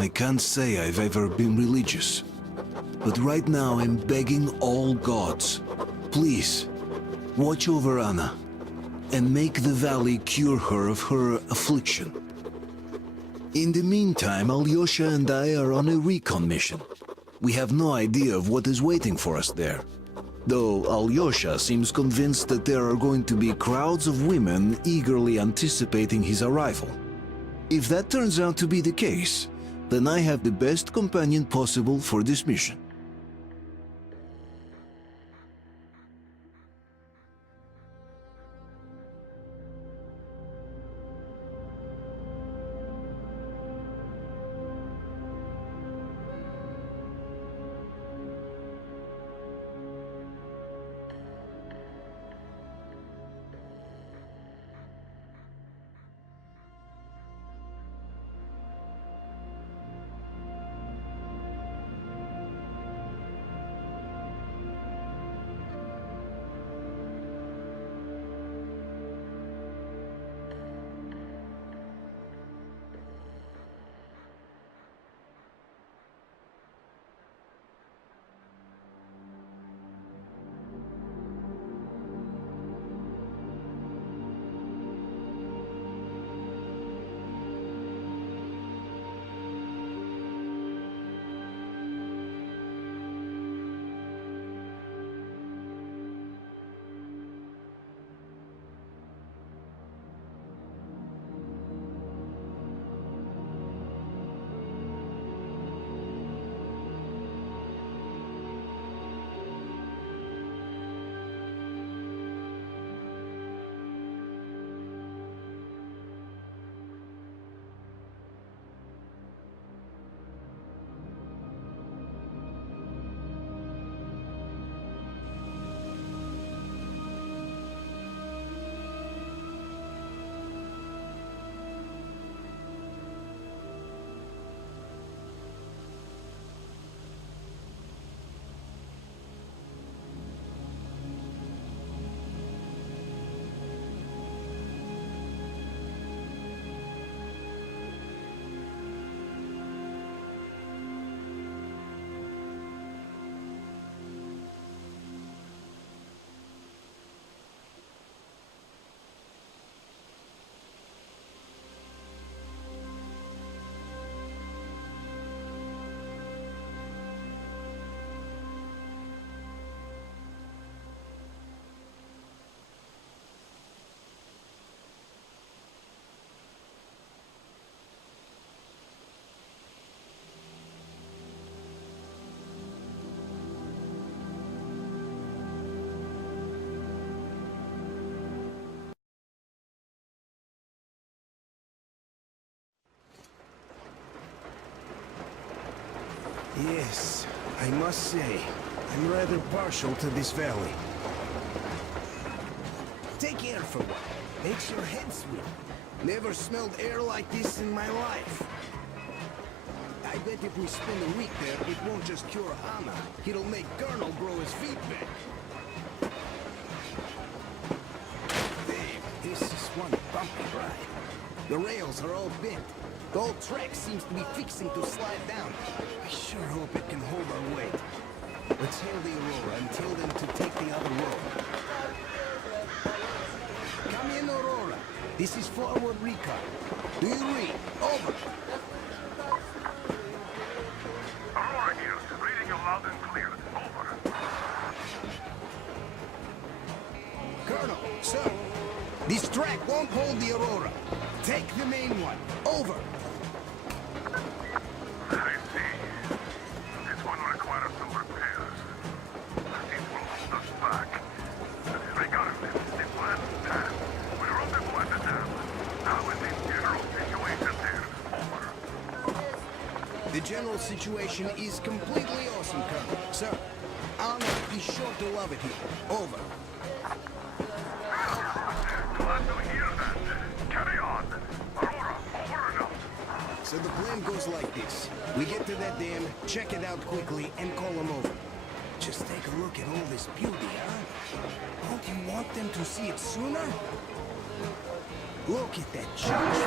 I can't say I've ever been religious, but right now I'm begging all gods, please, watch over Anna, and make the valley cure her of her affliction. In the meantime, Alyosha and I are on a recon mission. We have no idea of what is waiting for us there, though Alyosha seems convinced that there are going to be crowds of women eagerly anticipating his arrival. If that turns out to be the case, then I have the best companion possible for this mission. Yes, I must say, I'm rather partial to this valley. Take air for one. Makes your head swim. Never smelled air like this in my life. I bet if we spend a week there, it won't just cure Anna. It'll make Colonel grow his feet back. Damn, this is one bumpy ride. The rails are all bent. The whole track seems to be fixing to slide down. I sure hope it can hold our weight. Let's hail the Aurora and tell them to take the other road. Come in, Aurora. This is forward recon. Do you read? Over. Aurora here. Reading you loud and clear. Over. Colonel, sir. This track won't hold the Aurora. Take the main one. Over. I see. This one requires some repairs. It will hold us back. Regardless, the plan stands. We're on the way to the dam. How is the general situation there? Over. The general situation is completely awesome, Colonel. Sir, Anna is sure to love it here. Over. Glad to hear that. Carry on. Aurora, over and out. So the plan goes like this. We get to that dam, check it out quickly, and call them over. Just take a look at all this beauty, huh? Don't you want them to see it sooner? Look at that church.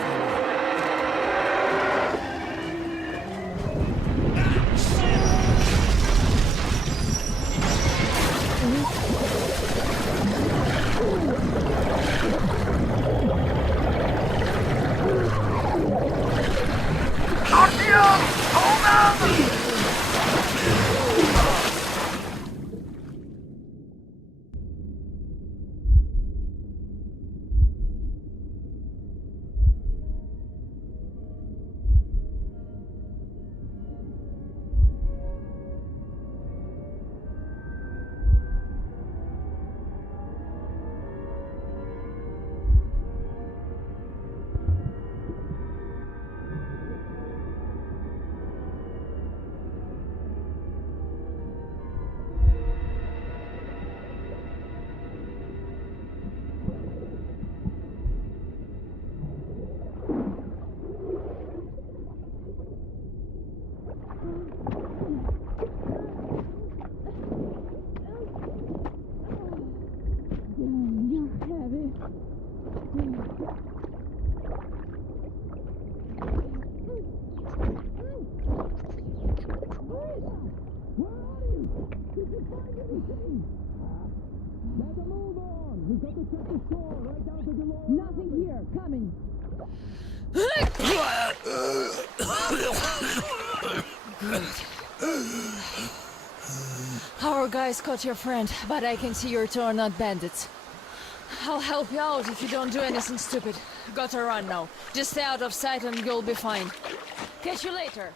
Nothing here. Coming. Our guys caught your friend, but I can see your two are not bandits. I'll help you out if you don't do anything stupid. Gotta run now. Just stay out of sight and you'll be fine. Catch you later.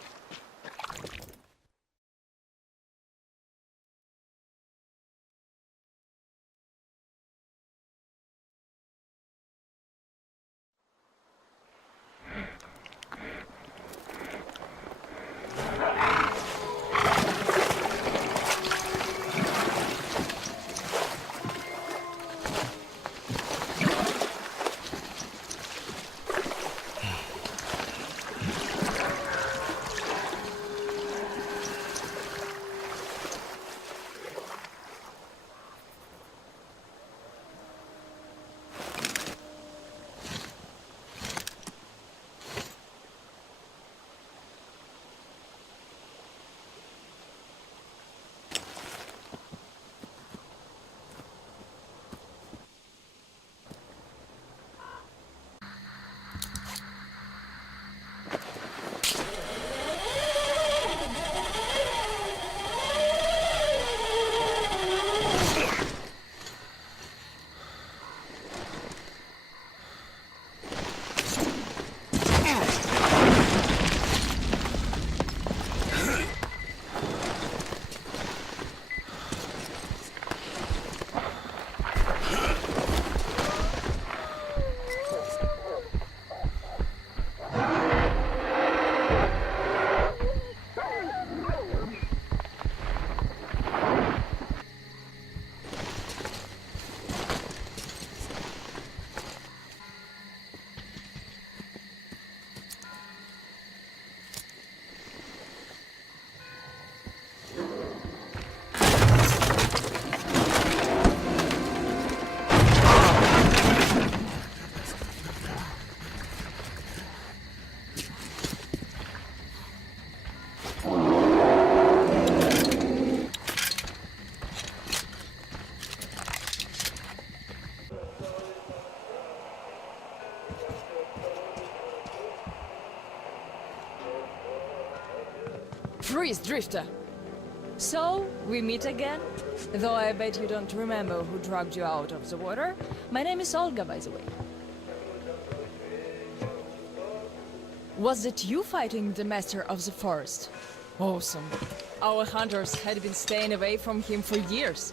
Freeze, Drifter! So, we meet again? Though I bet you don't remember who dragged you out of the water. My name is Olga, by the way. Was it you fighting the Master of the Forest? Awesome. Our hunters had been staying away from him for years.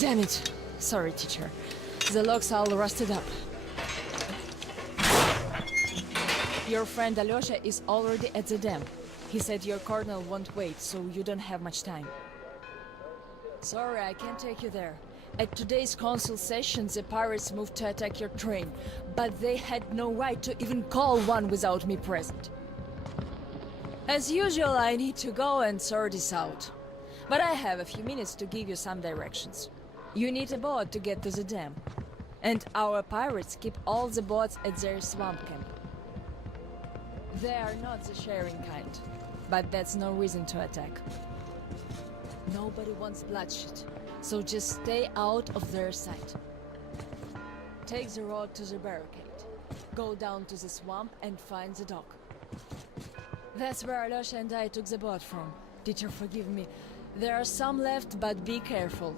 Damn it. Sorry, teacher. The logs all rusted up. Your friend Alyosha is already at the dam. He said your colonel won't wait, so you don't have much time. Sorry, I can't take you there. At today's council session, the pirates moved to attack your train, but they had no right to even call one without me present. As usual, I need to go and sort this out. But I have a few minutes to give you some directions. You need a boat to get to the dam. And our pirates keep all the boats at their swamp camp. They are not the sharing kind, but that's no reason to attack. Nobody wants bloodshed, so just stay out of their sight. Take the road to the barricade. Go down to the swamp and find the dock. That's where Alyosha and I took the boat from. Teacher, forgive me. There are some left, but be careful.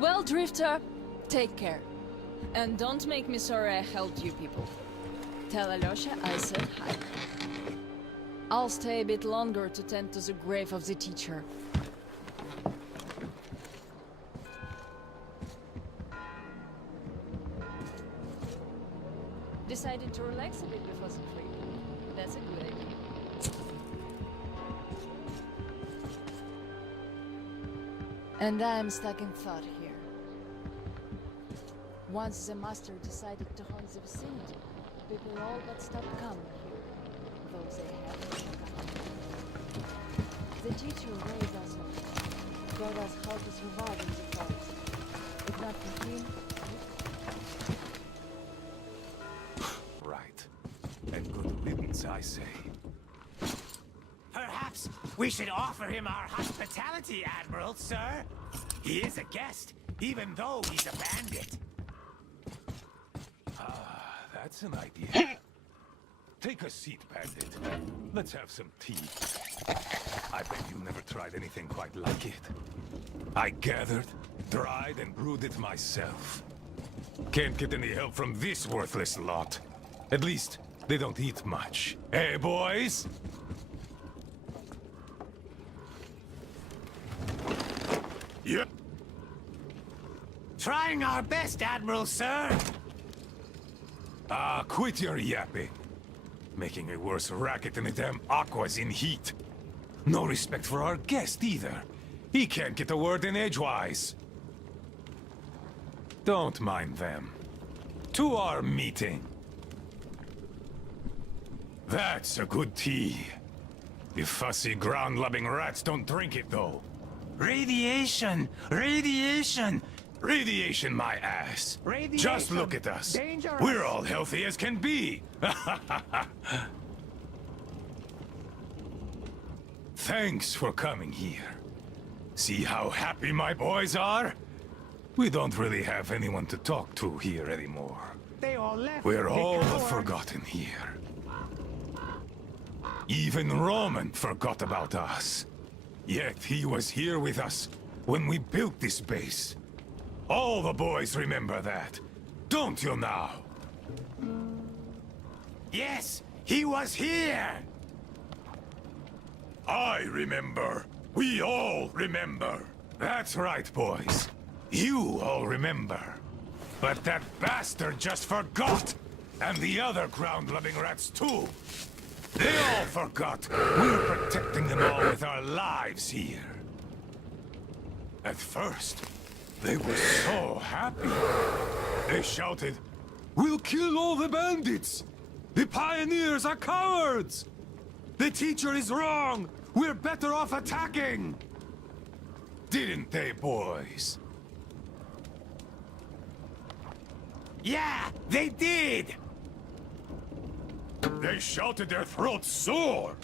Well, Drifter, take care. And don't make me sorry I helped you people. Tell Alyosha I said hi. I'll stay a bit longer to tend to the grave of the teacher. Decided to relax a bit before the trip. That's a good idea. And I'm stuck in thought here. Once the master decided to haunt the vicinity, people all but stopped coming here, though they haven't forgotten. The teacher raised us up, taught us how to survive in the forest. If not for him... Right. And good riddance, I say. Perhaps we should offer him our hospitality, Admiral, sir. He is a guest, even though he's a bandit. That's an idea. Take a seat, Bandit. Let's have some tea. I bet you never tried anything quite like it. I gathered, dried, and brewed it myself. Can't get any help from this worthless lot. At least, they don't eat much. Hey, boys? Yep. Trying our best, Admiral, sir. Quit your yapping. Making a worse racket than the damn Aqua's in heat. No respect for our guest, either. He can't get a word in edgewise. Don't mind them. To our meeting. That's a good tea. You fussy ground-loving rats don't drink it, though. Radiation! Radiation! Radiation, my ass. Radiation. Just look at us. Dangerous. We're all healthy as can be. Thanks for coming here. See how happy my boys are? We don't really have anyone to talk to here anymore. They all left. We're all forgotten here. Even Roman forgot about us. Yet he was here with us when we built this base. All the boys remember that. Don't you now? Yes, he was here! I remember. We all remember. That's right, boys. You all remember. But that bastard just forgot! And the other ground-loving rats, too. They all forgot. We're protecting them all with our lives here. At first, they were so happy. They shouted, "We'll kill all the bandits! The pioneers are cowards! The teacher is wrong! We're better off attacking!" Didn't they, boys? Yeah, they did! They shouted their throats sore!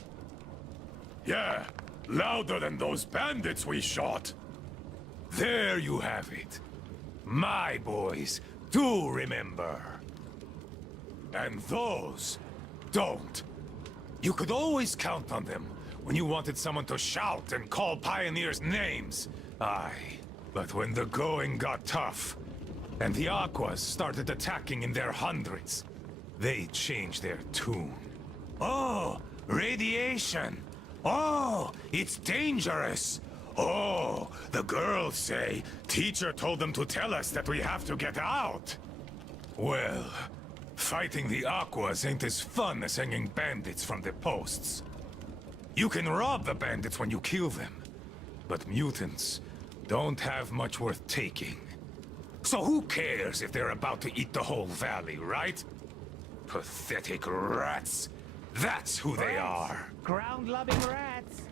Yeah, louder than those bandits we shot! There you have it. My boys do remember. And those don't You could always count on them when you wanted someone to shout and call pioneers names. Aye, but when the going got tough, and the Aquas started attacking in their hundreds, they changed their tune. Oh, radiation! Oh, it's dangerous! Oh, the girls say teacher told them to tell us that we have to get out! Well, fighting the Aquas ain't as fun as hanging bandits from the posts. You can rob the bandits when you kill them, but mutants don't have much worth taking. So who cares if they're about to eat the whole valley, right? Pathetic rats. That's who they are. Ground-loving rats.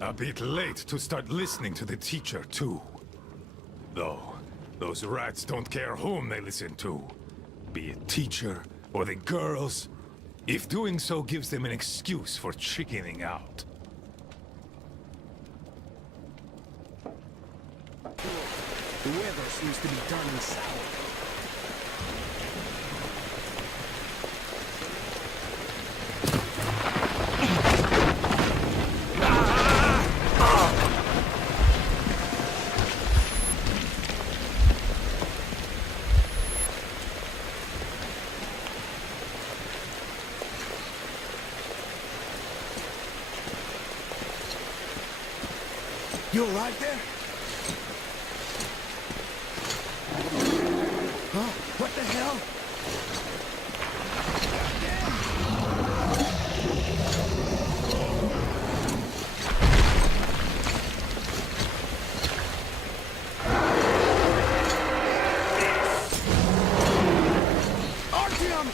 A bit late to start listening to the teacher, too. Though, those rats don't care whom they listen to. Be it teacher or the girls, if doing so gives them an excuse for chickening out. The weather seems to be turning sour. You all right there? Huh? What the hell? Artyom!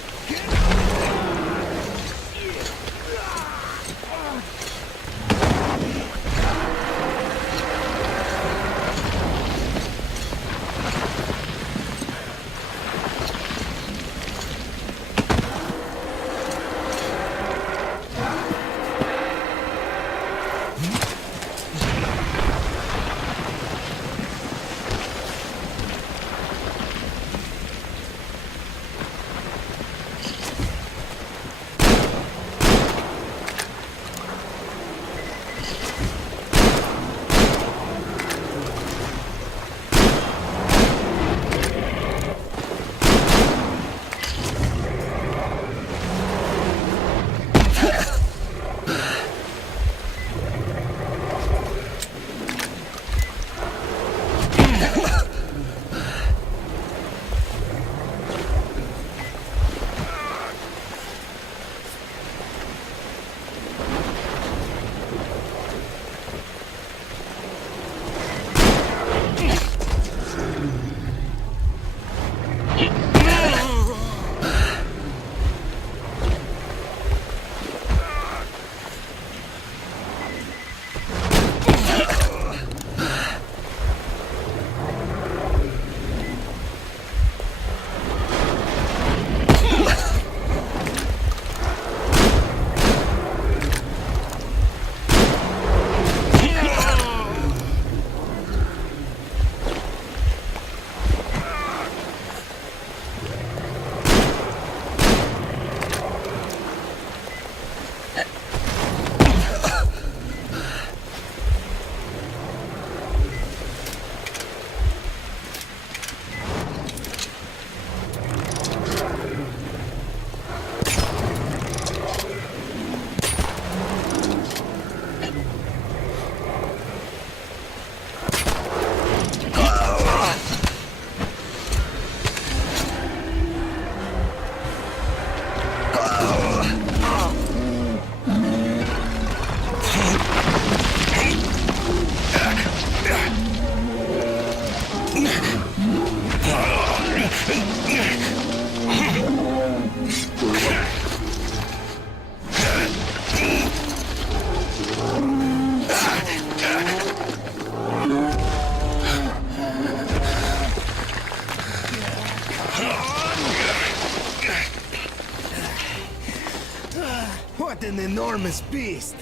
What an enormous beast!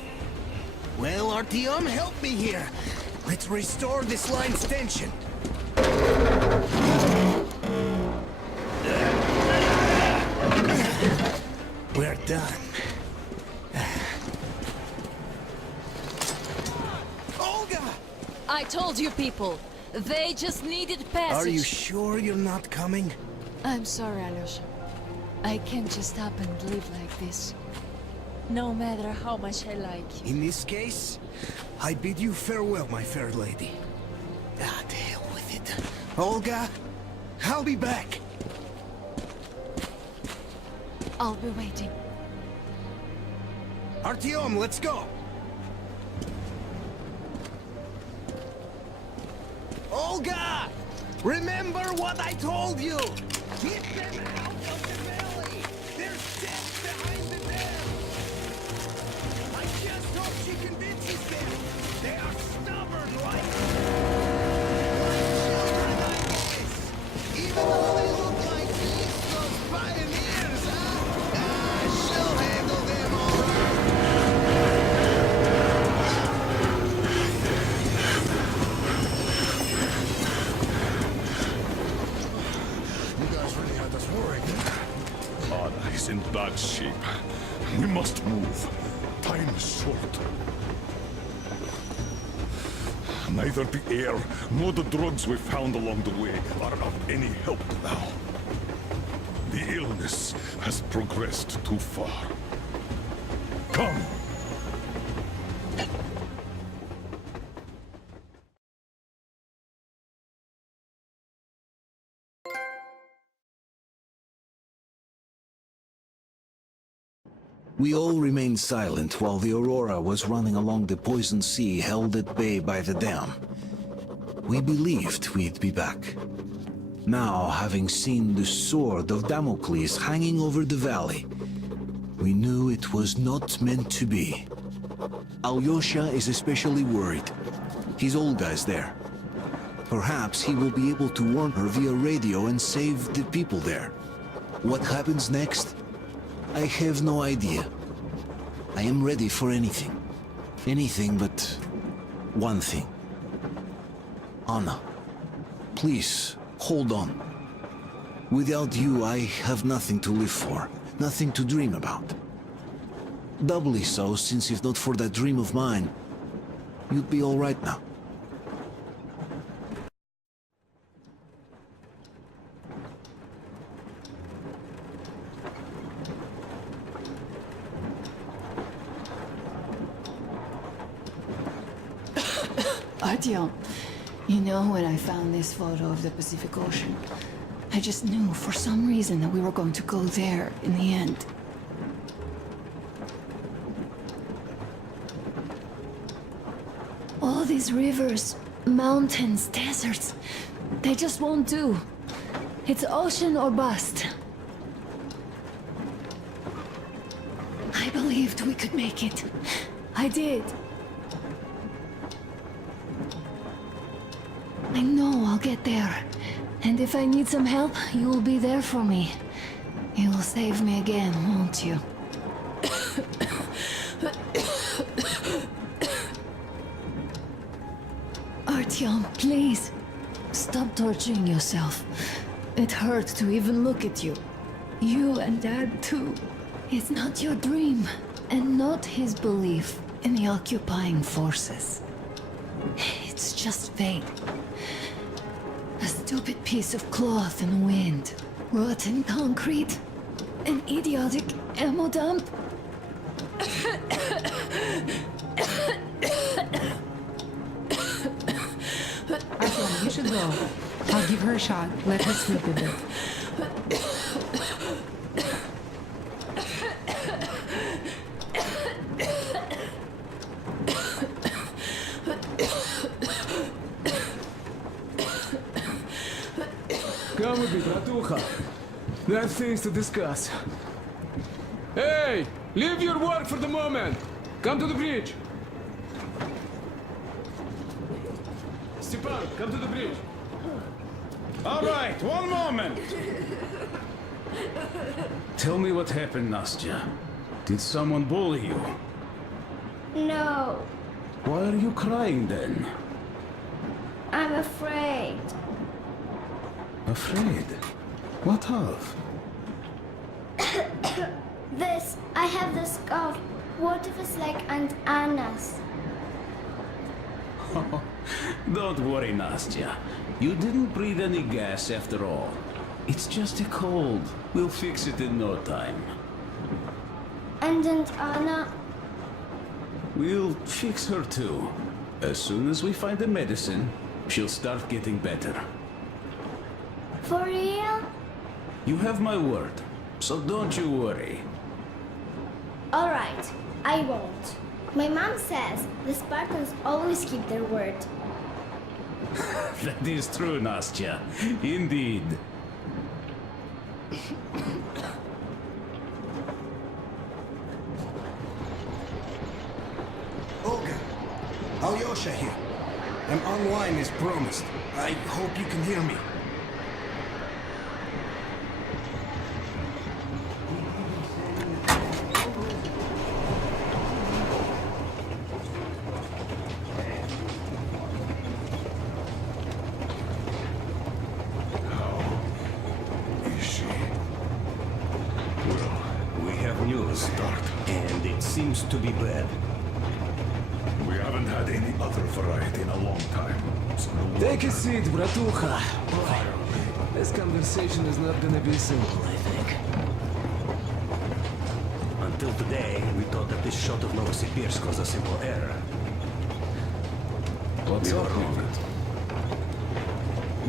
Well, Artyom, help me here. Let's restore this line's tension. done. Olga! I told you people. They just needed passage. Are you sure you're not coming? I'm sorry, Alyosha. I can't just up and live like this. No matter how much I like you. In this case, I bid you farewell, my fair lady. Ah, to hell with it. Olga, I'll be back. I'll be waiting. Artyom, let's go! Olga! Remember what I told you! Get them out of the valley! There's death behind the dam! I just hope she convinces them! They are stubborn like... children like this! Even though they look like these, those pioneers, huh? Ah, she'll handle them all right! You guys really had us worried. Ada is in bad shape. We must move. Time is short. Neither the air nor the drugs we found along the way are of any help now. The illness has progressed too far. Come! We all remained silent while the Aurora was running along the poisoned sea held at bay by the dam. We believed we'd be back. Now, having seen the sword of Damocles hanging over the valley, we knew it was not meant to be. Alyosha is especially worried. His Olga is there. Perhaps he will be able to warn her via radio and save the people there. What happens next? I have no idea. I am ready for anything. Anything but one thing. Anna, please, hold on. Without you, I have nothing to live for, nothing to dream about. Doubly so, since if not for that dream of mine, you'd be all right now. Artyom, you know, when I found this photo of the Pacific Ocean, I just knew for some reason that we were going to go there in the end. All these rivers, mountains, deserts, they just won't do. It's ocean or bust. I believed we could make it. I did. I know I'll get there. And if I need some help, you'll be there for me. You'll save me again, won't you? Artyom, please. Stop torturing yourself. It hurts to even look at you. You and Dad, too. It's not your dream, and not his belief in the occupying forces. It's just fate. A stupid piece of cloth in the wind. Rotten concrete. An idiotic ammo dump. Artyom, you should go. I'll give her a shot. Let her sleep a bit. Come with me, bratucha. There are things to discuss. Hey! Leave your work for the moment! Come to the bridge! Stepan, come to the bridge! All right, one moment! Tell me what happened, Nastya. Did someone bully you? No, Why are you crying then? I'm afraid. Afraid? What of? I have the scarf. What if it's like Aunt Anna's? Don't worry, Nastya. You didn't breathe any gas after all. It's just a cold. We'll fix it in no time. And Aunt Anna? We'll fix her too. As soon as we find the medicine, she'll start getting better. For real? You have my word, so don't you worry. Alright, I won't. My mom says the Spartans always keep their word. That is true, Nastya. Indeed. Olga, Alyosha here. I'm online as promised. I hope you can hear me. And it seems to be bad. We haven't had any other variety in a long time. So no Take a seat, bratucha. This conversation is not gonna be simple, I think. Until today, we thought that this shot of Novosibirsk was a simple error. What's We up were wrong.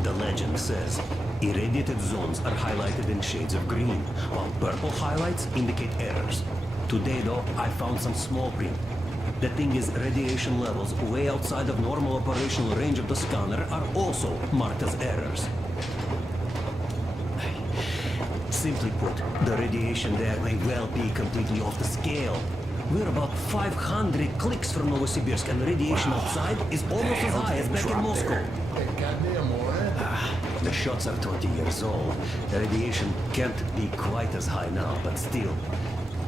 The legend says irradiated zones are highlighted in shades of green, while purple highlights indicate errors. Today, though, I found some small print. The thing is, radiation levels way outside of normal operational range of the scanner are also marked as errors. Simply put, the radiation there may well be completely off the scale. We're about 500 clicks from Novosibirsk, and the radiation outside is almost as high as back in Moscow. The shots are 20 years old. The radiation can't be quite as high now, but still,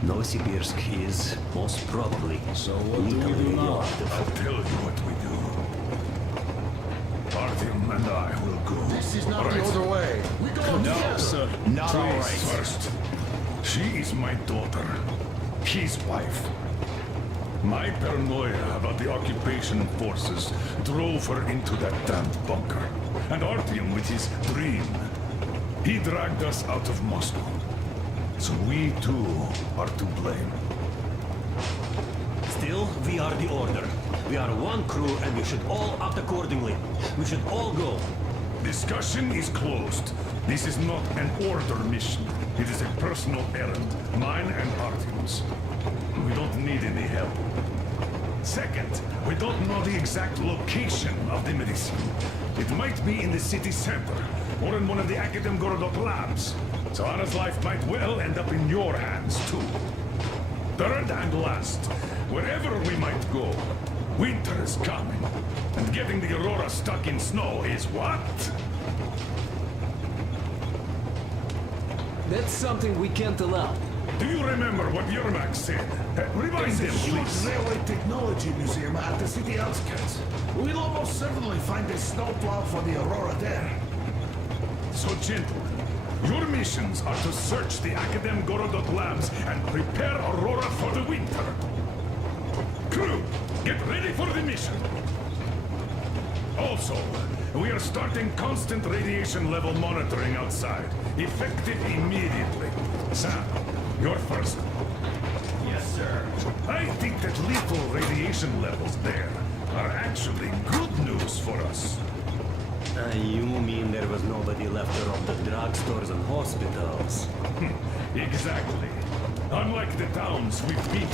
Novosibirsk is most probably so what do we do now? I'll tell you what we do. Artyom and I will go. This is not the other way. We go No, together. sir. Not all Please, right. first. She is my daughter. His wife. My paranoia about the occupation forces drove her into that damned bunker. And Artyom with his dream. He dragged us out of Moscow. So we too are to blame. Still, we are the order. We are one crew and we should all act accordingly. We should all go. Discussion is closed. This is not an order mission. It is a personal errand, mine and Artyom's. We don't need any help. Second, we don't know the exact location of the medicine. It might be in the city center, or in one of the Akademgorodok labs. So Anna's life might well end up in your hands, too. Third and last, wherever we might go, winter is coming. And getting the Aurora stuck in snow is what? That's something we can't allow. Do you remember what Yermak said? Remind There's him, a huge please. railway technology museum at the city outskirts. We'll almost certainly find a snowplow for the Aurora there. So, gentlemen, your missions are to search the Akademgorodok labs and prepare Aurora for the winter. Crew, get ready for the mission. Also, we are starting constant radiation level monitoring outside. Effective immediately. Sam, you're first. Yes, sir. I think that lethal radiation levels there are actually good news for us. You mean there was nobody left around the drugstores and hospitals? Exactly. Unlike the towns we've been.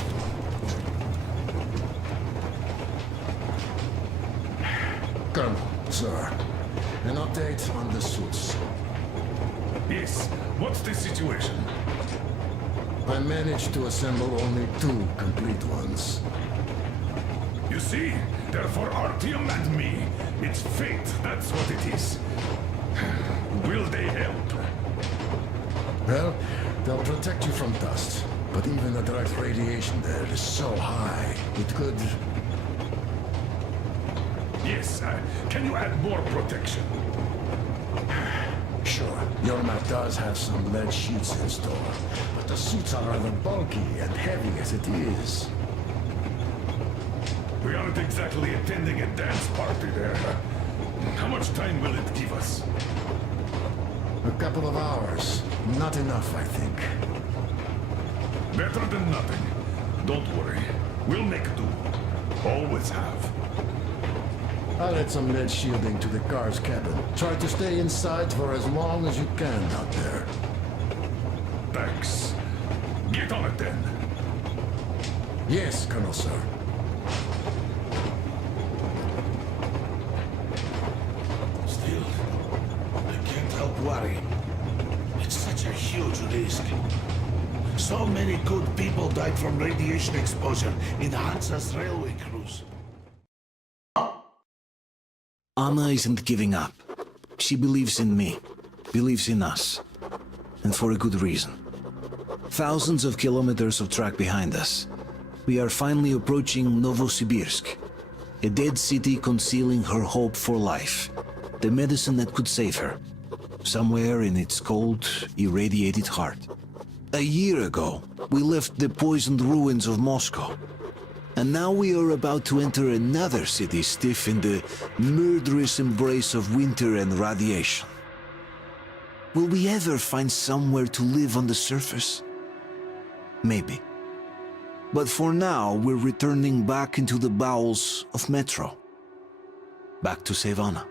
Colonel, sir. An update on the suits. Yes, what's the situation? I managed to assemble only 2 complete ones. You see, they're for Artyom and me. It's fate, that's what it is. Will they help? Well, they'll protect you from dust. But even the direct radiation there is so high, it could... Yes, can you add more protection? Sure, your map does have some lead sheets in store, but The suits are rather bulky and heavy as it is. We aren't exactly attending a dance party there. How much time will it give us? A couple of hours. Not enough, I think. Better than nothing. Don't worry. We'll make do. Always have. I'll add some lead shielding to the car's cabin. Try to stay inside for as long as you can out there. Thanks. Get on it then. Yes, Colonel, sir. Still, I can't help worrying. It's such a huge risk. So many good people died from radiation exposure in Hansa's railway crews. Anna isn't giving up. She believes in me, believes in us, and for a good reason. Thousands of kilometers of track behind us, we are finally approaching Novosibirsk, a dead city concealing her hope for life, the medicine that could save her, somewhere in its cold, irradiated heart. A year ago, we left the poisoned ruins of Moscow. And now we are about to enter another city stiff in the murderous embrace of winter and radiation. Will we ever find somewhere to live on the surface? Maybe. But for now, we're returning back into the bowels of Metro. Back to save Anna.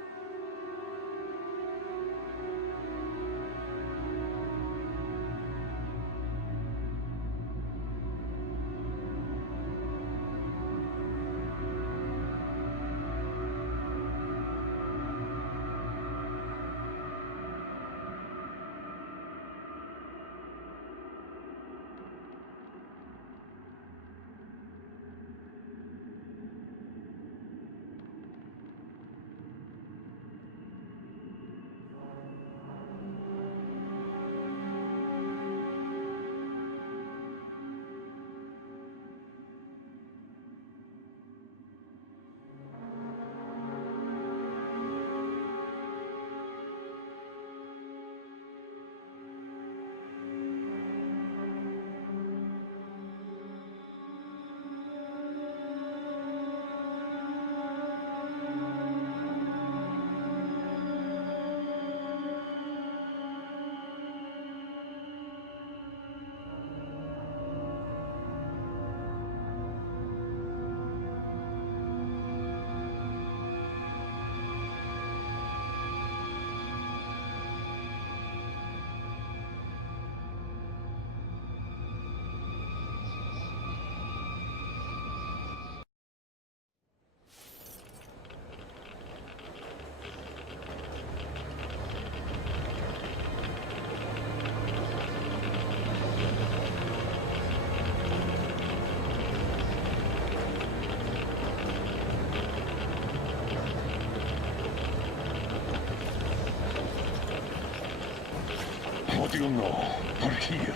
What do you know? We're here.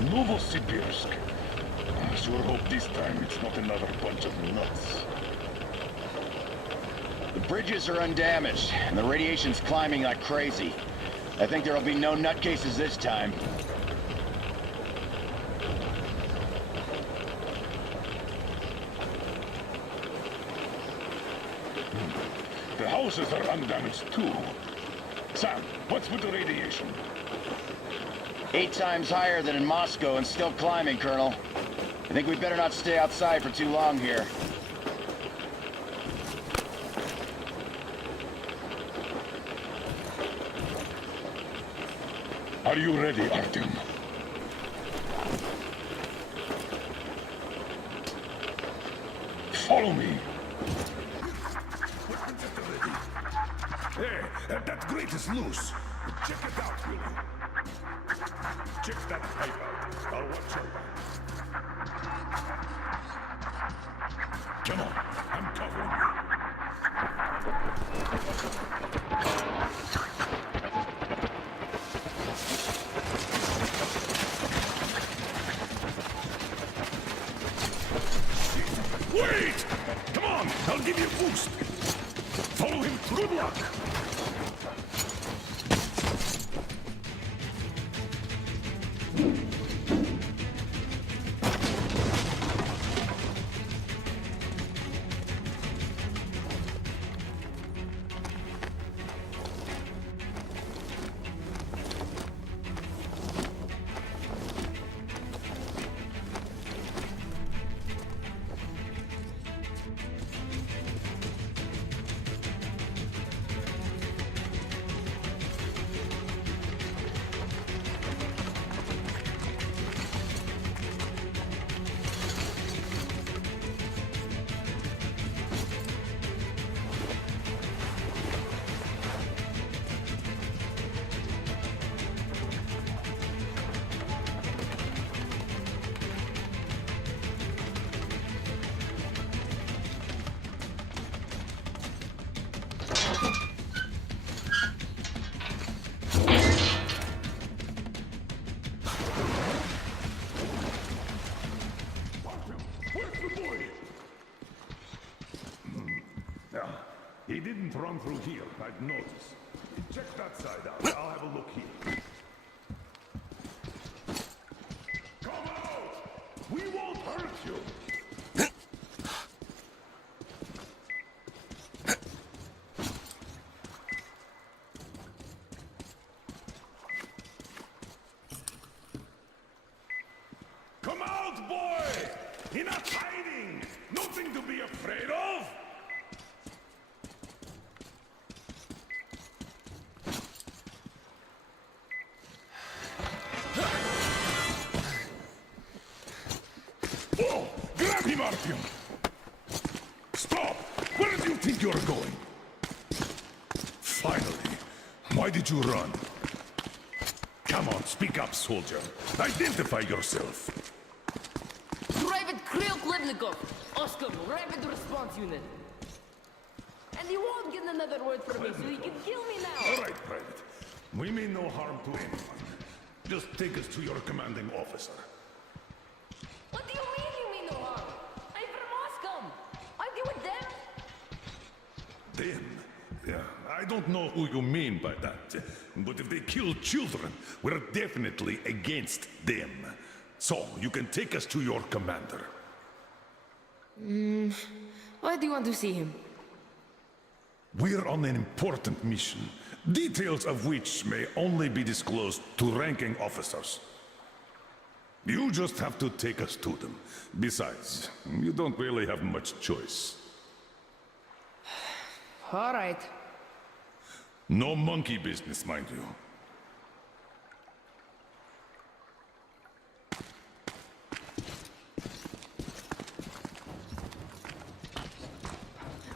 Novosibirsk. I sure hope this time it's not another bunch of nuts. The bridges are undamaged, and the radiation's climbing like crazy. I think there'll be no nutcases this time. The houses are undamaged too. Sam, what's with the radiation? 8 times higher than in Moscow and still climbing, Colonel. I think we'd better not stay outside for too long here. Are you ready, Artyom? Follow me. Hey, that grate is loose. Check it out, will you? Check that pipe out. I'll watch your back. Come on, I'm covering you. Wait! Come on, I'll give you a boost. Follow him. Good luck. He didn't run through here, I've noticed. Check that side out. I'll have a look here. Come out! We won't hurt you! Come out, boy! Enough hiding! Nothing to be afraid of! Oh! Grab him, Artyom! Stop! Where do you think you're going? Finally! Why did you run? Come on, speak up, soldier. Identify yourself. Private Kirill Klebnikov, Oscar, Rapid Response Unit. And you won't get another word from me, so you can kill me now. All right, Private. We mean no harm to anyone. Just take us to your commanding officer. What do you mean you mean no harm? I'm from Moscow. Aren't you with them? Them? Yeah, I don't know who you mean by that. But if they kill children, we're definitely against them. So, you can take us to your commander. Why do you want to see him? We're on an important mission, details of which may only be disclosed to ranking officers. You just have to take us to them. Besides, you don't really have much choice. All right. No monkey business, mind you.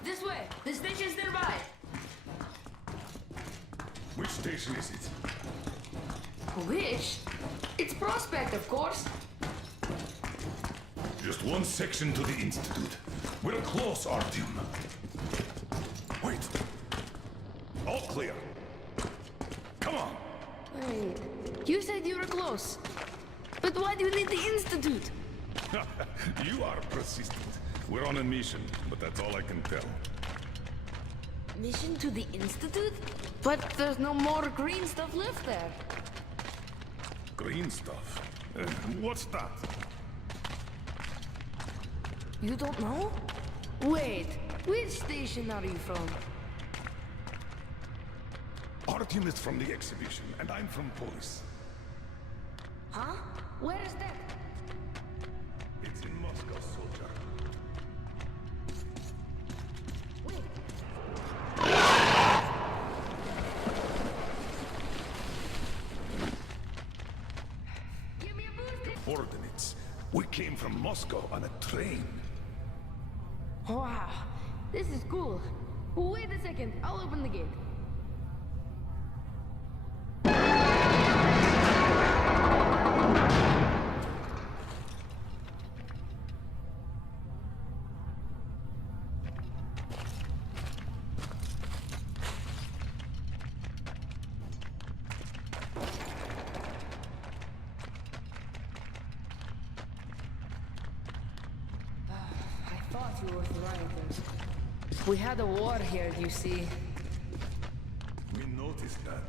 This way. The station's nearby. Which station is it? Which? It's Prospect, of course. Just one section to the Institute. We're close, Artyom. Wait. All clear. Come on. Wait. You said you were close. But why do you need the Institute? You are persistent. We're on a mission, but that's all I can tell. Mission to the Institute? But there's no more green stuff left there. Green stuff? What's that? You don't know? Wait, which station are you from? Artyom is from the exhibition, and I'm from police. Huh? Where is that? It's in Moscow, soldier. Ordnance. We came from Moscow on a train. Wow, this is cool. Wait a second, I'll open the gate. I thought you were with the rioters. We had a war here, you see. We noticed that.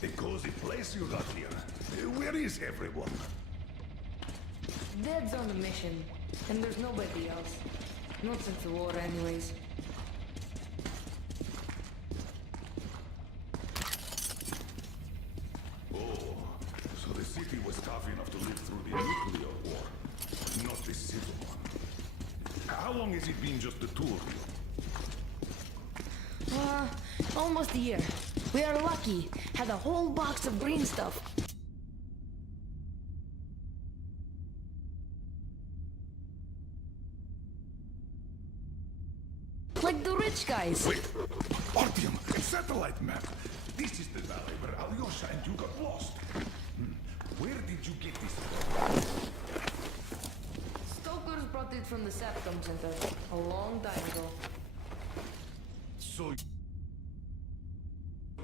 A cozy place you got here. Where is everyone? Dead's on a mission, and there's nobody else. Not since the war, anyways. Oh, so the city was tough enough to live through the nuclear war, not the civil one. How long has it been just the two of you? Almost a year. We are lucky. Had a whole box of green stuff. Like the rich guys. Wait, Artyom, a satellite map. This is the valley where Alyosha and you got lost. Where did you get this? Stokers brought it from the Satcom Center a long time ago. So...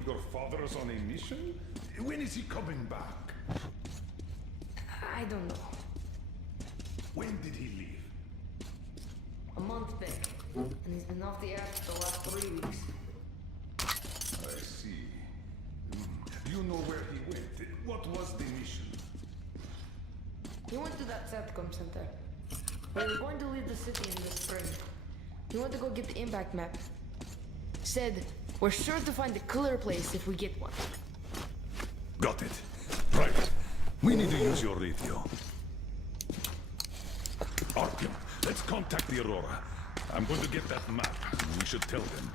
Your father's on a mission? When is he coming back? I don't know. When did he leave? A month back. And he's been off the earth the last 3 weeks. I see. You know where he went. What was the mission? He went to that Satcom Center. We were going to leave the city in the spring. He went to go get the impact map. Said, we're sure to find a clear place if we get one. Got it. Right. We need to use your radio. Artyom, let's contact the Aurora. I'm going to get that map. We should tell them.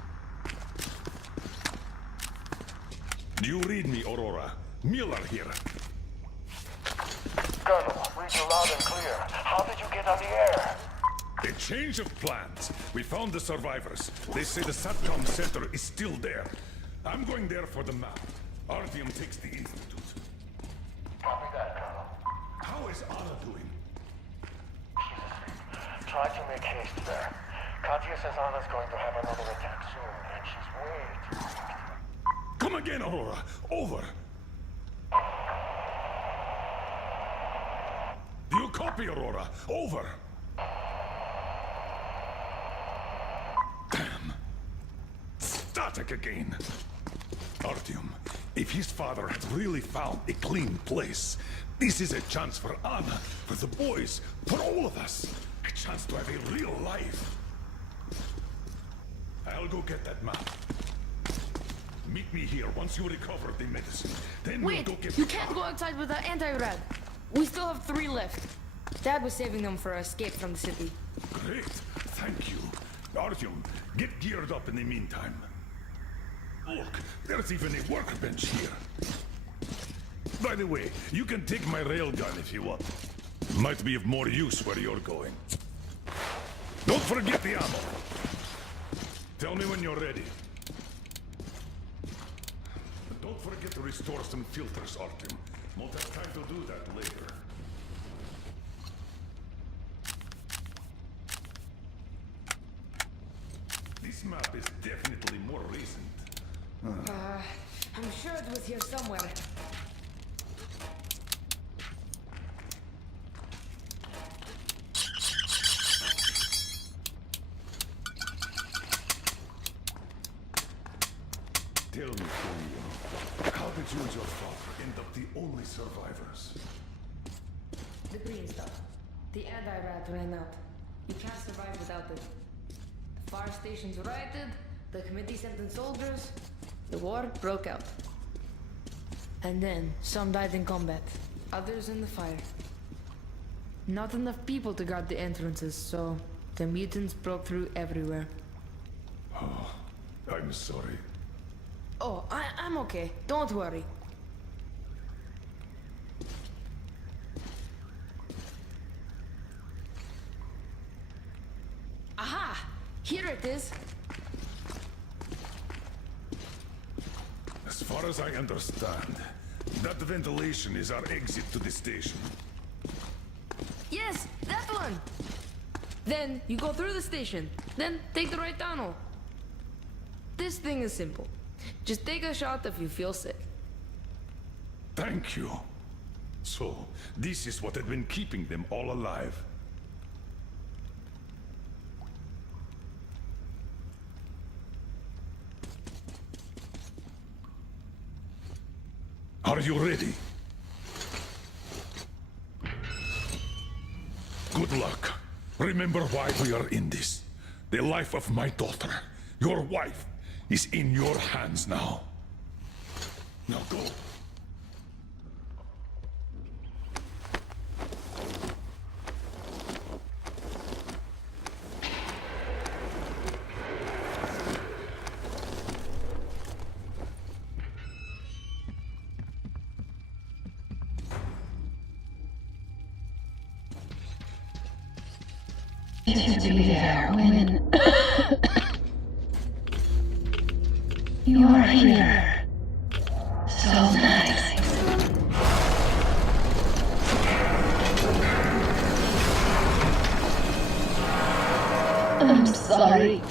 Do you read me, Aurora? Miller here. Colonel, read you loud and clear. How did you get on the air? A change of plans. We found the survivors. They say the Satcom Center is still there. I'm going there for the map. Artyom takes the Institute. Copy that, Colonel. How is Anna doing? Try to make haste there. Katya says Anna's going to have another attack soon, and she's way too sick. Come again, Aurora. Over. Do you copy, Aurora? Over. Damn. Static again. Artyom, if his father had really found a clean place, this is a chance for Anna, for the boys, for all of us. A chance to have a real life. I'll go get that map. Meet me here once you recover the medicine. Then Wait, we'll go get you can't go outside without anti-rad. We still have 3 left. Dad was saving them for our escape from the city. Great, thank you. Artyom, get geared up in the meantime. Look, there's even a workbench here. By the way, you can take my railgun if you want. Might be of more use where you're going. Don't forget the ammo. Tell me when you're ready. And don't forget to restore some filters, Artyom. Won't have time to do that later. This map is definitely more recent. I'm sure it was here somewhere. Tell me, Julio, how did you and your father end up the only survivors? The green stuff. The anti-rat ran out. You can't survive without it. The fire stations rioted, the committee sent in soldiers, the war broke out. And then, some died in combat, others in the fire. Not enough people to guard the entrances, so the mutants broke through everywhere. Oh, I'm sorry. Oh, I'm okay. Don't worry. Aha! Here it is. As far as I understand, that ventilation is our exit to the station. Yes, that one! Then you go through the station, then take the right tunnel. This thing is simple. Just take a shot if you feel sick. Thank you. So, this is what had been keeping them all alive. Are you ready? Good luck. Remember why we are in this. The life of my daughter, your wife, is in your hands now. Now go. To be there when you're here. So nice. sorry.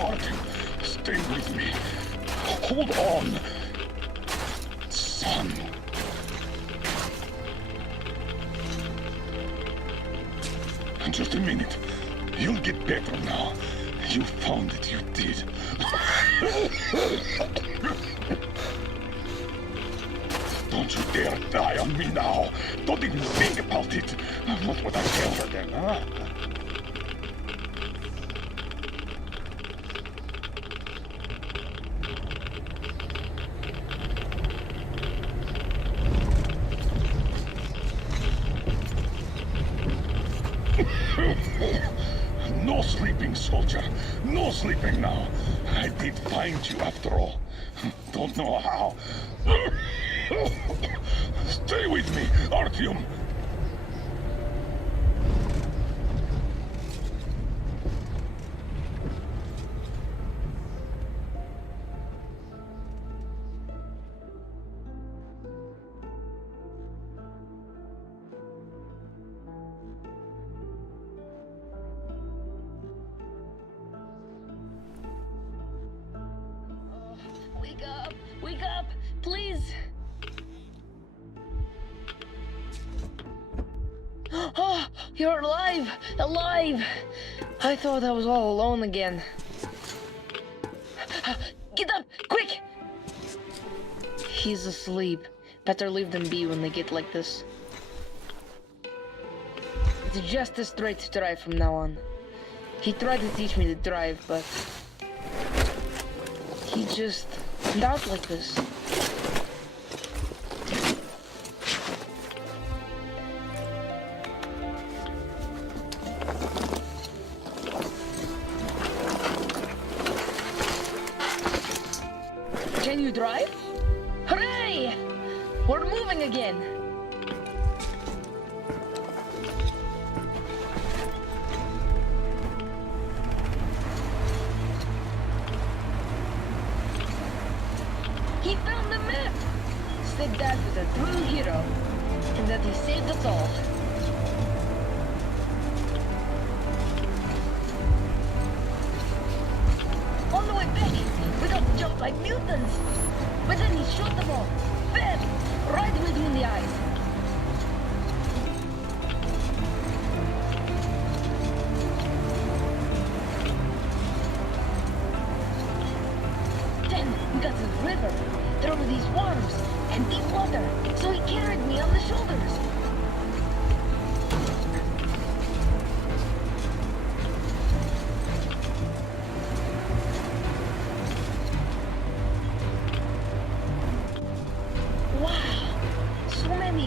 Artyom, stay with me. Hold on. Son. Just a minute. You'll get better now. You found it, you did. Don't you dare die on me now. Don't even think about it. What would I tell her then, huh? No sleeping, soldier. No sleeping now. I did find you after all. Don't know how. Stay with me, Artyom. Wake up! Wake up! Please! Oh, you're alive! Alive! I thought I was all alone again. Get up! Quick! He's asleep. Better leave them be when they get like this. It's just a straight drive from now on. He tried to teach me to drive, but he just turned out like this. Can you drive? Hooray! We're moving again! He found the map! It's the true hero, and that he saved us all. On the way back, we got jumped like mutants. But then he shot them all. Bam! Right between the eyes. Then we got to the river. There were these worms and deep water, so he carried me on the shoulders. Wow! So many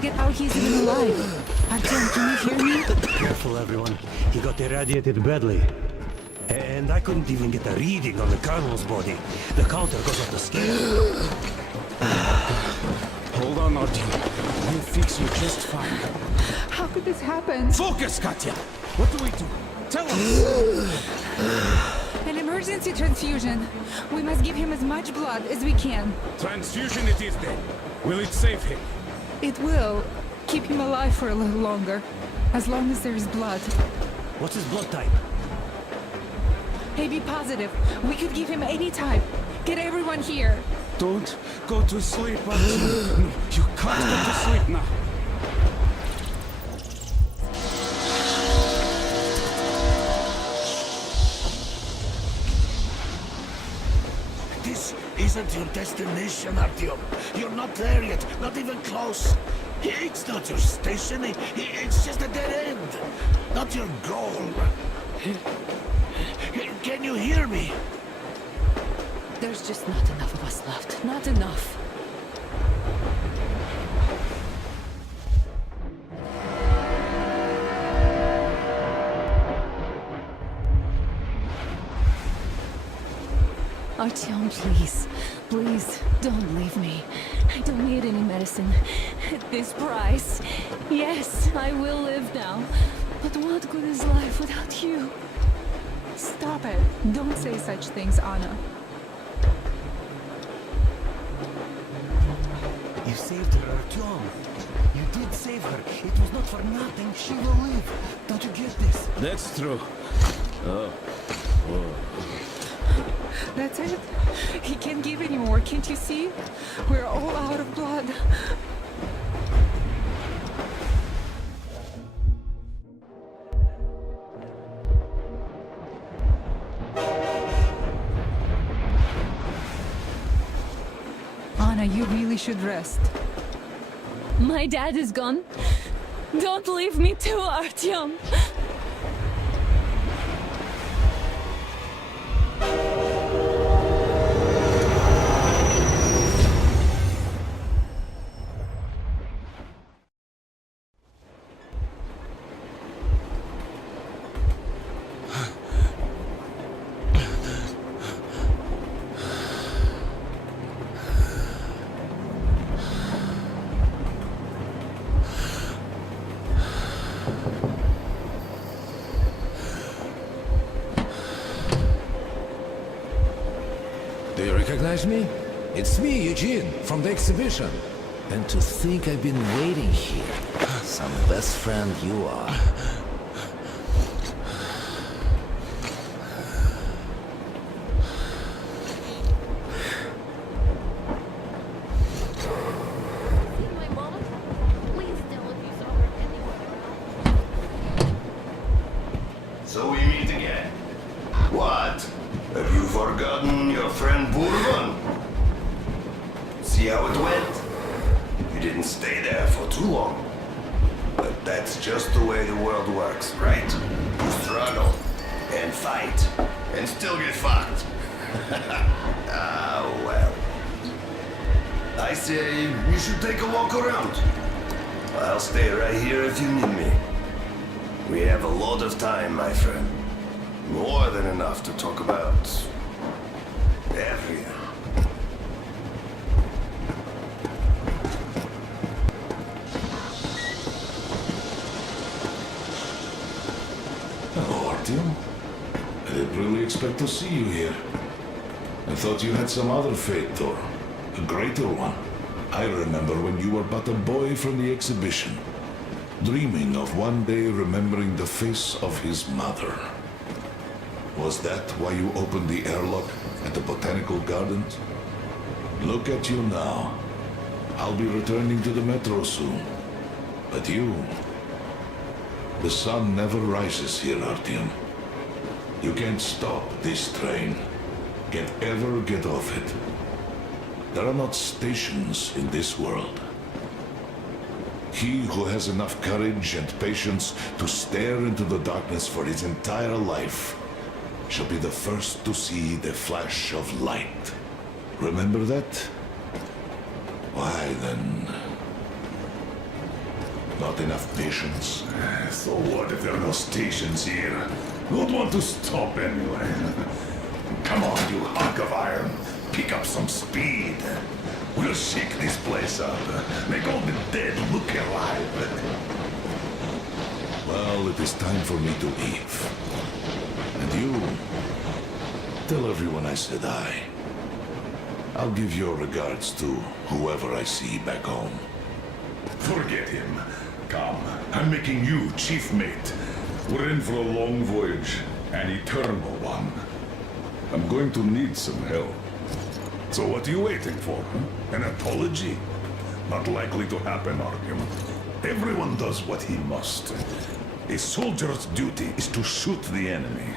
don't get how he's even alive. Artyom, can you hear me? Careful, everyone. He got irradiated badly. And I couldn't even get a reading on the Colonel's body. The counter goes off the scale. Hold on, Artyom. We'll fix you just fine. How could this happen? Focus, Katya! What do we do? Tell us! An emergency transfusion. We must give him as much blood as we can. Transfusion it is then. Will it save him? It will keep him alive for a little longer. As long as there is blood. What's his blood type? AB positive. We could give him any type. Get everyone here. Don't go to sleep, Artyom. No, you can't go to sleep now. This isn't your destination, Artyom. You're not there yet, not even close. It's not your station, it's just a dead end. Not your goal. Can you hear me? There's just not enough of us left. Not enough. Artyom, please. Please, don't leave me. I don't need any medicine. At this price. Yes, I will live now. But what good is life without you? Stop it. Don't say such things, Anna. You saved her, Artyom. You did save her. It was not for nothing. She will live. Don't you get this? That's true. Oh. That's it. He can't give anymore. Can't you see? We're all out of blood. Anna, you really should rest. My dad is gone. Don't leave me too, Artyom. Do you recognize me? It's me, Eugene, from the exhibition. And to think I've been waiting here. Some best friend you are. So we meet again. What? Have you forgotten your friend Bourbon? See how it went? You didn't stay there for too long. But that's just the way the world works, right? You struggle, and fight, and still get fucked. Ah, well. I say you should take a walk around. I'll stay right here if you need me. We have a lot of time, my friend. More than enough to talk about everything. Hello, Artyom. I didn't really expect to see you here. I thought you had some other fate, or a greater one. I remember when you were but a boy from the exhibition, dreaming of one day remembering the face of his mother. Was that why you opened the airlock at the Botanical Gardens? Look at you now. I'll be returning to the metro soon. But you... The sun never rises here, Artyom. You can't stop this train. Can't ever get off it. There are not stations in this world. He who has enough courage and patience to stare into the darkness for his entire life shall be the first to see the flash of light. Remember that? Why then... Not enough patience. So what if there are no stations here? Who'd want to stop anyway? Come on, you hunk of iron. Pick up some speed. We'll shake this place up. Make all the dead look alive. Well, it is time for me to leave. And you... tell everyone I said hi. I'll give your regards to whoever I see back home. Forget him. Come, I'm making you chief mate. We're in for a long voyage, an eternal one. I'm going to need some help. So what are you waiting for, huh? An apology? Not likely to happen, Artyom. Everyone does what he must. A soldier's duty is to shoot the enemy,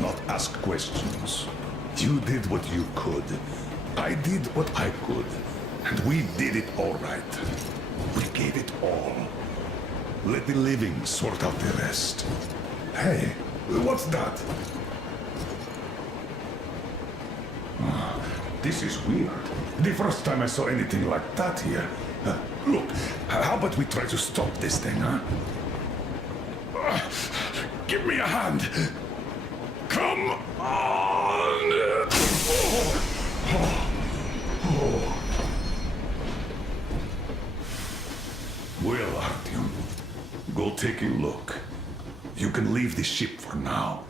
not ask questions. You did what you could. I did what I could. And we did it all right. We gave it all. Let the living sort out the rest. Hey, what's that? This is weird. The first time I saw anything like that here. Look, how about we try to stop this thing, huh? Give me a hand. Come on! Well, Artyom, go take a look. You can leave the ship for now.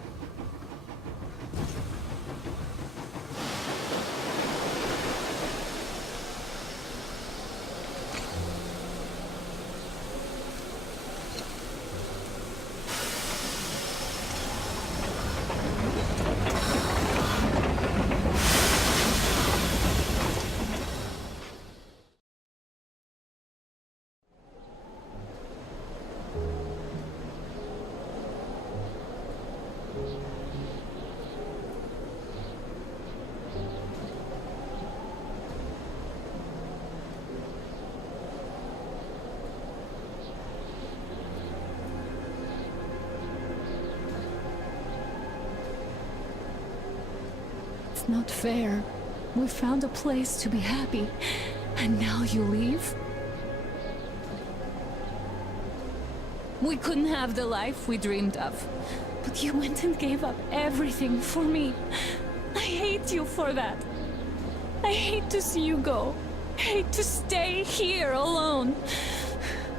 It's not fair. We found a place to be happy, and now you leave? We couldn't have the life we dreamed of, but you went and gave up everything for me. I hate you for that. I hate to see you go. I hate to stay here alone.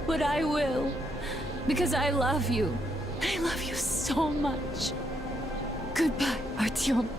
But I will, because I love you. I love you so much. Goodbye, Artyom.